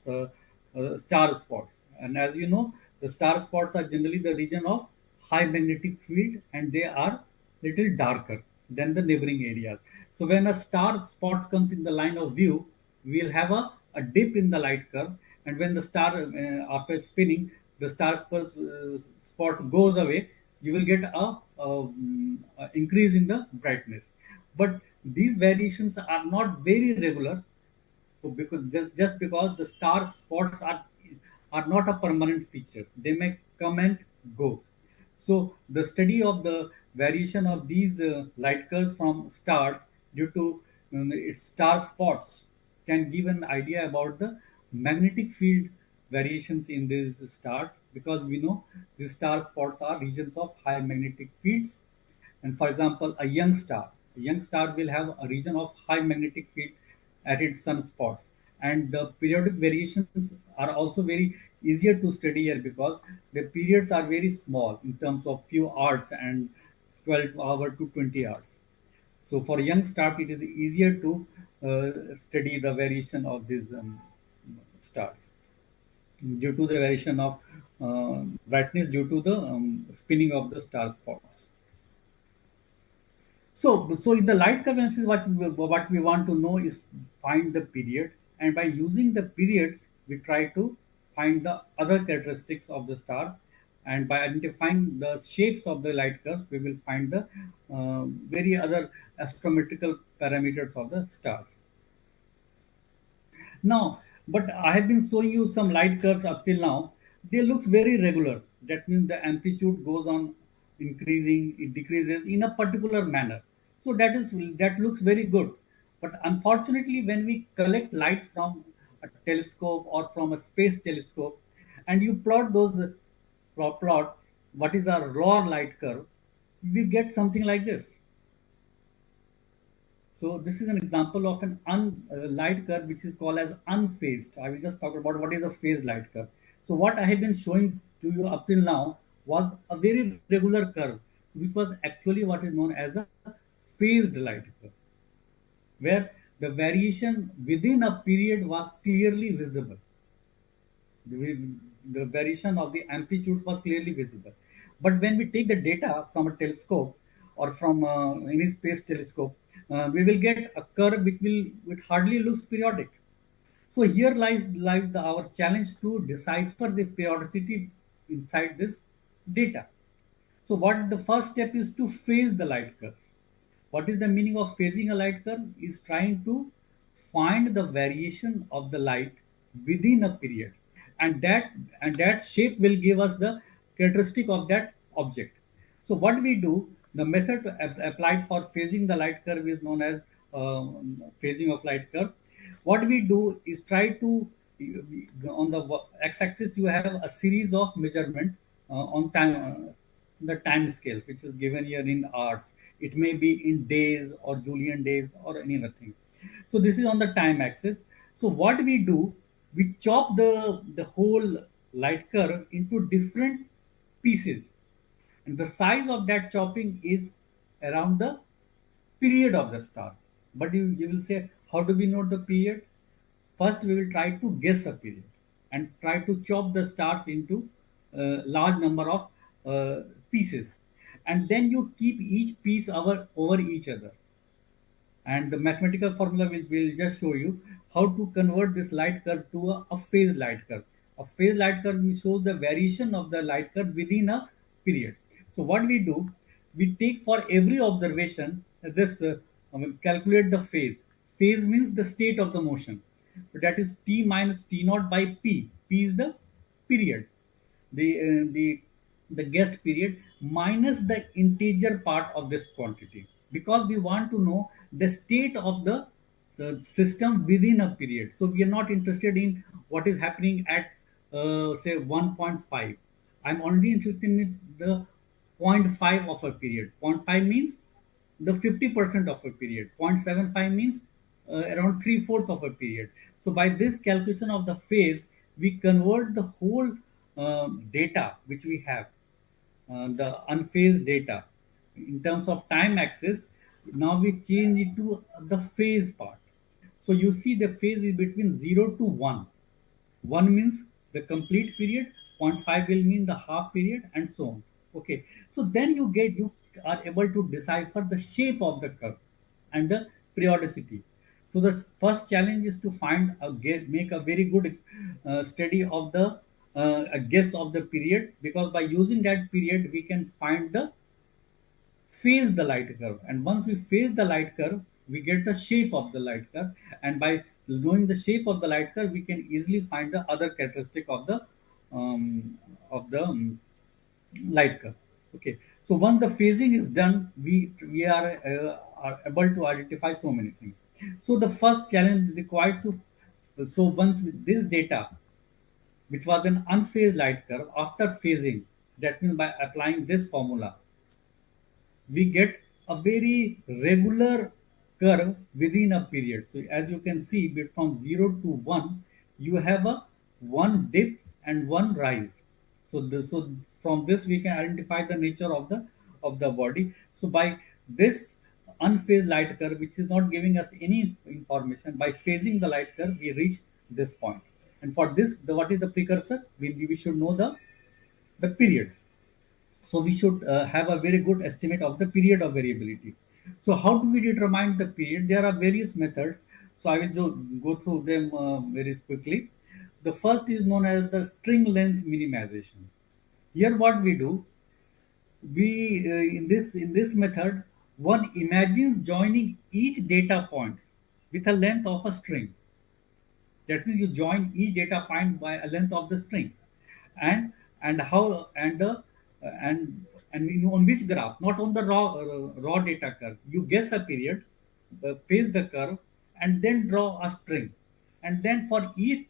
star spots. And as you know, the star spots are generally the region of high magnetic field, and they are little darker than the neighboring areas. So when a star spot comes in the line of view, we'll have a dip in the light curve, and when the star after spinning, the spot goes away, you will get a increase in the brightness. But these variations are not very regular, so because just because the star spots are not a permanent feature, they may come and go. So the study of the variation of these light curves from stars due to its star spots can give an idea about the magnetic field variations in these stars, because we know these star spots are regions of high magnetic fields. And for example, a young star will have a region of high magnetic field at its sunspots. And the periodic variations are also very easier to study here, because the periods are very small in terms of few hours and 12 hour to 20 hours. So for young stars, it is easier to study the variation of these stars due to the variation of brightness due to the spinning of the star spots. So in the light curve analysis, what we want to know is find the period, and by using the periods, we try to find the other characteristics of the stars, and by identifying the shapes of the light curves, we will find the very other astrometrical parameters of the stars. Now, but I have been showing you some light curves up till now. They look very regular. That means the amplitude goes on increasing, it decreases in a particular manner. So that looks very good. But unfortunately, when we collect light from a telescope or from a space telescope, and you plot plot what is a raw light curve, we get something like this. So this is an example of an light curve which is called as unphased. I will just talk about what is a phased light curve. So what I have been showing to you up till now was a very regular curve, which was actually what is known as a phased light curve, where the variation within a period was clearly visible. The variation of the amplitude was clearly visible. But when we take the data from a telescope or from any space telescope, we will get a curve which hardly looks periodic. So here lies our challenge to decipher the periodicity inside this data. So what the first step is to phase the light curves. What is the meaning of phasing a light curve? Is trying to find the variation of the light within a period, and that shape will give us the characteristic of that object. So what we do, the method applied for phasing the light curve is known as phasing of light curve. What we do is try to, on the x-axis you have a series of measurement on time, the time scale, which is given here in hours. It may be in days or Julian days or any other thing. So this is on the time axis. So what we do, we chop the whole light curve into different pieces, and the size of that chopping is around the period of the star. But you will say, how do we know the period? First, we will try to guess a period and try to chop the stars into a large number of pieces, and then you keep each piece over each other. And the mathematical formula will just show you how to convert this light curve to a phase light curve. A phase light curve shows the variation of the light curve within a period. So what we do, we take for every observation this calculate the phase. Phase means the state of the motion. So that is t minus t naught by p. P is the period, the guessed period, minus the integer part of this quantity, because we want to know the state of the system within a period. So we are not interested in what is happening at say 1.5. I'm only interested in the 0.5 of a period. 0.5 means the 50% of a period. 0.75 means around 3/4 of a period. So by this calculation of the phase, we convert the whole data which we have the unphased data. In terms of time axis, now we change it to the phase part. So you see the phase is between 0 to 1. 1 means the complete period, 0.5 will mean the half period, and so on. Okay, so then you are able to decipher the shape of the curve and the periodicity. So the first challenge is to make a very good study of the a guess of the period, because by using that period we can find the phase the light curve, and once we phase the light curve we get the shape of the light curve, and by knowing the shape of the light curve we can easily find the other characteristic of the light curve. Okay, so once the phasing is done, we are able to identify so many things. So the first challenge requires to, so once with this data, which was an unphased light curve, after phasing, that means by applying this formula, we get a very regular curve within a period. So as you can see, from 0 to 1, you have a one dip and one rise. So from this we can identify the nature of the body. So by this unphased light curve, which is not giving us any information, by phasing the light curve, we reach this point. And for this, what is the precursor? We should know the period. So we should have a very good estimate of the period of variability. So how do we determine the period? There are various methods. So I will go through them very quickly. The first is known as the string length minimization. Here what we do, we in this method, one imagines joining each data point with a length of a string. That means you join each data point by a length of the string, and how and the and on which graph, not on the raw data curve. You guess a period, phase the curve, and then draw a string, and then for each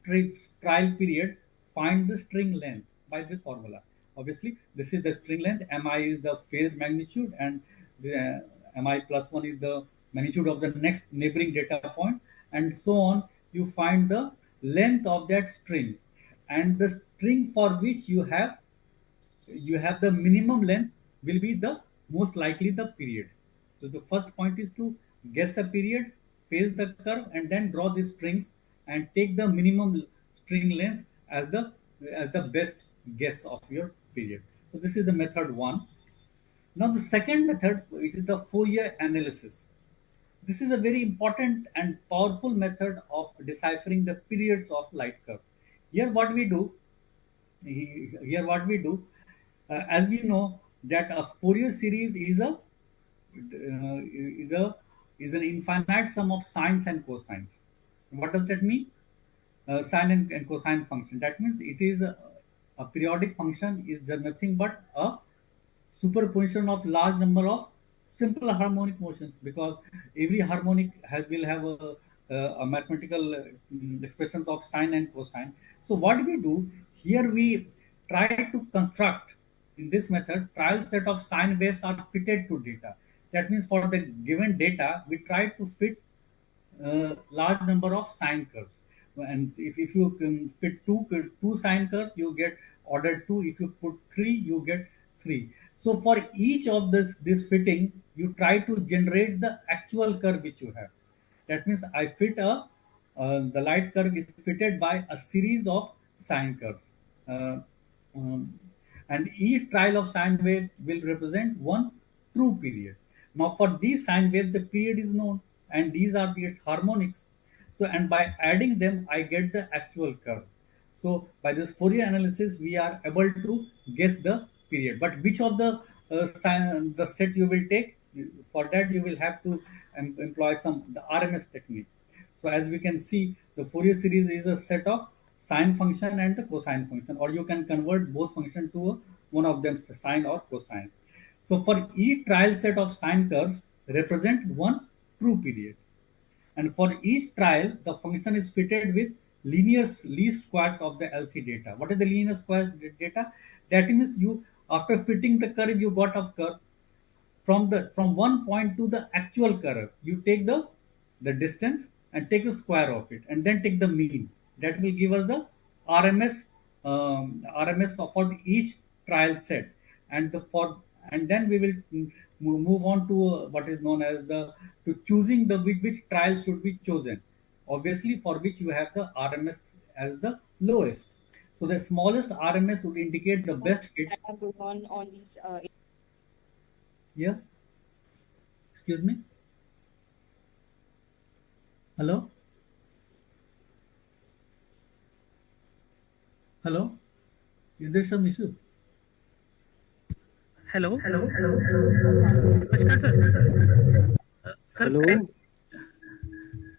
trial period, find the string length by this formula. Obviously, this is the string length. Mi is the phase magnitude, and the mi plus 1 is the magnitude of the next neighboring data point, and so on. You find the length of that string, and the string for which you have the minimum length will be the most likely the period. So the first point is to guess a period, phase the curve, and then draw the strings and take the minimum string length as the best guess of your period. So this is the method 1. Now the second method, which is the Fourier analysis. This is a very important and powerful method of deciphering the periods of light curve. Here what we do, as we know that a Fourier series is an infinite sum of sines and cosines. What does that mean? Sine and cosine function. That means it is a periodic function is nothing but a superposition of large number of simple harmonic motions, because every harmonic will have a mathematical expressions of sine and cosine. So what we do here, we try to construct in this method trial set of sine waves are fitted to data. That means for the given data, we try to fit large number of sine curves. And if you can fit two sine curves, you get order 2. If you put 3, you get 3. So for each of this fitting, you try to generate the actual curve which you have. That means I fit the light curve is fitted by a series of sine curves. And each trial of sine wave will represent one true period. Now for these sine waves, the period is known, and these are its harmonics. So, and by adding them, I get the actual curve. So by this Fourier analysis, we are able to guess the period. But which of the set you will take? For that, you will have to employ the RMS technique. So as we can see, the Fourier series is a set of sine function and the cosine function, or you can convert both function to one of them, sine or cosine. So for each trial set of sine curves represent one true period. And for each trial, the function is fitted with linear least squares of the LC data. What is the linear squares data? That means you, after fitting the curve, you got a curve from one point to the actual curve. You take the distance and take the square of it, and then take the mean. That will give us the RMS for each trial set. and and then we will move on to what is known as the to choosing the which trial should be chosen, obviously for which you have the RMS as the lowest. So the smallest RMS would indicate the best fit. On these Yeah, excuse me. Hello, hello. Is there some issue? Hello. Namaskar, sir. Sir, Hello.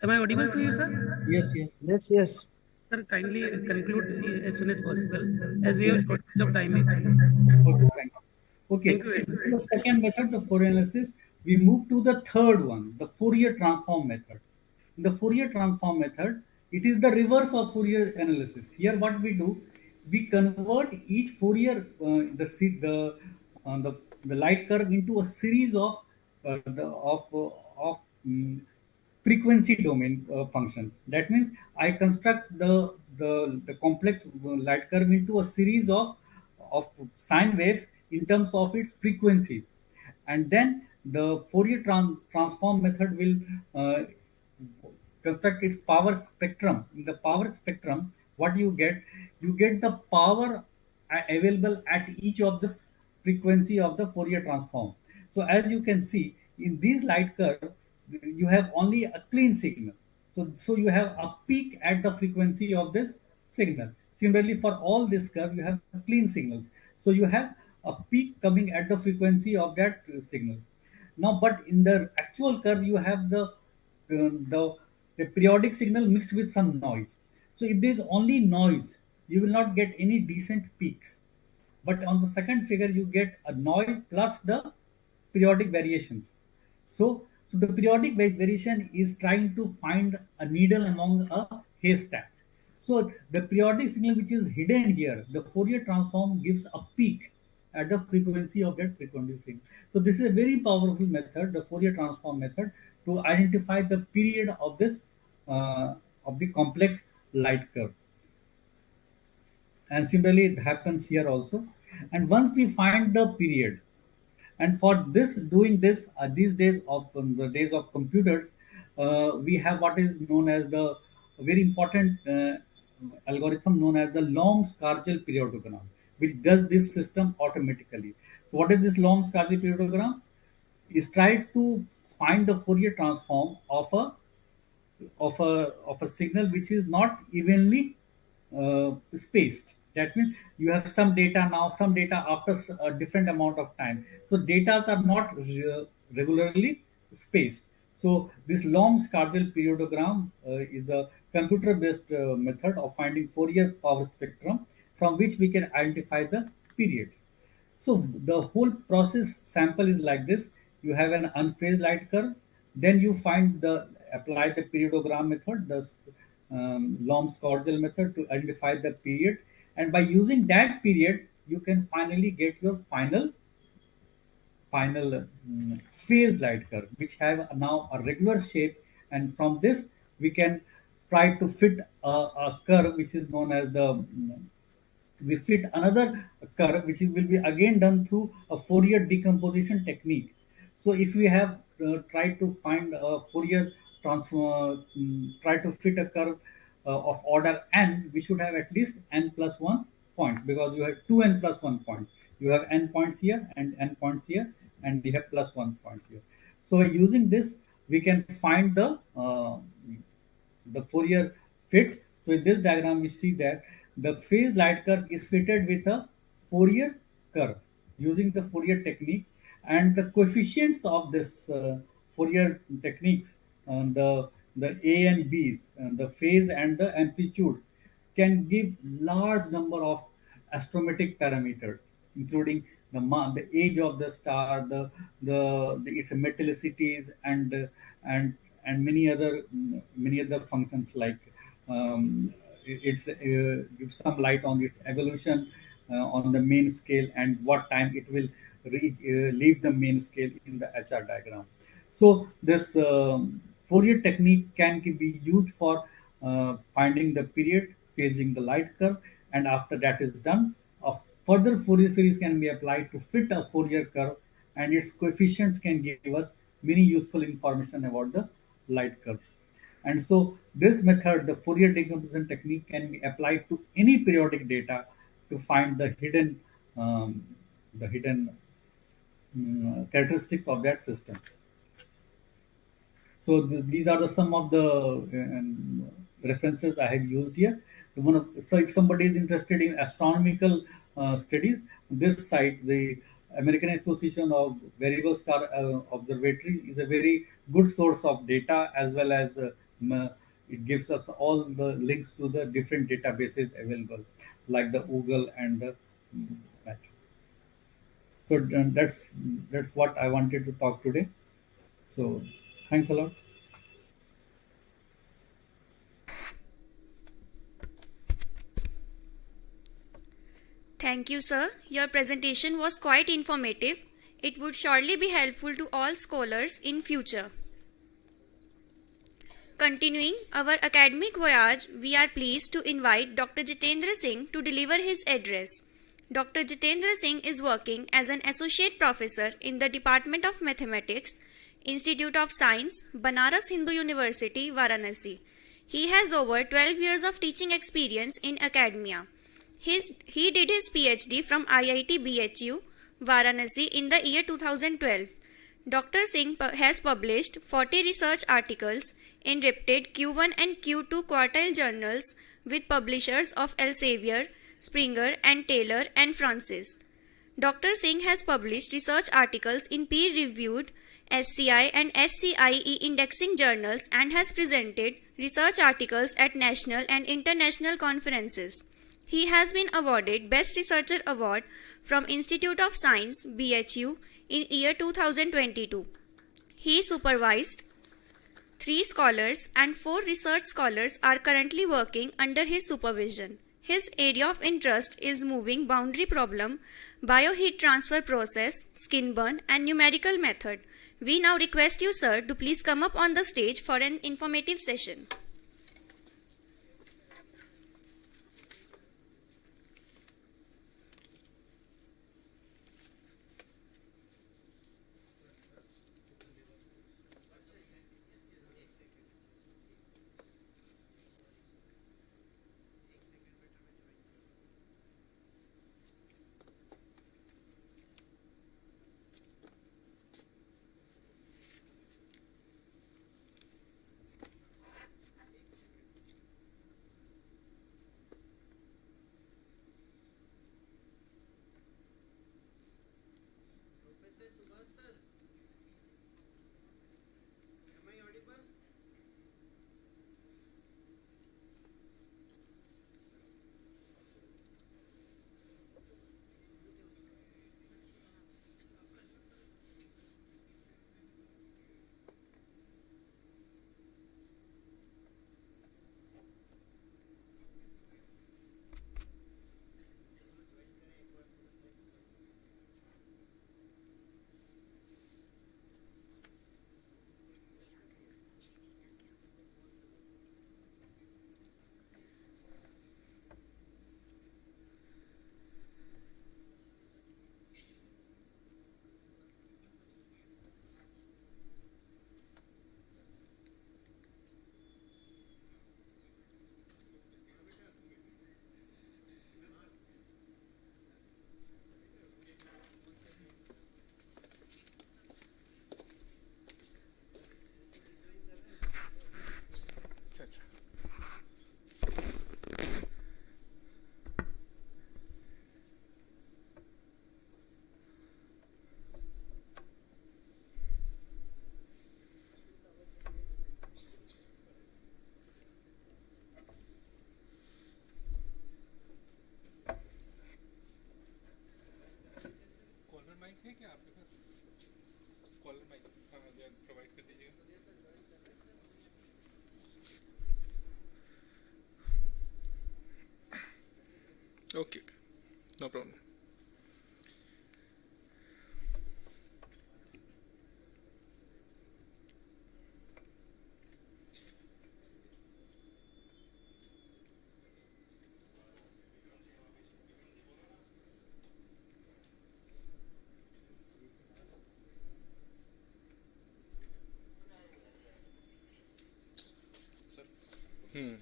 am I audible to you, sir? Yes, yes. Yes, yes. Sir, kindly conclude as soon as possible, as we have Okay. shortage of time actually, sir. Okay, thank you. Okay, Thank you very so much, this is sir. the second method, the Fourier analysis. We move to the third one, the Fourier transform method. In the Fourier transform method, it is the reverse of Fourier analysis. Here, what we do, we convert each Fourier the light curve into a series of of frequency domain functions. That means I construct the complex light curve into a series of sine waves in terms of its frequencies, and then the Fourier transform method will construct its power spectrum. In the power spectrum, what you get the power available at each of the frequency of the Fourier transform. So as you can see in this light curve, you have only a clean signal. So you have a peak at the frequency of this signal. Similarly, for all this curve, you have clean signals. So you have a peak coming at the frequency of that signal. Now, but in the actual curve, you have the periodic signal mixed with some noise. So if there is only noise, you will not get any decent peaks. But on the second figure, you get a noise plus the periodic variations. So the periodic variation is trying to find a needle among a haystack. So the periodic signal which is hidden here, the Fourier transform gives a peak at the frequency of that frequency signal. So this is a very powerful method, the Fourier transform method, to identify the period of this of the complex light curve. And similarly, it happens here also. And once we find the period, and for this doing this these days of the days of computers, we have what is known as the very important algorithm known as the long Scargill periodogram, which does this system automatically. So what is this long Scargill periodogram? Is try to find the Fourier transform of a signal which is not evenly spaced. That means you have some data now, some data after a different amount of time. So data are not regularly spaced. So this long Scargill periodogram is a computer-based method of finding Fourier power spectrum from which we can identify the periods. So the whole process sample is like this. You have an unphased light curve, then you apply the periodogram method, the Lom's-Scargill method to identify the period, and by using that period, you can finally get your final phased light curve, which have now a regular shape, and from this we can try to fit a curve which is known as the we fit another curve which will be again done through a Fourier decomposition technique. So if we have tried to find a Fourier transform, try to fit a curve of order n, we should have at least n plus 1 points, because you have 2n plus 1 points. You have n points here and n points here, and we have plus 1 points here. So by using this, we can find the Fourier fit. So in this diagram, we see that the phase light curve is fitted with a Fourier curve using the Fourier technique, and the coefficients of this Fourier techniques, the A and B's, the phase and the amplitude, can give large number of astrometric parameters, including the age of the star, its metallicities, and many other functions like it's gives some light on its evolution on the main scale and what time it will leave the main scale in the HR diagram. So this Fourier technique can be used for finding the period, phasing the light curve, and after that is done, a Further Fourier series can be applied to fit a Fourier curve, and its coefficients can give us many useful information about the light curves. And so this method, the Fourier decomposition technique, can be applied to any periodic data to find um, the hidden characteristics of that system. So these are some of the references I have used here. So if somebody is interested in astronomical studies, this site, the American Association of Variable Star Observatory, is a very good source of data, as well as it gives us all the links to the different databases available, like the Google and the Match. So that's what I wanted to talk today. So thanks a lot. Thank you, sir. Your presentation was quite informative. It would surely be helpful to all scholars in future. Continuing our academic voyage, we are pleased to invite Dr. Jitendra Singh to deliver his address. Dr. Jitendra Singh is working as an associate professor in the Department of Mathematics, Institute of Science, Banaras Hindu University, Varanasi. He has over 12 years of teaching experience in academia. He did his PhD from IIT BHU, Varanasi in the year 2012. Dr. Singh has published 40 research articles in reputed Q1 and Q2 quartile journals with publishers of Elsevier, Springer and Taylor and Francis. Dr. Singh has published research articles in peer-reviewed SCI and SCIE indexing journals and has presented research articles at national and international conferences. He has been awarded Best Researcher Award from Institute of Science, BHU, in year 2022. He supervised 3 scholars and 4 research scholars are currently working under his supervision. His area of interest is moving boundary problem, bioheat transfer process, skin burn and numerical method. We now request you, sir, to please come up on the stage for an informative session. Okay, no problem. Good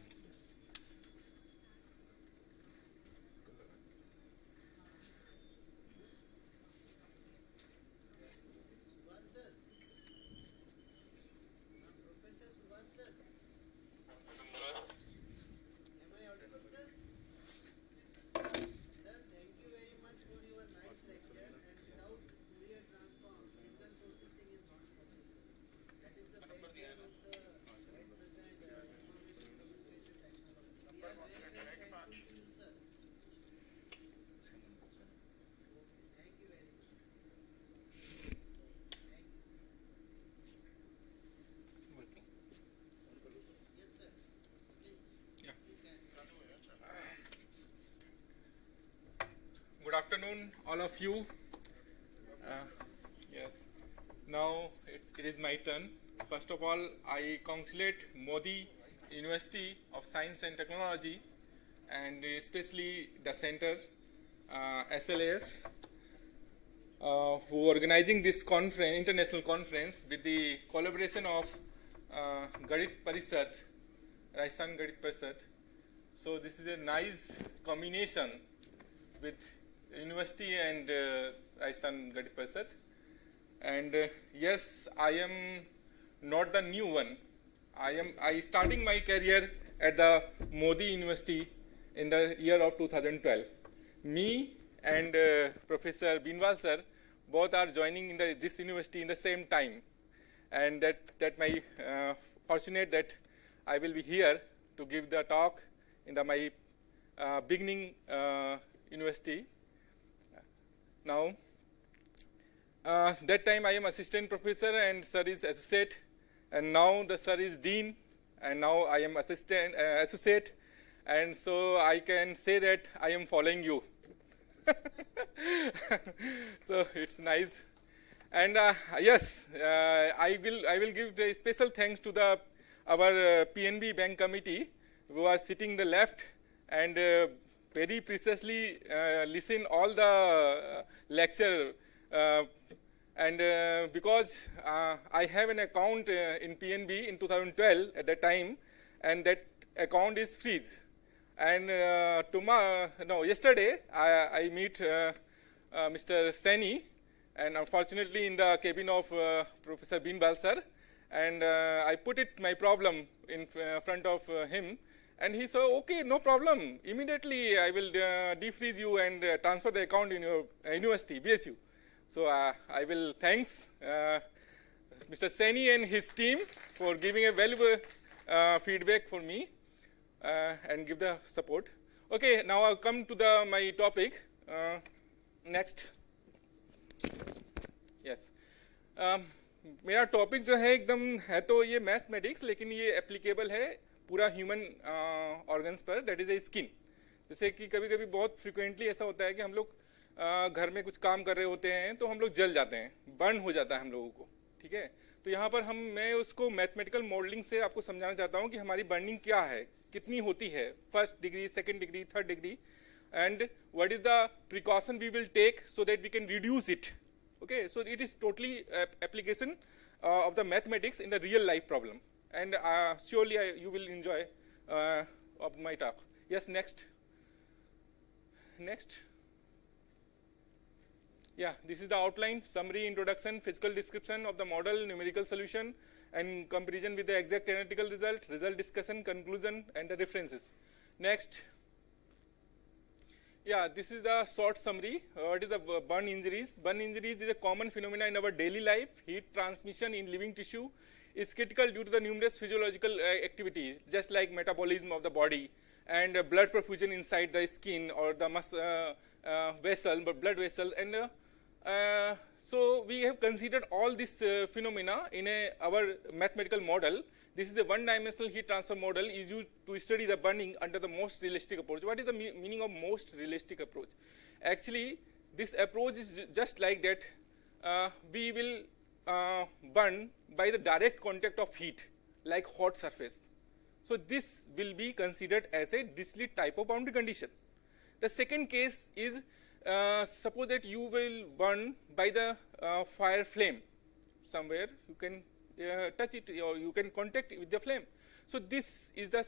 afternoon, all of you. Yes, now it is my turn. First of all, I congratulate Modi University of Science and Technology and especially the center, SLAS, who organizing this conference, international conference with the collaboration of Gadit Parishad, Rajasthan Gadit Parishad. So this is a nice combination with university and Rajasthan Gadit Parishad. And yes, I am not the new one. I starting my career at the Modi University in the year of 2012. Me and Professor Binwal sir both are joining in this university in the same time, and that my fortunate that I will be here to give the talk in my beginning university. Now, that time I am assistant professor and sir is associate, and now the sir is dean, and now I am associate, and so I can say that I am following you. So it's nice, and yes, I will give the special thanks to our PNB Bank Committee who are sitting in the left and very precisely listen all the lecture, and because I have an account in PNB in 2012 at that time, and that account is freeze. And yesterday I meet Mr. Saini, and unfortunately in the cabin of Professor Binwal sir, and I put my problem in front of him, and he said, okay, no problem, immediately I will defreeze you and transfer the account in your university, BHU. So I will thanks Mr. Saini and his team for giving a valuable feedback for me and give the support. Okay, now I'll come to my topic. Next. Yes. मेरा topic जो है एकदम है तो ये mathematics, लेकिन ये applicable है पूरा ह्यूमन ऑर्गन्स पर, दैट इज़ ए स्किन. जैसे कि कभी कभी बहुत फ्रिक्वेंटली ऐसा होता है कि हम लोग घर में कुछ काम कर रहे होते हैं तो हम लोग जल जाते हैं, बर्न हो जाता है हम लोगों को, ठीक है. तो यहाँ पर मैं उसको मैथमेटिकल मॉडलिंग से आपको समझाना चाहता हूँ कि हमारी बर्निंग क्या है, कितनी होती है, first degree, second degree, third degree, and what is the precaution we will take so that we can reduce it. Okay, so it is totally application of the mathematics in the real life problem, and surely you will enjoy of my talk. Yes, next. Yeah, this is the outline, summary, introduction, physical description of the model, numerical solution, and comparison with the exact analytical result discussion, conclusion, and the references. Next. Yeah, this is the short summary. What is the burn injuries? Burn injuries is a common phenomenon in our daily life. Heat transmission in living tissue is critical due to the numerous physiological activity, just like metabolism of the body and blood perfusion inside the skin or the blood vessel. And so we have considered all these phenomena in our mathematical model. This is a one-dimensional heat transfer model is used to study the burning under the most realistic approach. What is the meaning of most realistic approach? Actually, this approach is just like that. We will burn by the direct contact of heat, like hot surface. So this will be considered as a discrete type of boundary condition. The second case is suppose that you will burn by the fire flame. Somewhere you can touch it or you can contact it with the flame. So this is the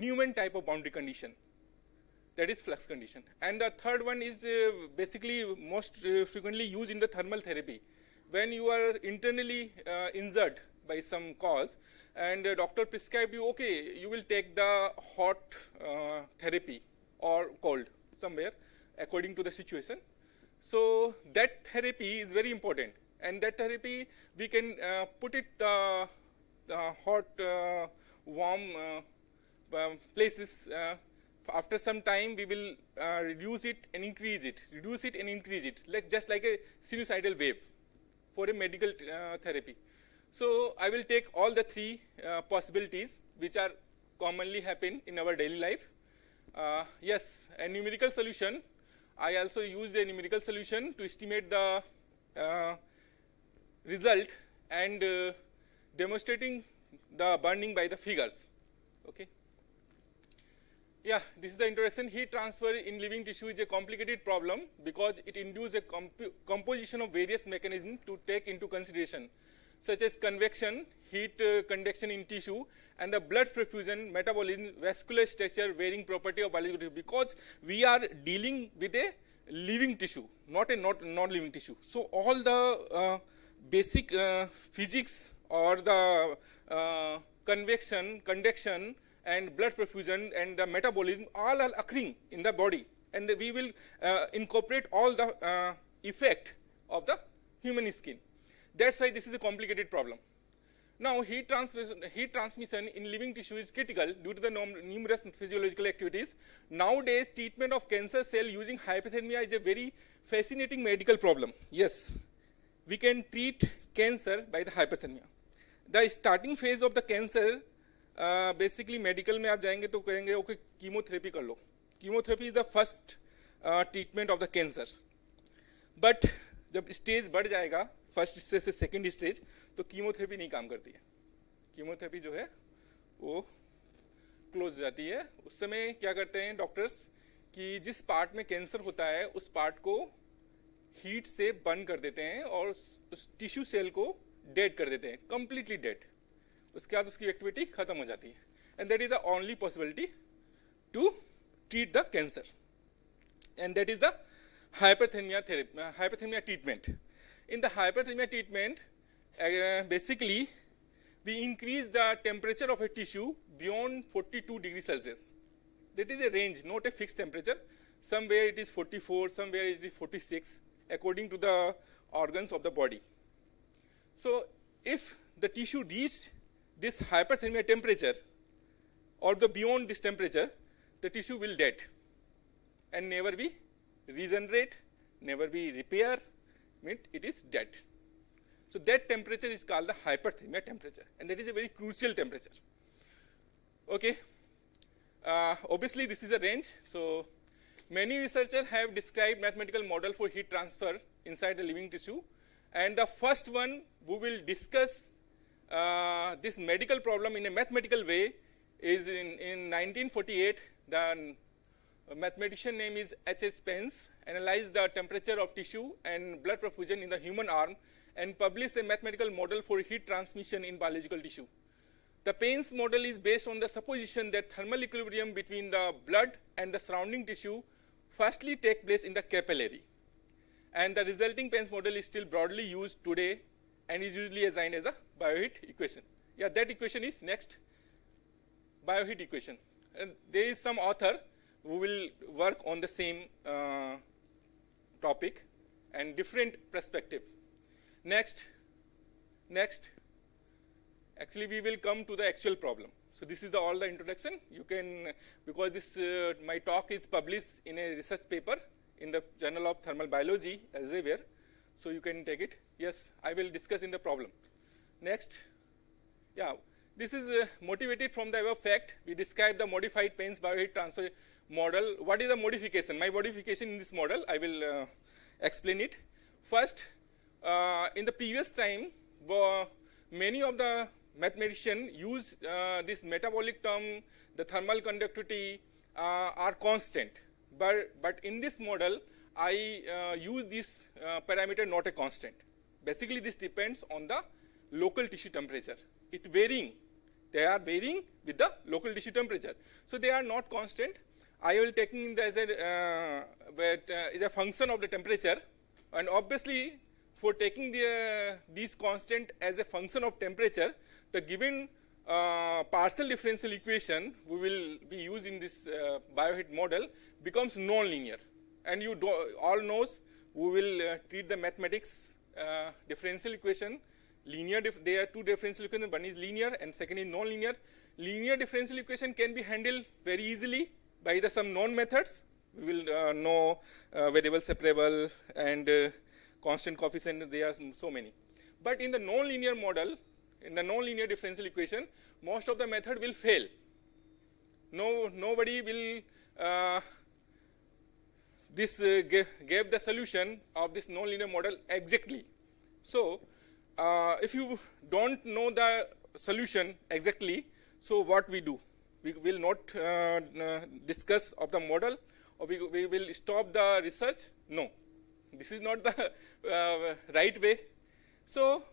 Newman type of boundary condition, that is flux condition. And the third one is basically most frequently used in the thermal therapy. When you are internally injured by some cause and the doctor prescribed you, okay, you will take the hot therapy or cold somewhere according to the situation. So that therapy is very important, and that therapy we can put it hot, warm places. After some time we will reduce it and increase it, reduce it and increase it, like just like a sinusoidal wave for a medical therapy. So I will take all the three possibilities which are commonly happen in our daily life. Yes, a numerical solution. I also used a numerical solution to estimate the result and demonstrating the burning by the figures. Okay. Yeah, this is the introduction. Heat transfer in living tissue is a complicated problem because it induces a composition of various mechanisms to take into consideration, such as convection, heat conduction in tissue, and the blood perfusion, metabolism, vascular structure, varying property of biological tissue, because we are dealing with a living tissue, not a non-living tissue. So all the basic physics or the convection, conduction, and blood perfusion and the metabolism all are occurring in the body, and we will incorporate all the effect of the human skin. That's why this is a complicated problem. Now, heat transmission in living tissue is critical due to the numerous physiological activities. Nowadays, treatment of cancer cell using hypothermia is a very fascinating medical problem. Yes, we can treat cancer by the hypothermia. The starting phase of the cancer, basically medical में आप जाएंगे तो कहेंगे okay chemotherapy कर लो. Chemotherapy is the first treatment of the cancer. But जब stage बढ़ जाएगा first stage से सेकेंड स्टेज, तो कीमोथेरेपी नहीं काम करती है. कीमोथेरेपी जो है वो क्लोज हो जाती है. उस समय क्या करते हैं डॉक्टर्स कि जिस पार्ट में कैंसर होता है उस पार्ट को हीट से बर्न कर देते हैं और उस टिश्यू सेल को डेड कर देते हैं, कंप्लीटली डेड. उसके बाद उसकी एक्टिविटी खत्म हो जाती है. And that is the only possibility to treat the cancer, and that is the hypothermia treatment. In the hypothermia treatment, basically we increase the temperature of a tissue beyond 42 degrees Celsius. That is a range, not a fixed temperature. Somewhere it is 44, somewhere it is 46, according to the organs of the body. So if the tissue reaches this hypothermia temperature or the beyond this temperature, the tissue will dead and never be regenerate, never be repair, means it is dead. So that temperature is called the hyperthermia temperature, and that is a very crucial temperature. Okay. Obviously this is a range. So many researchers have described mathematical model for heat transfer inside the living tissue, and the first one who will discuss this medical problem in a mathematical way is in 1948. The mathematician name is H.H. Spence analyzed the temperature of tissue and blood perfusion in the human arm and published a mathematical model for heat transmission in biological tissue. The Payne's model is based on the supposition that thermal equilibrium between the blood and the surrounding tissue firstly take place in the capillary, and the resulting Payne's model is still broadly used today and is usually assigned as a bioheat equation. Yeah, that equation is next bioheat equation, and there is some author who will work on the same topic and different perspective. Next, actually we will come to the actual problem. So this is all the introduction. You can, because this my talk is published in a research paper in the Journal of Thermal Biology, Elsevier, so you can take it. Yes, I will discuss in the problem. Next, yeah, this is motivated from the above fact. We describe the modified Payne's bioheat transfer model. What is the modification? My modification in this model, I will explain it. First, in the previous time, many of the mathematicians use this metabolic term, the thermal conductivity are constant. But in this model, I use this parameter not a constant. Basically, this depends on the local tissue temperature. It varying They are varying with the local tissue temperature. So they are not constant. I will taking it as is a function of the temperature, and obviously for taking these constant as a function of temperature, the given partial differential equation we will be using this bioheat model becomes non-linear. And you all knows we will treat the mathematics differential equation linear. There are two differential equations, one is linear and second is non-linear. Linear differential equation can be handled very easily by some known methods. We will know variable separable and constant coefficient. There are so many. But in the non-linear model, in the non-linear differential equation, most of the method will fail. Nobody will gave the solution of this non-linear model exactly. So if you don't know the solution exactly, so what we do? We will not discuss of the model, or we will stop the research. No, this is not the right way. So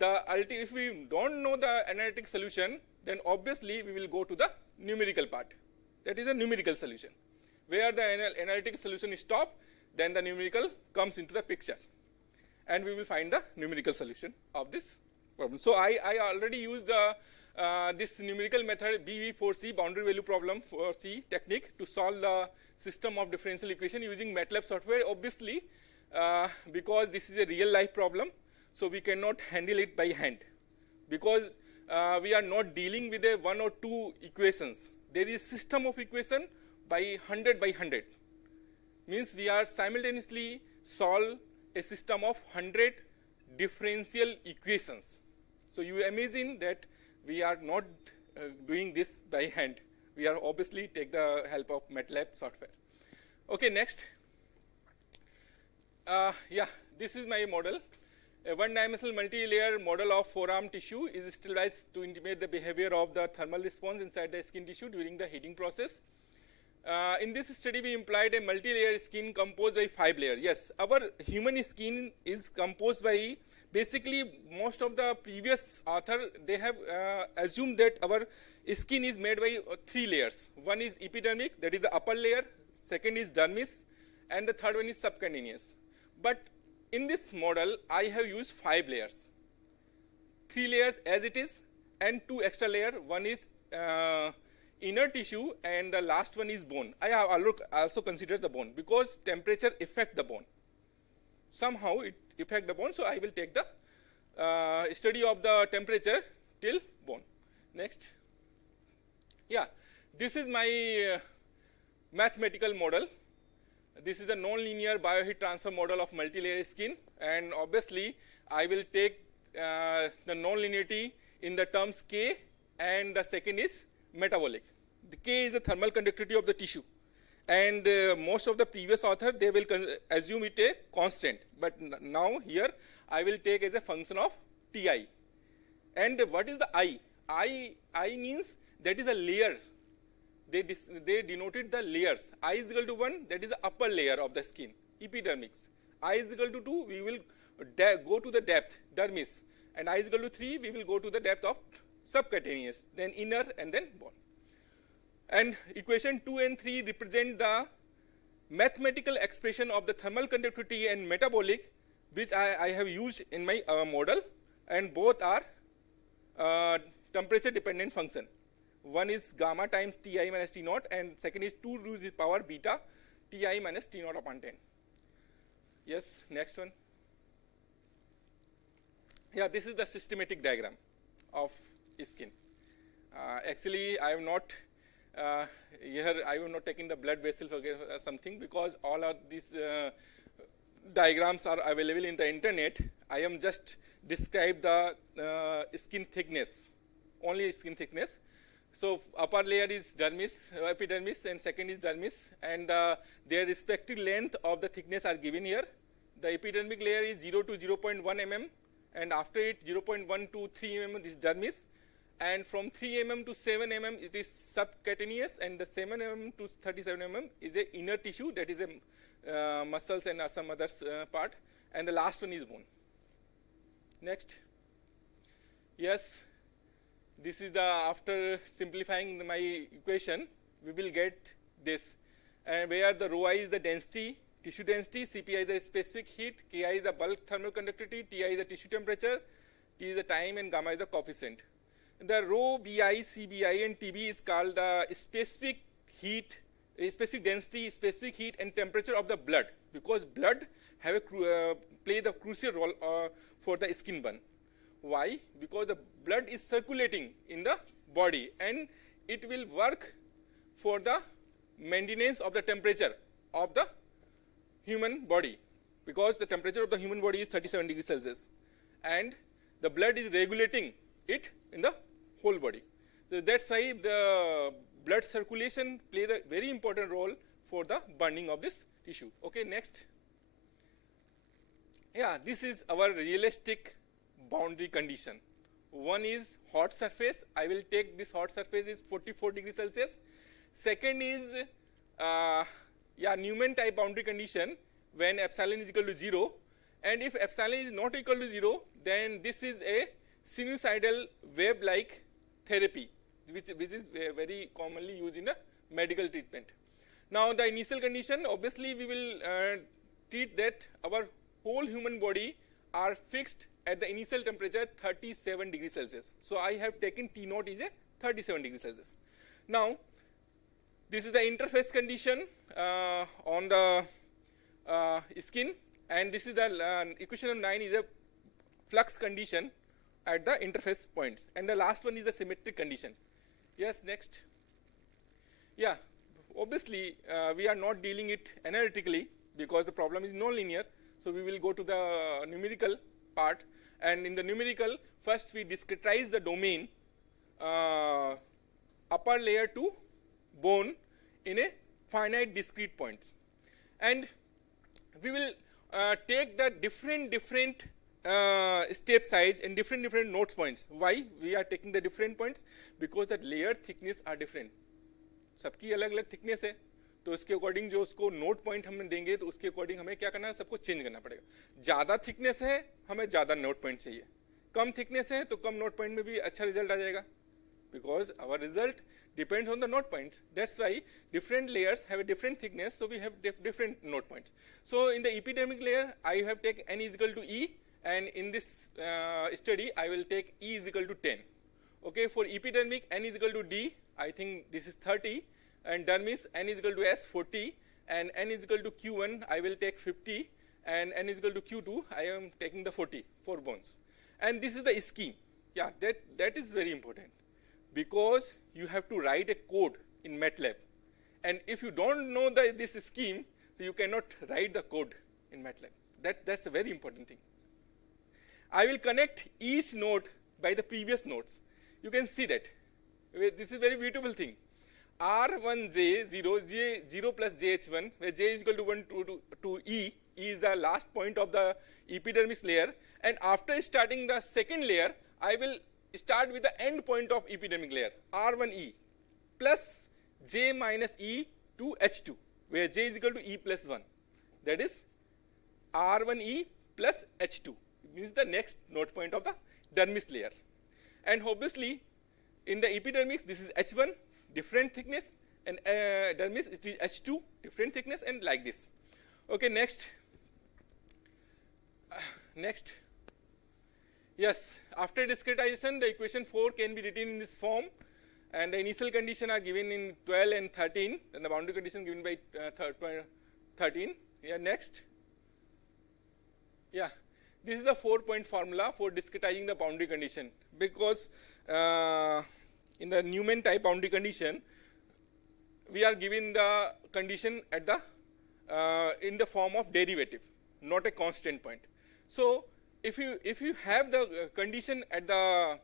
if we don't know the analytic solution, then obviously we will go to the numerical part. That is a numerical solution. Where the analytic solution is stopped, then the numerical comes into the picture, and we will find the numerical solution of this problem. So I already used this numerical method BV4C, boundary value problem for C technique, to solve the system of differential equation using MATLAB software. Obviously, because this is a real life problem, so we cannot handle it by hand, because we are not dealing with a one or two equations. There is system of equation by 100 by 100. Means we are simultaneously solve a system of 100 differential equations. So you imagine that we are not doing this by hand. We are obviously take the help of MATLAB software. Okay, next. Yeah, this is my model. A one-dimensional multi-layer model of forearm tissue is sterilized to intimate the behavior of the thermal response inside the skin tissue during the heating process. In this study, we implied a multi-layer skin composed by 5 layers. Yes, our human skin is composed by, basically most of the previous author, they have assumed that our skin is made by 3 layers. One is epidermic, that is the upper layer. Second is dermis, and the third one is subcutaneous. But in this model, I have used 5 layers. 3 layers as it is, and 2 extra layers. One is inner tissue, and the last one is bone. I have also considered the bone, because temperature affect the bone. Somehow it affect the bone, so I will take the study of the temperature till bone. Next. Yeah, this is my mathematical model. This is a non-linear bioheat transfer model of multi-layer skin, and obviously I will take the non-linearity in the terms K, and the second is metabolic. The K is the thermal conductivity of the tissue, and most of the previous author, they will assume it a constant, but now here I will take as a function of Ti. And what is the I? I means that is a layer. They denoted the layers. I is equal to 1, that is the upper layer of the skin, epidermis. I is equal to 2, we will go to the depth, dermis. And I is equal to 3, we will go to the depth of subcutaneous, then inner, and then bone. And equation 2 and 3 represent the mathematical expression of the thermal conductivity and metabolic, which I have used in my model, and both are temperature dependent function. One is gamma times Ti minus T naught, and second is 2 to the power beta Ti minus T naught upon 10. Yes, next one. Yeah, this is the systematic diagram of skin. Actually, I am not here. I am not taking the blood vessel for something, because all of these diagrams are available in the internet. I am just describe the skin thickness, only skin thickness. So upper layer is dermis, epidermis, and second is dermis, and their respective length of the thickness are given here. The epidermic layer is 0 to 0.1 mm, and after it 0.1 to 3 mm is dermis, and from 3 mm to 7 mm it is subcutaneous, and the 7 mm to 37 mm is a inner tissue, that is a muscles and some other part, and the last one is bone. Next. Yes, this is the, after simplifying my equation, we will get this, and where the rho I is the density, tissue density, Cpi is the specific heat, Ki is the bulk thermal conductivity, Ti is the tissue temperature, T is the time, and gamma is the coefficient. The rho Bi, Cbi, and Tb is called the specific heat, specific density, specific heat, and temperature of the blood, because blood have a play the crucial role for the skin burn. Why? Because the blood is circulating in the body, and it will work for the maintenance of the temperature of the human body, because the temperature of the human body is 37 degrees Celsius, and the blood is regulating it in the whole body. So that's why the blood circulation plays a very important role for the burning of this tissue. Okay, next. Yeah, this is our realistic boundary condition. One is hot surface. I will take this hot surface is 44 degrees Celsius. Second is Newman type boundary condition when epsilon is equal to 0, and if epsilon is not equal to 0, then this is a sinusoidal wave like therapy, which is very commonly used in a medical treatment. Now the initial condition, obviously we will treat that our whole human body are fixed at the initial temperature 37 degrees Celsius. So I have taken T naught is a 37 degrees Celsius. Now this is the interface condition on the skin, and this is the equation of 9 is a flux condition at the interface points, and the last one is the symmetric condition. Yes, next. Yeah, obviously we are not dealing it analytically because the problem is non-linear, so we will go to the numerical part, and in the numerical first we discretize the domain upper layer to bone in a finite discrete points, and we will take the different step size and different node points. Why we are taking the different points? Because the layer thickness are different. सबकी अलग अलग thickness है, तो उसके according जो उसको note point हम देंगे तो उसके अकॉर्डिंग हमें क्या करना है, सबको चेंज करना पड़ेगा. ज़्यादा थिकनेस है हमें ज़्यादा नोट पॉइंट चाहिए, कम थिकनेस है तो कम नोट पॉइंट में भी अच्छा रिजल्ट आ जाएगा, because our result depends on the node points. That's why different layers have a different thickness, so we have different node points. So in the epidermic layer I have taken n is equal to E, and in this study I will take E is equal to 10. Okay, for epidermic n is equal to D, I think this is 30, and dermis n is equal to S 40, and n is equal to Q1 I will take 50, and n is equal to Q2 I am taking the 40 for bones. And this is the scheme. Yeah, that is very important, because you have to write a code in MATLAB, and if you don't know this scheme, so you cannot write the code in MATLAB. That's a very important thing. I will connect each node by the previous nodes. You can see that. This is a very beautiful thing. R1J 0, J 0 plus JH1, where J is equal to 1 to E. E is the last point of the epidermis layer, and after starting the second layer, I will start with the end point of epidermic layer, R1E plus J minus E to H2, where J is equal to E plus 1. That is R1E plus H2. It means the next node point of the dermis layer. And obviously, in the epidermis, this is H1, different thickness, and dermis is H2, different thickness, and like this. Okay, next. Next. Yes, after discretization, the equation 4 can be written in this form, and the initial condition are given in 12 and 13, and the boundary condition given by 13. Yeah, next. Yeah, this is the 4-point formula for discretizing the boundary condition, because in the Newman type boundary condition, we are given the condition at the in the form of derivative, not a constant point. So if you have the condition at the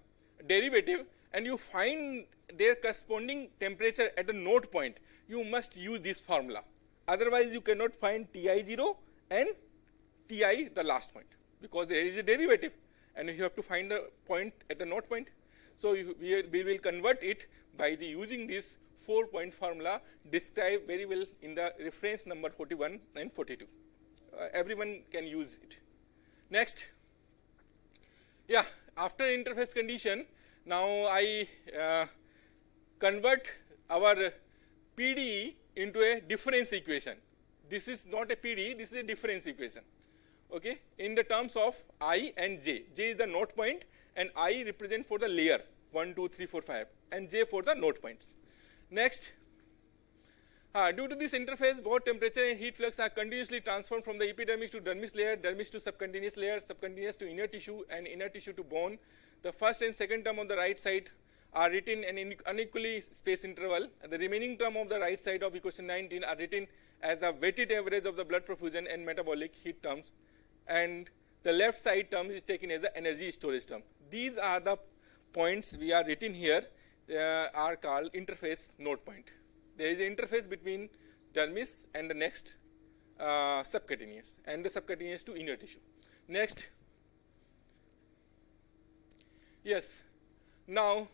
derivative and you find their corresponding temperature at the node point, you must use this formula. Otherwise, you cannot find Ti0 and Ti the last point, because there is a derivative and you have to find the point at the node point. So we will convert it by using this 4-point formula described very well in the reference number 41 and 42. Everyone can use it. Next. Yeah, after interface condition, Now I convert our PDE into a difference equation. This is not a PDE, this is a difference equation. Okay, in the terms of I and J. J is the node point and I represent for the layer 1, 2, 3, 4, 5 and J for the node points. Next, due to this interface, both temperature and heat flux are continuously transformed from the epidermis to dermis layer, dermis to subcutaneous layer, subcutaneous to inner tissue, and inner tissue to bone. The first and second term on the right side are written in unequally spaced interval. The remaining term of the right side of equation 19 are written as the weighted average of the blood perfusion and metabolic heat terms, and the left side term is taken as the energy storage term. These are the points we are written here are called interface node point. There is an interface between dermis and the next subcutaneous and the subcutaneous to inner tissue. Next, yes, now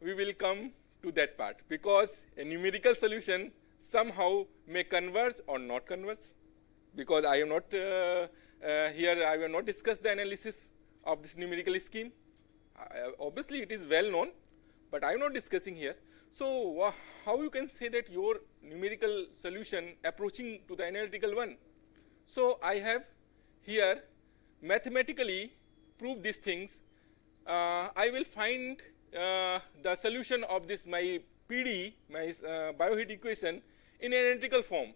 we will come to that part, because a numerical solution somehow may converge or not converge, because I am not here, I will not discuss the analysis of this numerical scheme. Obviously it is well known, but I am not discussing here. So how you can say that your numerical solution approaching to the analytical one? So I have here mathematically proved these things. I will find the solution of this my PD, my bioheat equation in analytical form.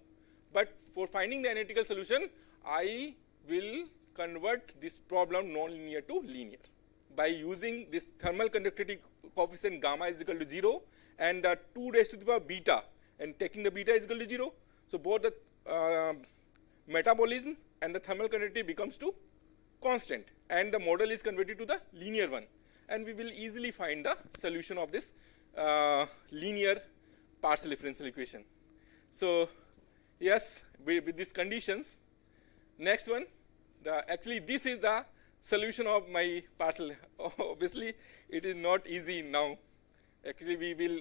But for finding the analytical solution, I will convert this problem non-linear to linear by using this thermal conductivity coefficient gamma is equal to 0 and the 2 raised to the power beta, and taking the beta is equal to 0. So both the metabolism and the thermal conductivity becomes to constant, and the model is converted to the linear one, and we will easily find the solution of this linear partial differential equation. So yes, with these conditions, next one, actually this is the solution of my partial. Obviously it is not easy now. Actually we will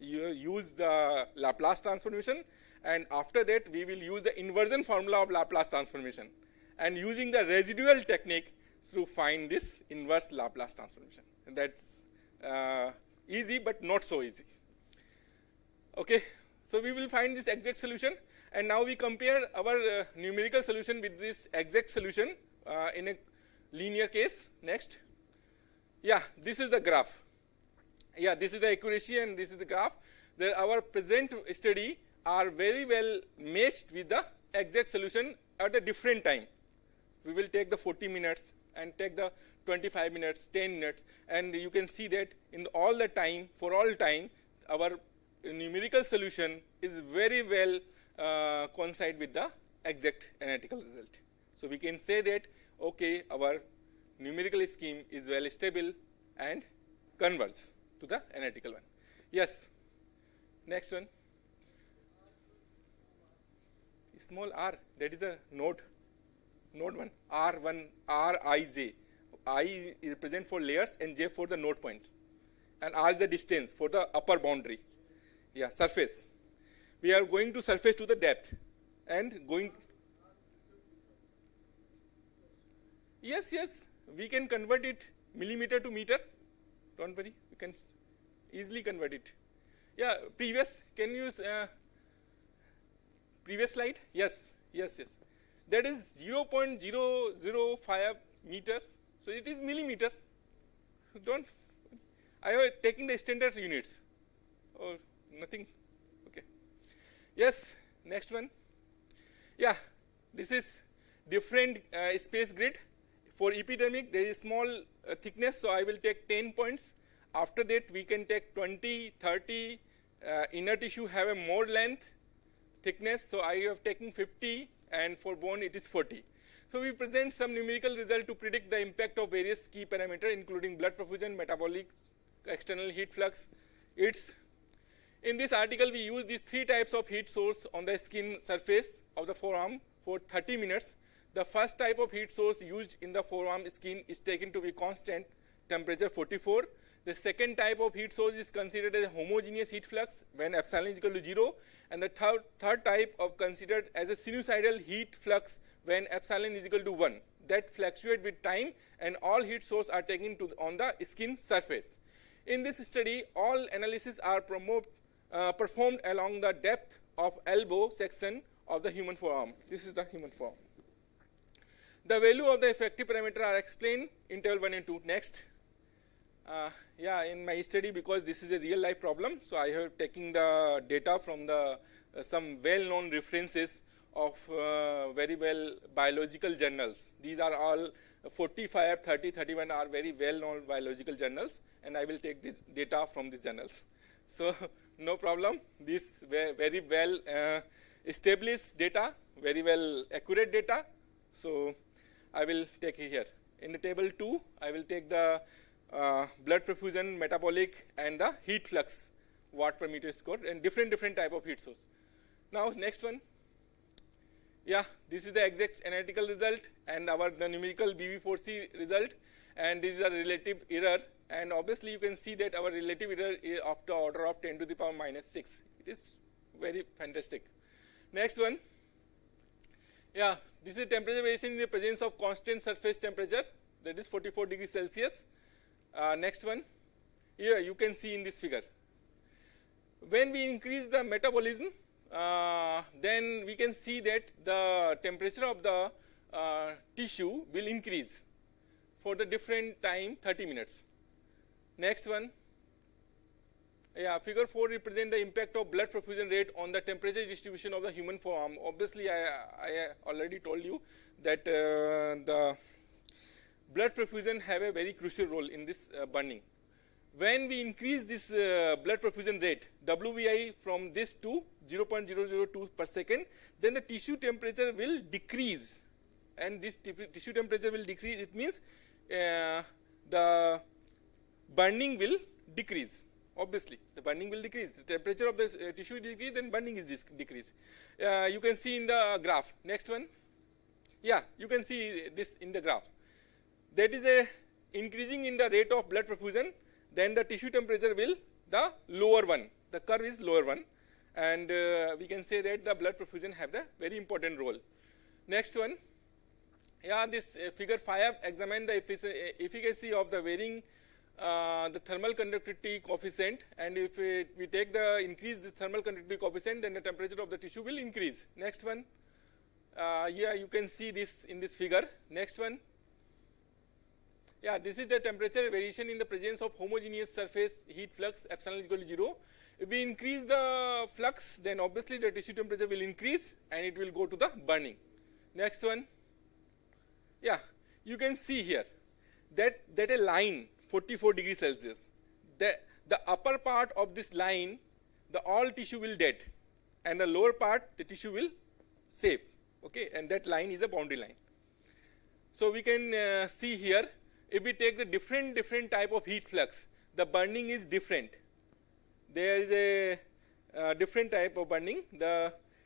use the Laplace transformation, and after that we will use the inversion formula of Laplace transformation, and using the residual technique to find this inverse Laplace transformation. And that's easy but not so easy. Okay, so we will find this exact solution, and now we compare our numerical solution with this exact solution in a linear case. Next, yeah, this is the graph. Yeah, this is the accuracy and this is the graph. Our present study are very well matched with the exact solution at a different time. We will take the 40 minutes and take the 25 minutes, 10 minutes, and you can see that in all the time, for all time, our numerical solution is very well coincide with the exact analytical result. So we can say that, okay, our numerical scheme is well stable and converges to the analytical one. Yes, next one. Small r, that is a node 1, R1, R, I, J. I represent for layers and J for the node points, and R is the distance for the upper boundary. Yeah, surface. We are going to surface to the depth and going. Yes, we can convert it millimeter to meter. Don't worry, we can easily convert it. Yeah, can you use previous slide? Yes. That is 0.005 meter. So it is millimeter. I am taking the standard units. Or nothing. Okay. Yes, next one. Yeah, this is different space grid. For epidermic, there is small thickness, so I will take 10 points. After that, we can take 20, 30. Inner tissue have a more length, thickness, so I have taken 50, and for bone it is 40. So we present some numerical result to predict the impact of various key parameters, including blood perfusion, metabolic, external heat flux. In this article, we use these 3 types of heat source on the skin surface of the forearm for 30 minutes. The first type of heat source used in the forearm skin is taken to be constant, temperature 44. The second type of heat source is considered as a homogeneous heat flux when epsilon is equal to 0, and the third type of considered as a sinusoidal heat flux when epsilon is equal to 1. That fluctuate with time, and all heat source are taken on the skin surface. In this study, all analyses are performed along the depth of elbow section of the human forearm. This is the human forearm. The value of the effective parameter are explained in table 1 and 2. Next. In my study, because this is a real life problem, so I have taken the data from the some well-known references of very well biological journals. These are all 45, 30, 31 are very well-known biological journals, and I will take this data from these journals. So no problem. This very well established data, very well accurate data. So I will take it here. In the table 2, I will take the blood perfusion, metabolic, and the heat flux, watt per meter square, and different type of heat source. Now next one. This is the exact analytical result and the numerical BB4C result, and this is a relative error, and obviously you can see that our relative error is of the order of 10 to the power minus 6. It is very fantastic. Next one. This is temperature variation in the presence of constant surface temperature, that is 44 degrees Celsius. Next one. Here you can see in this figure. When we increase the metabolism, then we can see that the temperature of the tissue will increase for the different time 30 minutes. Next one. Figure 4 represents the impact of blood perfusion rate on the temperature distribution of the human forearm. Obviously, I already told you that the blood perfusion have a very crucial role in this burning. When we increase this blood perfusion rate, WVI, from this to 0.002 per second, then the tissue temperature will decrease, and this tissue temperature will decrease. It means the burning will decrease. Obviously, the burning will decrease. The temperature of the tissue decrease, then burning is decrease. You can see in the graph. Next one. You can see this in the graph. That is a increasing in the rate of blood perfusion. Then the tissue temperature will the lower one. The curve is lower one, and we can say that the blood perfusion have the very important role. Next one. This figure 5 examine the efficacy of the varying the thermal conductivity coefficient, and if we take the increase this thermal conductivity coefficient, then the temperature of the tissue will increase. Next one. You can see this in this figure. Next one. This is the temperature variation in the presence of homogeneous surface heat flux epsilon is equal to 0. If we increase the flux, then obviously the tissue temperature will increase and it will go to the burning. Next one. You can see here that a line 44 degrees Celsius. The upper part of this line, the all tissue will dead, and the lower part the tissue will save. Okay, and that line is a boundary line. So we can see here, if we take the different type of heat flux, the burning is different. There is a different type of burning.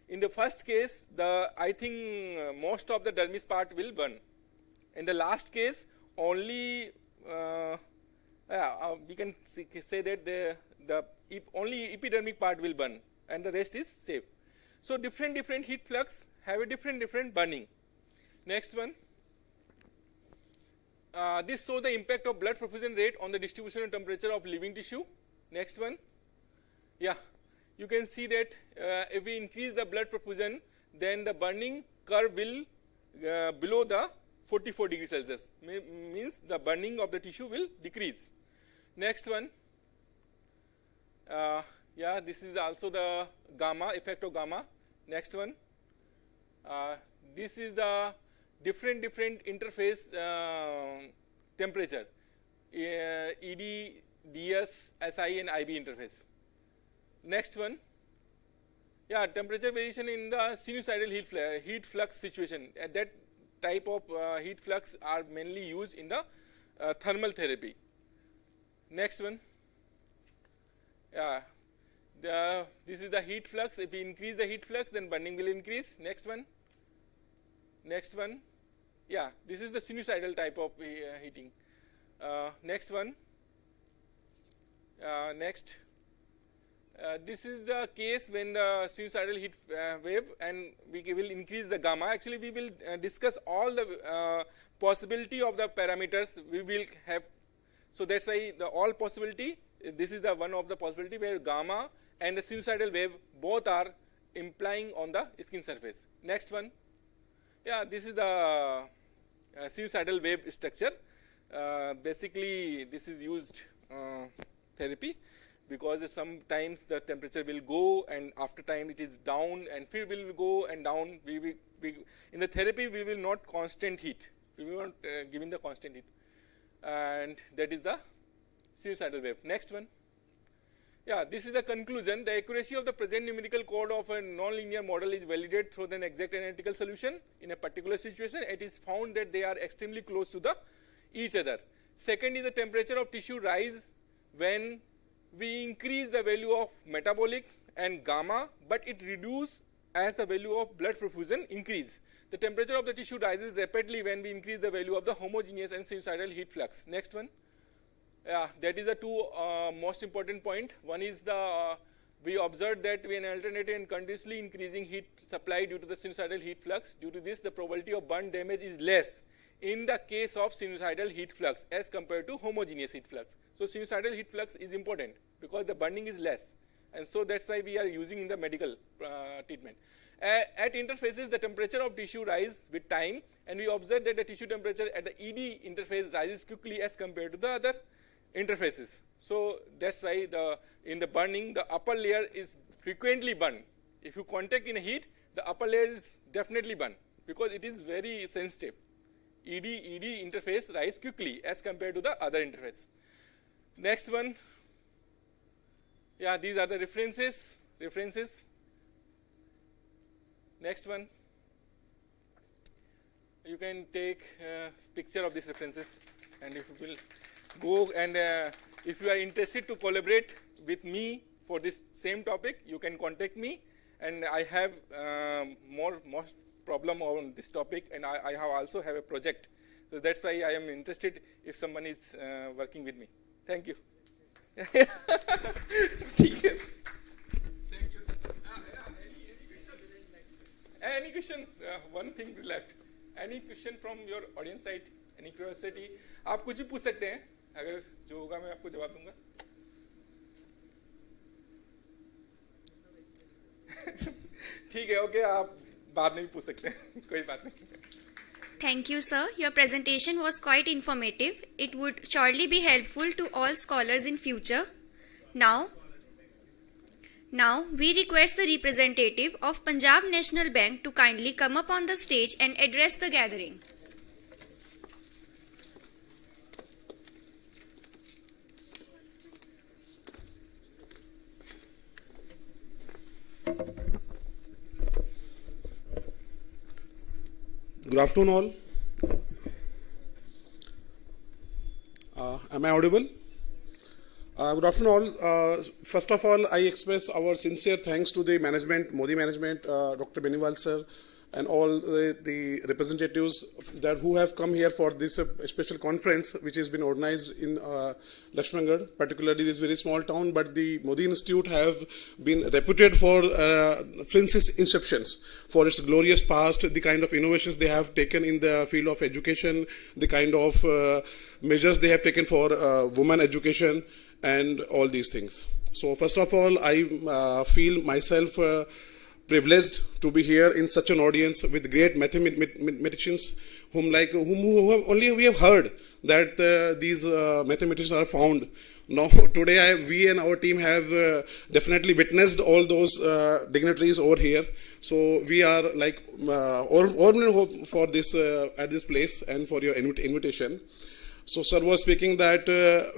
In the first case, I think most of the dermis part will burn. In the last case, only we can say that the only epidermic part will burn, and the rest is safe. So different heat flux have a different burning. Next one. This shows the impact of blood perfusion rate on the distribution and temperature of living tissue. Next one. You can see that if we increase the blood perfusion, then the burning curve will below the 44 degrees Celsius. Means the burning of the tissue will decrease. Next one. This is also the gamma effect of gamma. Next one. This is the different interface temperature, ED, DS, SI, and IB interface. Next one. Temperature variation in the sinusoidal heat flux situation. That type of heat flux are mainly used in the thermal therapy. Next one. This is the heat flux. If we increase the heat flux, then burning will increase. Next one. Next one. This is the sinusoidal type of heating. Next one. Next. This is the case when the sinusoidal heat wave, and we will increase the gamma. Actually, we will discuss all the possibility of the parameters we will have. So that's why the all possibility This is the one of the possibility where gamma and the sinusoidal wave both are implying on the skin surface. Next one. Yeah, this is the sinusoidal wave structure. Basically, this is used therapy because sometimes the temperature will go and after time it is down and fear will go and down. In the therapy we will not constant heat. We will not giving the constant heat, and that is the sinusoidal wave. Next one. Yeah, this is the conclusion. The accuracy of the present numerical code of a nonlinear model is validated through an exact analytical solution in a particular situation. It is found that they are extremely close to each other. Second is the temperature of tissue rise when we increase the value of metabolic and gamma, but it reduces as the value of blood perfusion increase. The temperature of the tissue rises rapidly when we increase the value of the homogeneous and sinusoidal heat flux. Next one. That is the two most important point. One is we observed that we an alternative and continuously increasing heat supply due to the sinusoidal heat flux. Due to this, the probability of burn damage is less in the case of sinusoidal heat flux as compared to homogeneous heat flux. So sinusoidal heat flux is important because the burning is less, and so that's why we are using in the medical treatment. At interfaces, the temperature of tissue rises with time, and we observe that the tissue temperature at the ED interface rises quickly as compared to the other interfaces. So that's why in the burning, the upper layer is frequently burned. If you contact in a heat, the upper layer is definitely burned because it is very sensitive. ED interface rise quickly as compared to the other interface. Next one. Yeah, these are the references. Next one. You can take a picture of these references, and if you will go and if you are interested to collaborate with me for this same topic, you can contact me, and I have more problem on this topic, and I also have a project. So that's why I am interested if someone is working with me. Thank you. Thank you. Any question? One thing is left. Any question from your audience side? Any curiosity? आप कुछ भी पूछ सकते हैं. अगर जो होगा मैं आपको जवाब दूंगा. ठीक है, ओके, आप बाद में भी पूछ सकते हैं. कोई बात नहीं. Thank you, sir. Your presentation was quite informative. It would surely be helpful to all scholars in future. Now, we request the representative of Punjab National Bank to kindly come up on the stage and address the gathering. Good afternoon all. Am I audible? Good afternoon all. First of all, I express our sincere thanks to the management, Modi management, Dr. Beniwal sir, and all the representatives that who have come here for this special conference which has been organized in Lakshmangarh, particularly this very small town, but the Modi Institute have been reputed for since its inceptions, for its glorious past, the kind of innovations they have taken in the field of education, the kind of measures they have taken for women education, and all these things. So first of all, I feel myself privileged to be here in such an audience with great mathematicians whom we have heard that these mathematicians are found. Now today we and our team have definitely witnessed all those dignitaries over here. So we are like honored for this at this place and for your invitation. So sir was speaking that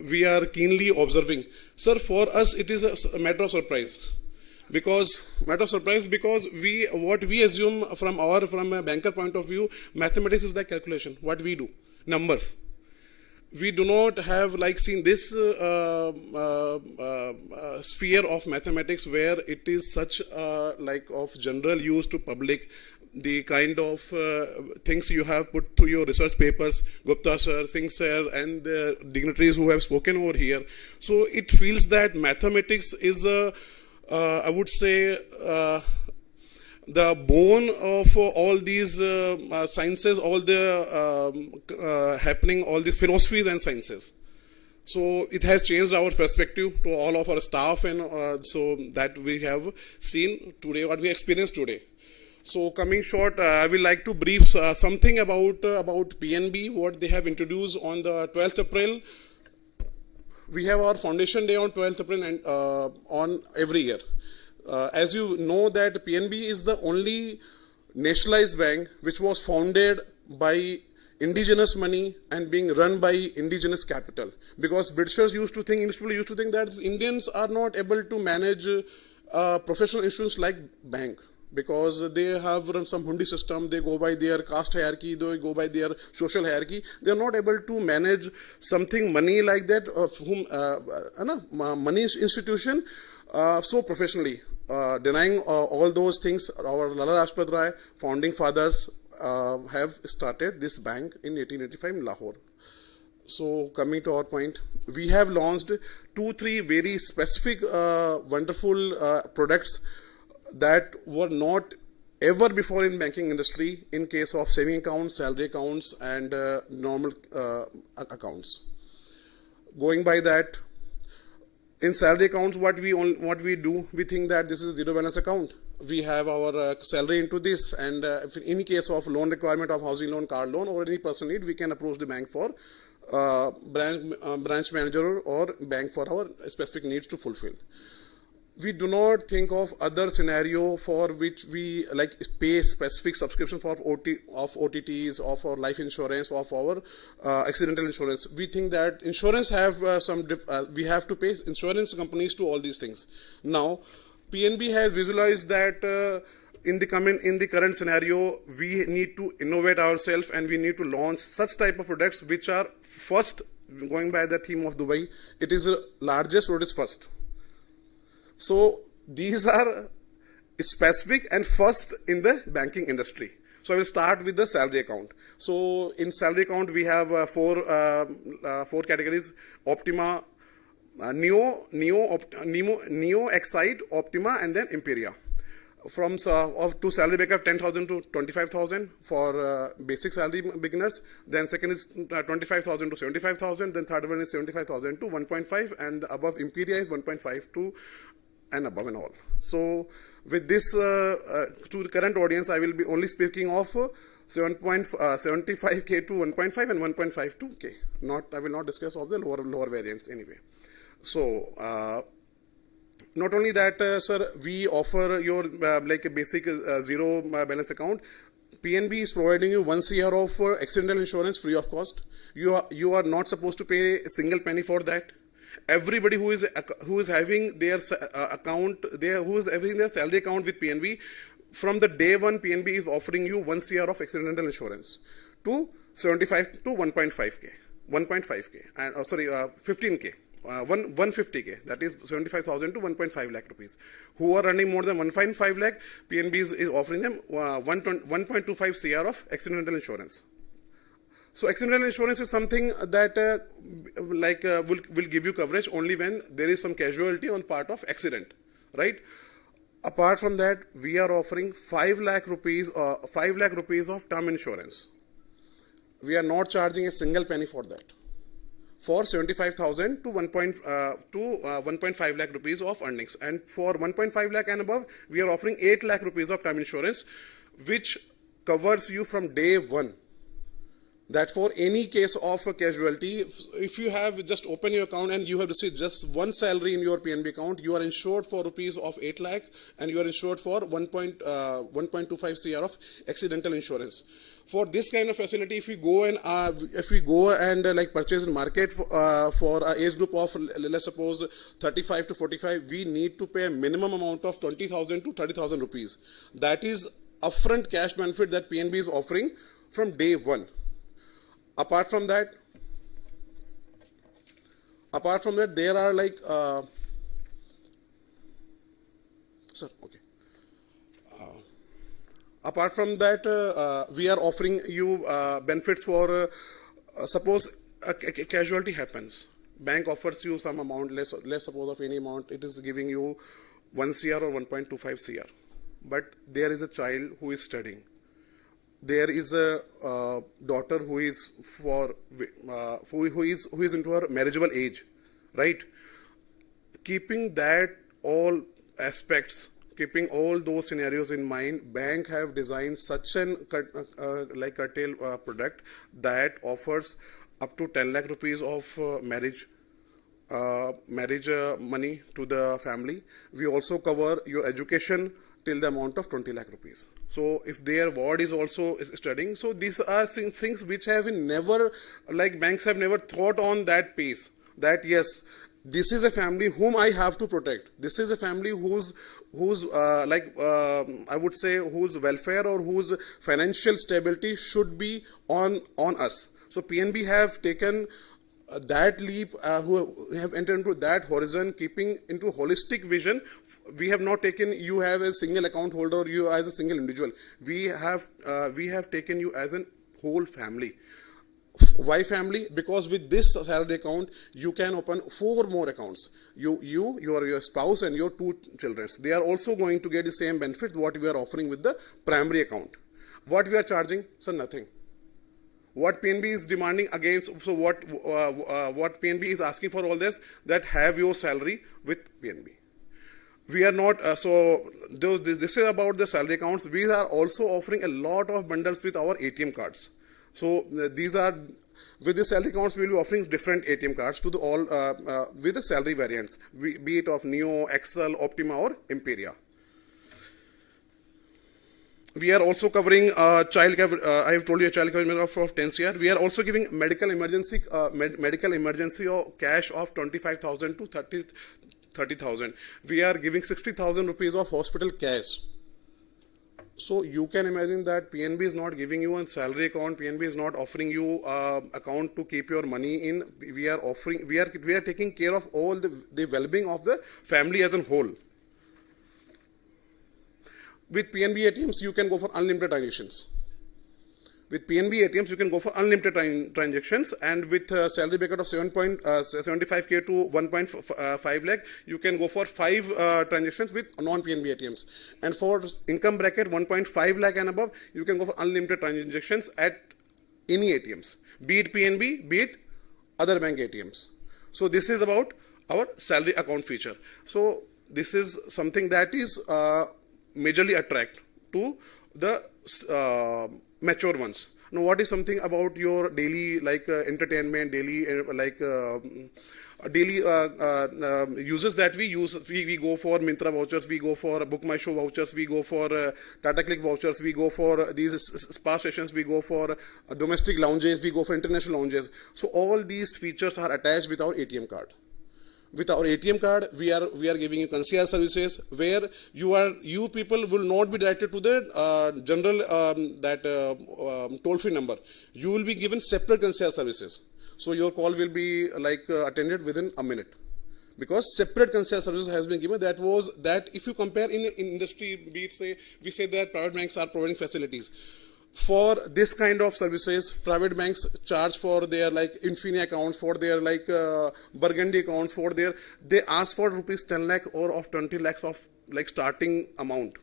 we are keenly observing. Sir, for us it is a matter of surprise. Because what we assume from a banker point of view, mathematics is like calculation. What we do, numbers. We do not have seen this sphere of mathematics where it is such of general use to public. The kind of things you have put through your research papers, Gupta sir, Singh sir, and the dignitaries who have spoken over here. So it feels that mathematics is I would say the bone of all these sciences, all the happening, all these philosophies and sciences. So it has changed our perspective to all of our staff, and so that we have seen today, what we experienced today. So coming short, I will like to brief something about PNB, what they have introduced on the 12th April. We have our foundation day on 12th April and on every year. As you know that PNB is the only nationalized bank which was founded by indigenous money and being run by indigenous capital. Because Britishers used to think, English people used to think that Indians are not able to manage professional institutions like bank, because they have run some hundi system, they go by their caste hierarchy, they go by their social hierarchy. They are not able to manage something money like that, money institution so professionally. Denying all those things, our Lala Lajpat Rai, founding fathers, have started this bank in 1885 in Lahore. So coming to our point, we have launched 2-3 very specific wonderful products that were not ever before in banking industry in case of saving accounts, salary accounts, and normal accounts. Going by that, in salary accounts, what we do, we think that this is a zero balance account. We have our salary into this, and if in any case of loan requirement of housing loan, car loan, or any personal need, we can approach the bank for branch manager or bank for our specific needs to fulfill. We do not think of other scenario for which we like pay specific subscription for OTTs, of our life insurance, of our accidental insurance. We think that insurance have we have to pay insurance companies to all these things. Now, PNB has visualized that in the current scenario, we need to innovate ourselves and we need to launch such type of products which are first, going by the theme of Dubai, it is the largest, what is first. So these are specific and first in the banking industry. So I will start with the salary account. So in salary account, we have four categories: Optima, Neo, Excite, Optima, and then Imperia. From to salary backup 10,000 to 25,000 for basic salary beginners. Then second is 25,000 to 75,000. Then third one is 75,000 to 1.5, and the above Imperia is 1.5 to and above and all. So with this to the current audience, I will be only speaking of 75K to 1.5 and 1.5 to K. I will not discuss of the lower variants anyway. So not only that, sir, we offer your like a basic zero balance account. PNB is providing you 1 year of accidental insurance free of cost. You are not supposed to pay a single penny for that. Everybody who is having their account, who is having their salary account with PNB, from the day one, PNB is offering you 1 year of accidental insurance to 75 to 1.5K, 1.5K, and 15K. 150K, that is 75,000 to 1.5 lakh rupees. Who are running more than 1.5 lakh, PNB is offering them 1.25 CR of accidental insurance. So accidental insurance is something that will give you coverage only when there is some casualty on part of accident, right? Apart from that, we are offering 5 lakh rupees of term insurance. We are not charging a single penny for that. For 75,000 to 1.5 lakh rupees of earnings, and for 1.5 lakh and above, we are offering 8 lakh rupees of term insurance, which covers you from day one. That for any case of a casualty, if you have just open your account and you have received just one salary in your PNB account, you are insured for rupees of 8 lakh and you are insured for 1.25 CR of accidental insurance. For this kind of facility, if we go and like purchase in market for an age group of, let's suppose 35 to 45, we need to pay a minimum amount of 20,000 to 30,000 rupees. That is upfront cash benefit that PNB is offering from day one. Apart from that, there are like apart from that, we are offering you benefits for suppose a casualty happens. Bank offers you some amount, less suppose of any amount. It is giving you 1 CR or 1.25 CR. But there is a child who is studying. there is a daughter who is who is into her marriageable age, right? Keeping that all aspects, keeping all those scenarios in mind, bank have designed such an like curtail product that offers up to 10 lakh rupees of marriage money to the family. We also cover your education till the amount of 20 lakh rupees. So if their ward is also studying, so these are things which have been never, like banks have never thought on that pace, that yes, this is a family whom I have to protect. This is a family whose I would say whose welfare or whose financial stability should be on us. So PNB have taken that leap, who have entered into that horizon, keeping into holistic vision. We have not taken you have a single account holder or you as a single individual. We have taken you as a whole family. Why family? Because with this salary account, you can open 4 more accounts. Your spouse and your 2 children. They are also going to get the same benefit what we are offering with the primary account. What we are charging? So nothing. What PNB is demanding against, so what PNB is asking for all this, that have your salary with PNB. We are not, this is about the salary accounts. We are also offering a lot of bundles with our ATM cards. So these are, with the salary accounts, we will be offering different ATM cards to the all, with the salary variants, be it of Neo, Excel, Optima or Imperia. We are also covering child cover. I have told you a child coverage of 10 CR. We are also giving medical emergency or cash of 25,000 to 30,000. We are giving 60,000 rupees of hospital cash. So you can imagine that PNB is not giving you a salary account. PNB is not offering you account to keep your money in. We are taking care of all the well-being of the family as a whole. With PNB ATMs, you can go for unlimited transactions. With PNB ATMs, you can go for unlimited transactions, and with salary bracket of 7.75k to 1.5 lakh, you can go for 5 transactions with non-PNB ATMs. And for income bracket 1.5 lakh and above, you can go for unlimited transactions at any ATMs, be it PNB, be it other bank ATMs. So this is about our salary account feature. So this is something that is majorly attract to the mature ones. Now, what is something about your daily entertainment, daily daily uses that we use? We go for Myntra vouchers, we go for Book My Show vouchers, we go for Tata Click vouchers, we go for these spa sessions, we go for domestic lounges, we go for international lounges. So all these features are attached with our ATM card. With our ATM card, we are giving you concierge services where you people will not be directed to the general toll-free number. You will be given separate concierge services. So your call will be attended within a minute, because separate concierge services has been given. That if you compare in industry, we say that private banks are providing facilities. For this kind of services, private banks charge for their Infinia accounts, for their Burgundy accounts, they ask for rupees 10 lakh or of 20 lakhs of starting amount.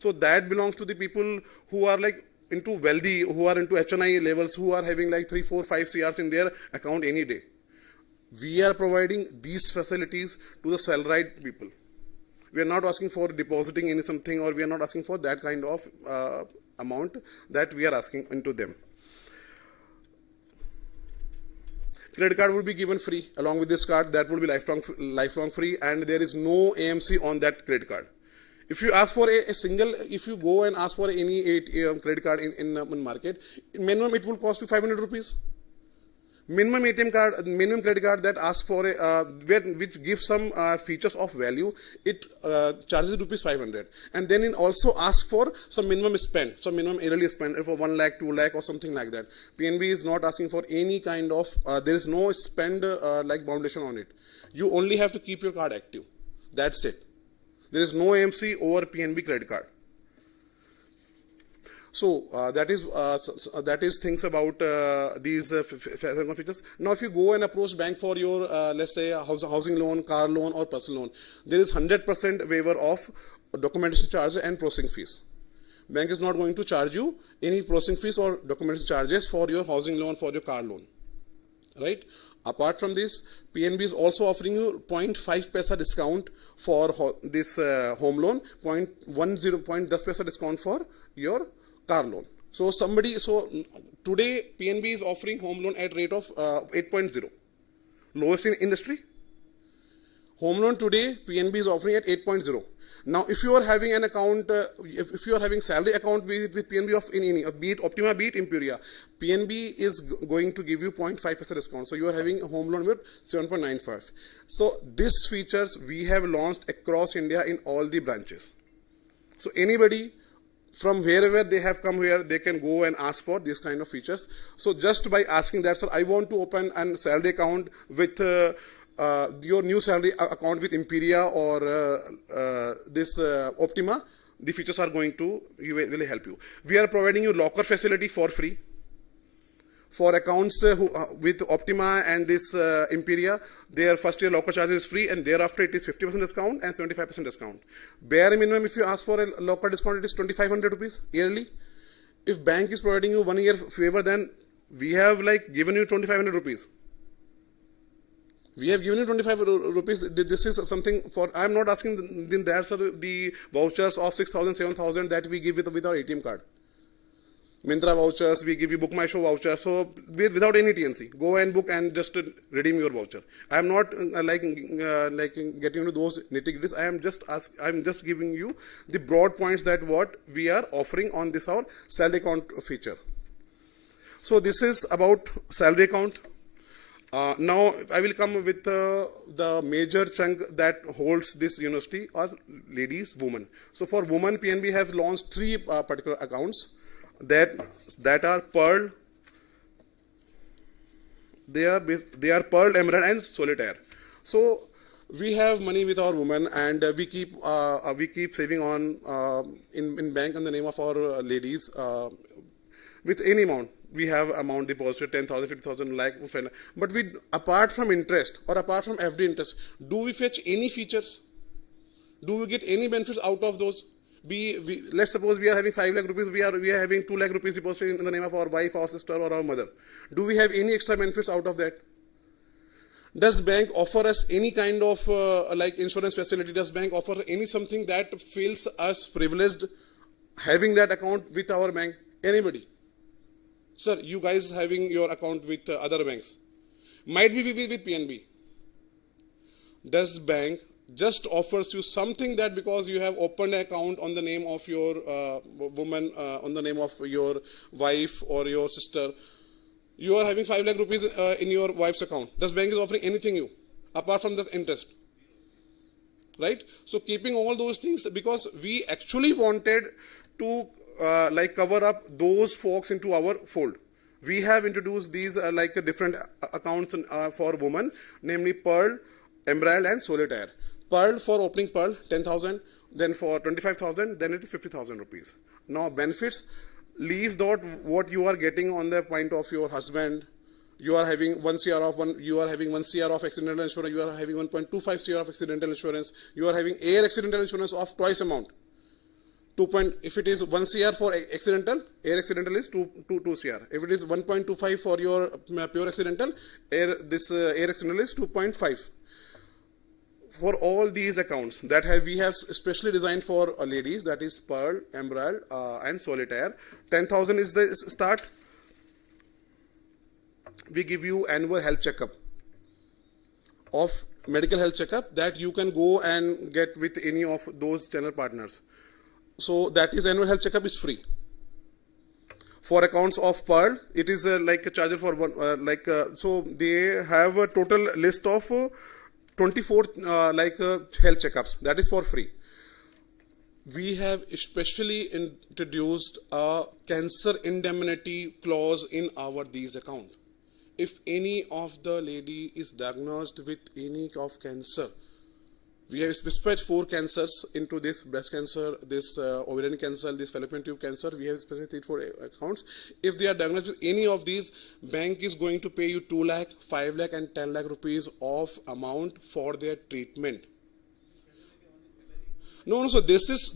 So that belongs to the people who are into wealthy, who are into HNI levels, who are having 3, 4, 5 CRs in their account any day. We are providing these facilities to the salaried people. We are not asking for depositing any something, or we are not asking for that kind of amount that we are asking into them. Credit card will be given free along with this card. That will be lifelong free, and there is no AMC on that credit card. If you ask for a single, if you go and ask for any credit card in market, minimum it will cost you 500 rupees. Minimum ATM card, minimum credit card that asks for which gives some features of value, it charges rupees 500, and then it also asks for some minimum spend, some minimum yearly spend for 1 lakh, 2 lakh, or something like that. PNB is not asking for any kind of. There is no spend foundation on it. You only have to keep your card active. That's it. There is no AMC over PNB credit card. So that is things about these features. Now, if you go and approach bank for your let's say housing loan, car loan, or personal loan, there is 100% waiver of documentation charge and processing fees. bank is not going to charge you any processing fees or documentation charges for your housing loan, for your car loan, right? Apart from this, PNB is also offering you 0.5 paisa discount for this home loan, 0.10 paisa discount for your car loan. So today PNB is offering home loan at rate of 8.0, lowest in industry. Home loan today PNB is offering at 8.0. Now, if you are having an account, if you are having salary account with PNB of in any, be it Optima, be it Imperia, PNB is going to give you 0.5% discount. So you are having a home loan with 7.95. So these features we have launched across India in all the branches. So anybody from wherever they have come here, they can go and ask for this kind of features. So just by asking that, sir, I want to open a salary account with your new salary account with Imperia or this Optima, the features are going to really help you. We are providing you locker facility for free. For accounts with Optima and this Imperia, their first year locker charge is free, and thereafter it is 50% discount and 75% discount. Bare minimum, if you ask for a locker discount, it is 2,500 rupees yearly. If bank is providing you 1 year favor, then we have like given you 2,500 rupees. We have given you 25 rupees. This is something for, I am not asking them that, sir, the vouchers of 6,000, 7,000 that we give with our ATM card. Myntra vouchers, we give you Book My Show voucher. So without any TNC, go and book and just redeem your voucher. I am not getting into those nitty-gritties. I am just giving you the broad points that what we are offering on this our salary account feature. So this is about salary account. Now I will come with the major chunk that holds this university are ladies, women. So for women, PNB has launched 3 particular accounts that are Pearl. They are Pearl, Emerald, and Solitaire. So we have money with our women, and we keep saving on in bank in the name of our ladies with any amount. We have amount deposited 10,000, 50,000, lakh, but apart from interest or apart from FD interest, do we fetch any features? Do we get any benefits out of those? Let's suppose we are having 5 lakh rupees, we are having 2 lakh rupees deposited in the name of our wife, our sister, or our mother. Do we have any extra benefits out of that? Does bank offer us any kind of like insurance facility? Does bank offer any something that feels us privileged having that account with our bank? Anybody? Sir, you guys having your account with other banks, might be with PNB. Does bank just offers you something that because you have opened an account on the name of your woman, on the name of your wife or your sister, you are having 5 lakh rupees in your wife's account. Does bank is offering anything you apart from the interest? Right? So keeping all those things, because we actually wanted to cover up those folks into our fold. We have introduced these different accounts for women, namely Pearl, Emerald, and Solitaire. Pearl, for opening Pearl, 10,000, then for 25,000, then it is 50,000 rupees. Now benefits, leave what you are getting on the point of your husband. You are having 1 CR of accidental insurance, you are having 1.25 CR of accidental insurance, you are having air accidental insurance of twice amount. If it is 1 CR for accidental, air accidental is 2 CR. If it is 1.25 for your pure accidental, air accidental is 2.5. For all these accounts that we have specially designed for ladies, that is Pearl, Emerald, and Solitaire, 10,000 is the start. We give you annual health checkup of medical health checkup that you can go and get with any of those channel partners. So that is annual health checkup is free. For accounts of Pearl, it is like a charger for one, so they have a total list of 24 health checkups. That is for free. We have especially introduced a cancer indemnity clause in these accounts. If any of the lady is diagnosed with any of cancer, we have specified 4 cancers into this: breast cancer, this ovarian cancer, this fallopian tube cancer. We have specified 4 accounts. If they are diagnosed with any of these, bank is going to pay you 2 lakh, 5 lakh, and 10 lakh rupees of amount for their treatment. No. So this is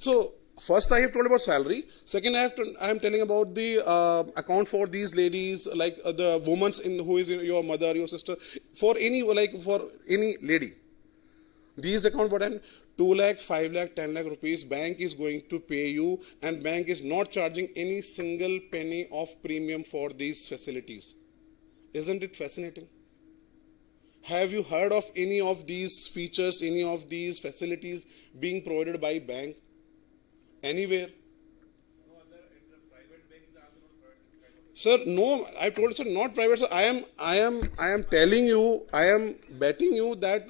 first I have told about salary. Second, I am telling about the account for these ladies, like the woman who is your mother, your sister, for any lady. These account button 2 lakh, 5 lakh, 10 lakh rupees, bank is going to pay you, and bank is not charging any single penny of premium for these facilities. Isn't it fascinating? Have you heard of any of these features, any of these facilities being provided by bank anywhere? Sir, no, I told sir, not private, sir. I am telling you, I am betting you that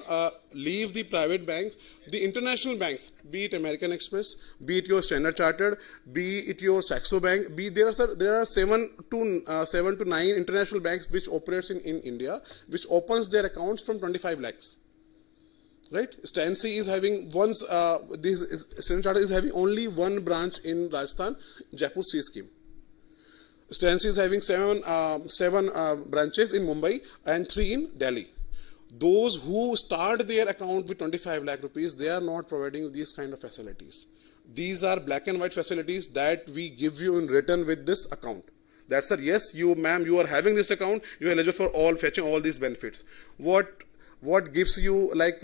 leave the private banks, the international banks, be it American Express, be it your Standard Chartered, be it your Saxo Bank, there are 7 to 9 international banks which operates in India, which opens their accounts from 25 lakhs. Right? Stancy is having Standard Chartered is having only one branch in Rajasthan, Jaipur C scheme. Stancy is having seven branches in Mumbai and 3 in Delhi. Those who start their account with 25 lakh rupees, they are not providing these kind of facilities. These are black and white facilities that we give you in return with this account. That's it. Yes, you ma'am, you are having this account, you are eligible for fetching all these benefits. What gives you like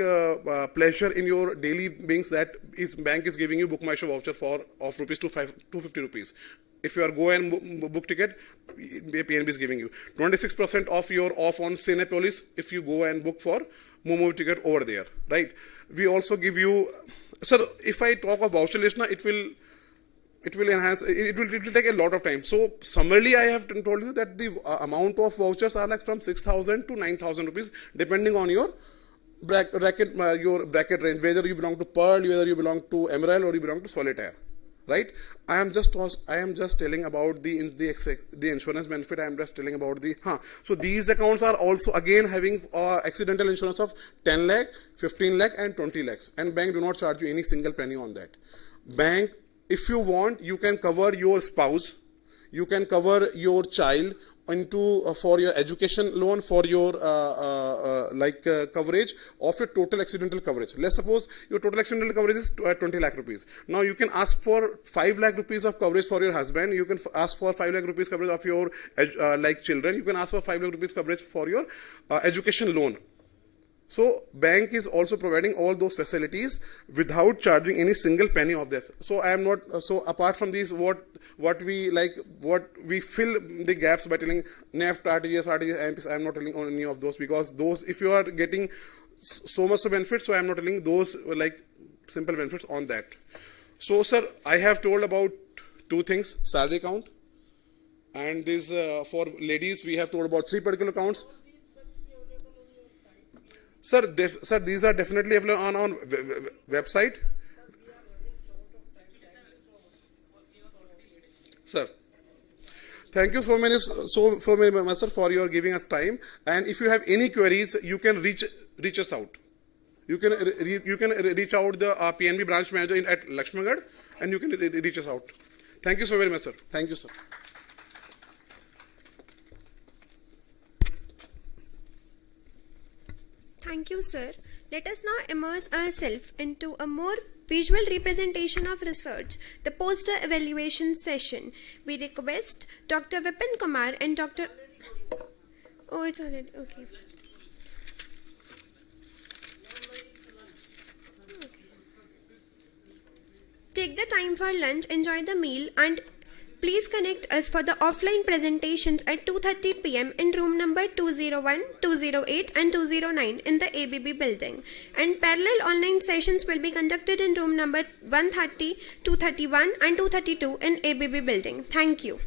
pleasure in your daily beings, that is bank is giving you book my show voucher of rupees 250 rupees. If you are go and book ticket, PNB is giving you 26% of your off on Cinepolis if you go and book for movie ticket over there, right? We also give you, sir, if I talk of voucher list now, it will enhance, it will take a lot of time. So summarily, I have told you that the amount of vouchers are like from 6,000 to 9,000 rupees, depending on your bracket range, whether you belong to Pearl, whether you belong to Emerald, or you belong to Solitaire. Right? I am just telling about the insurance benefit. I am just telling about so these accounts are also again having accidental insurance of 10 lakh, 15 lakh and 20 lakhs, and bank do not charge you any single penny on that. Bank, if you want, you can cover your spouse, you can cover your child for your education loan, for your coverage of your total accidental coverage. Let's suppose your total accidental coverage is 20 lakh rupees. Now you can ask for 5 lakh rupees of coverage for your husband. You can ask for 5 lakh rupees coverage of your children. You can ask for 5 lakh rupees coverage for your education loan. So bank is also providing all those facilities without charging any single penny of this. So I am not, so apart from these, what we fill the gaps by telling NEFT, RTGS, IMPs, I am not telling any of those, because those, if you are getting so much of benefits, so I am not telling those like simple benefits on that. So sir, I have told about 2 things: salary account, and this for ladies we have told about 3 particular accounts. Sir, these are definitely available on our website. Sir, thank you so many, sir, for your giving us time. And if you have any queries, you can reach us out. You can reach out the PNB branch manager at Lakshmangad, and you can reach us out. Thank you so very much, sir. Thank you, sir. Thank you, sir. Let us now immerse ourselves into a more visual representation of research, the poster evaluation session. We request Dr. Vipin Kumar and Dr. Oh, it's already okay. Take the time for lunch, enjoy the meal, and please connect us for the offline presentations at 2:30 p.m. in room number 201, 208 and 209 in the ABB building. And parallel online sessions will be conducted in room number 130, 231 and 232 in ABB building. Thank you.